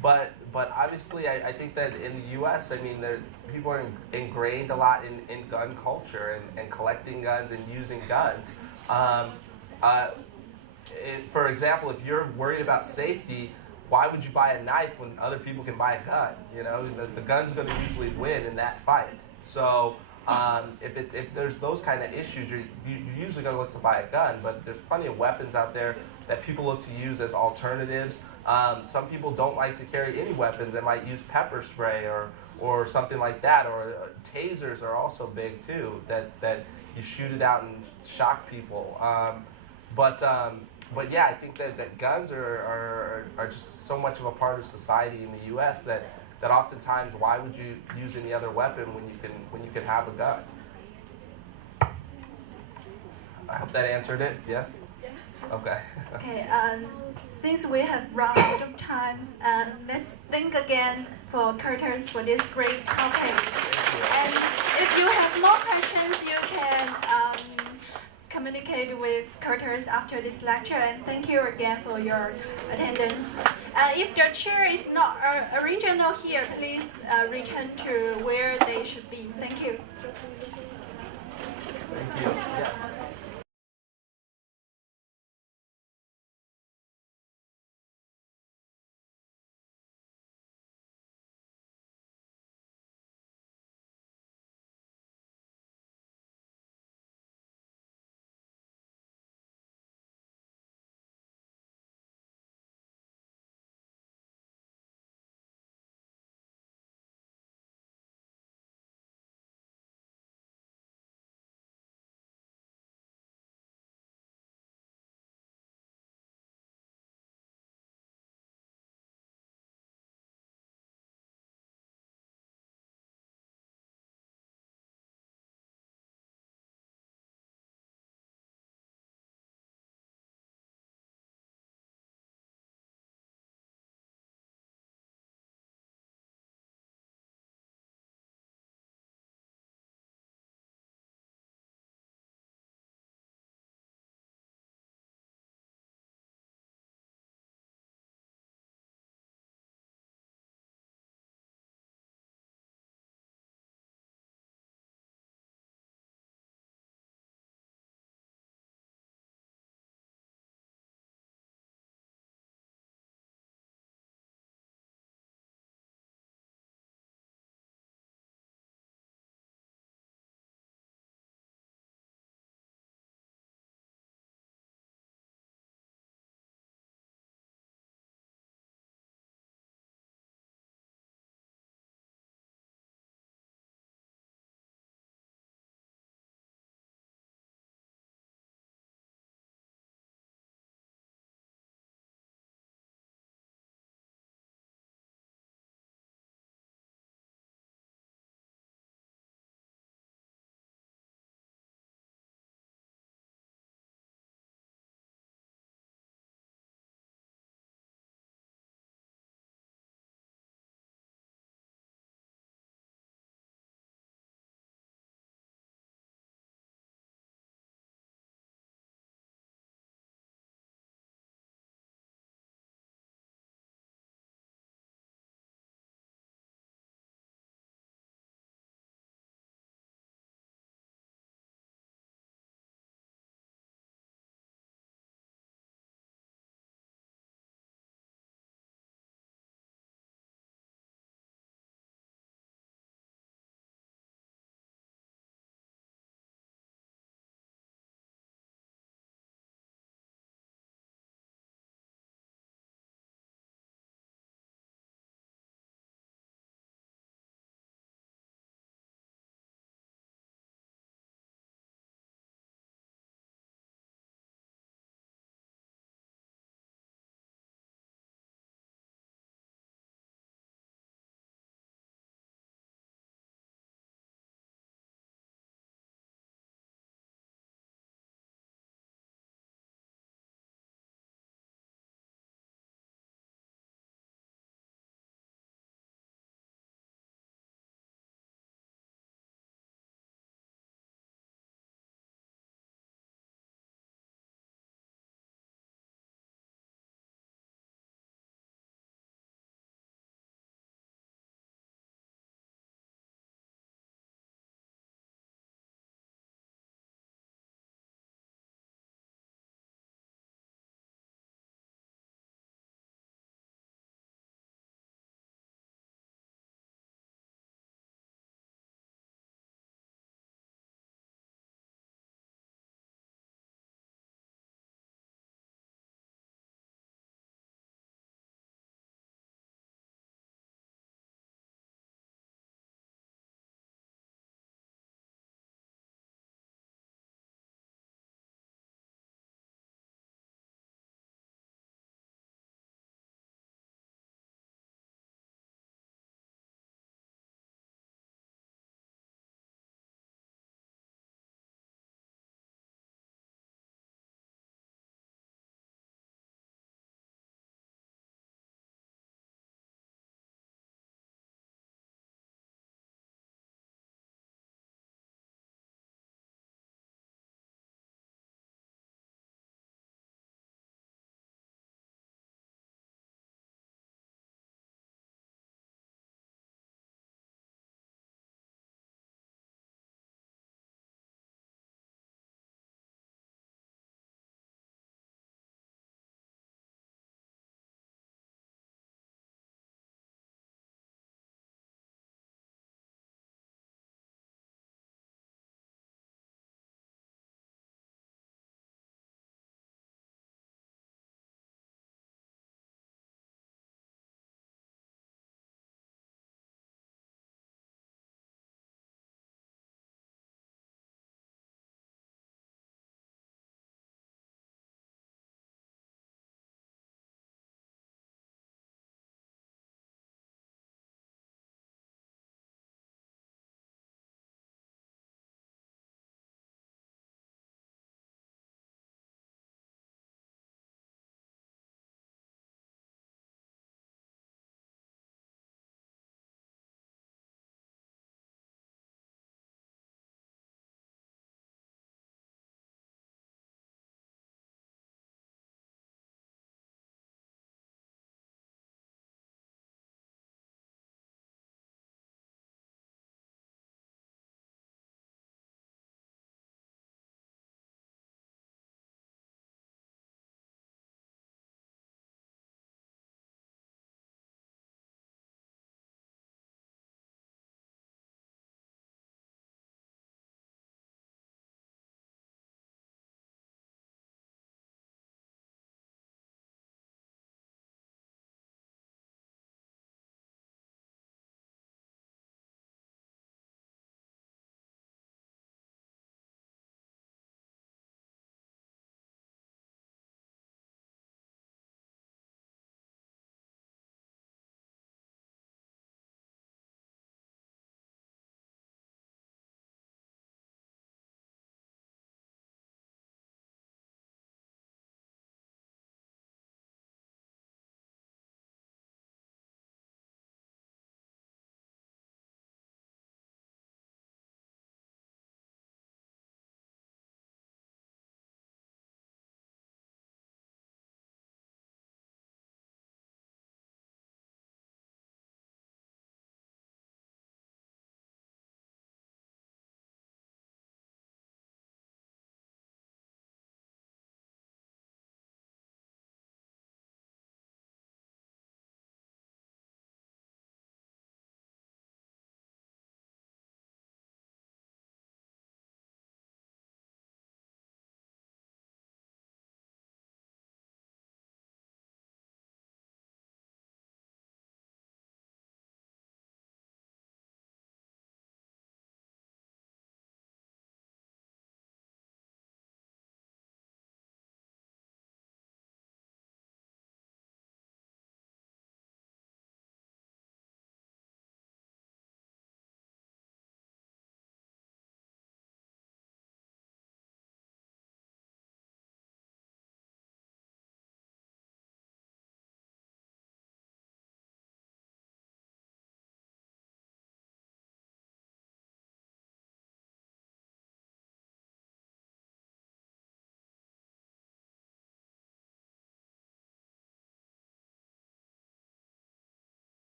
But obviously, I think that in the U.S., I mean, people are ingrained a lot in gun culture and collecting guns and using guns. For example, if you're worried about safety, why would you buy a knife when other people can buy a gun? You know, the gun's going to usually win in that fight. So if there's those kind of issues, you're usually going to look to buy a gun. But there's plenty of weapons out there that people look to use as alternatives. Some people don't like to carry any weapons. They might use pepper spray or something like that. Or tasers are also big too, that you shoot it out and shock people. But yeah, I think that guns are just so much of a part of society in the U.S. that oftentimes, why would you use any other weapon when you can have a gun? I hope that answered it. Yeah. Okay. Okay. Since we have run out of time, let's thank again for Kurtis for this great topic. And if you have more questions, you can communicate with Kurtis after this lecture. And thank you again for your attendance. If the chair is not original here, please return to where they should be. Thank you. Thank you. Yeah.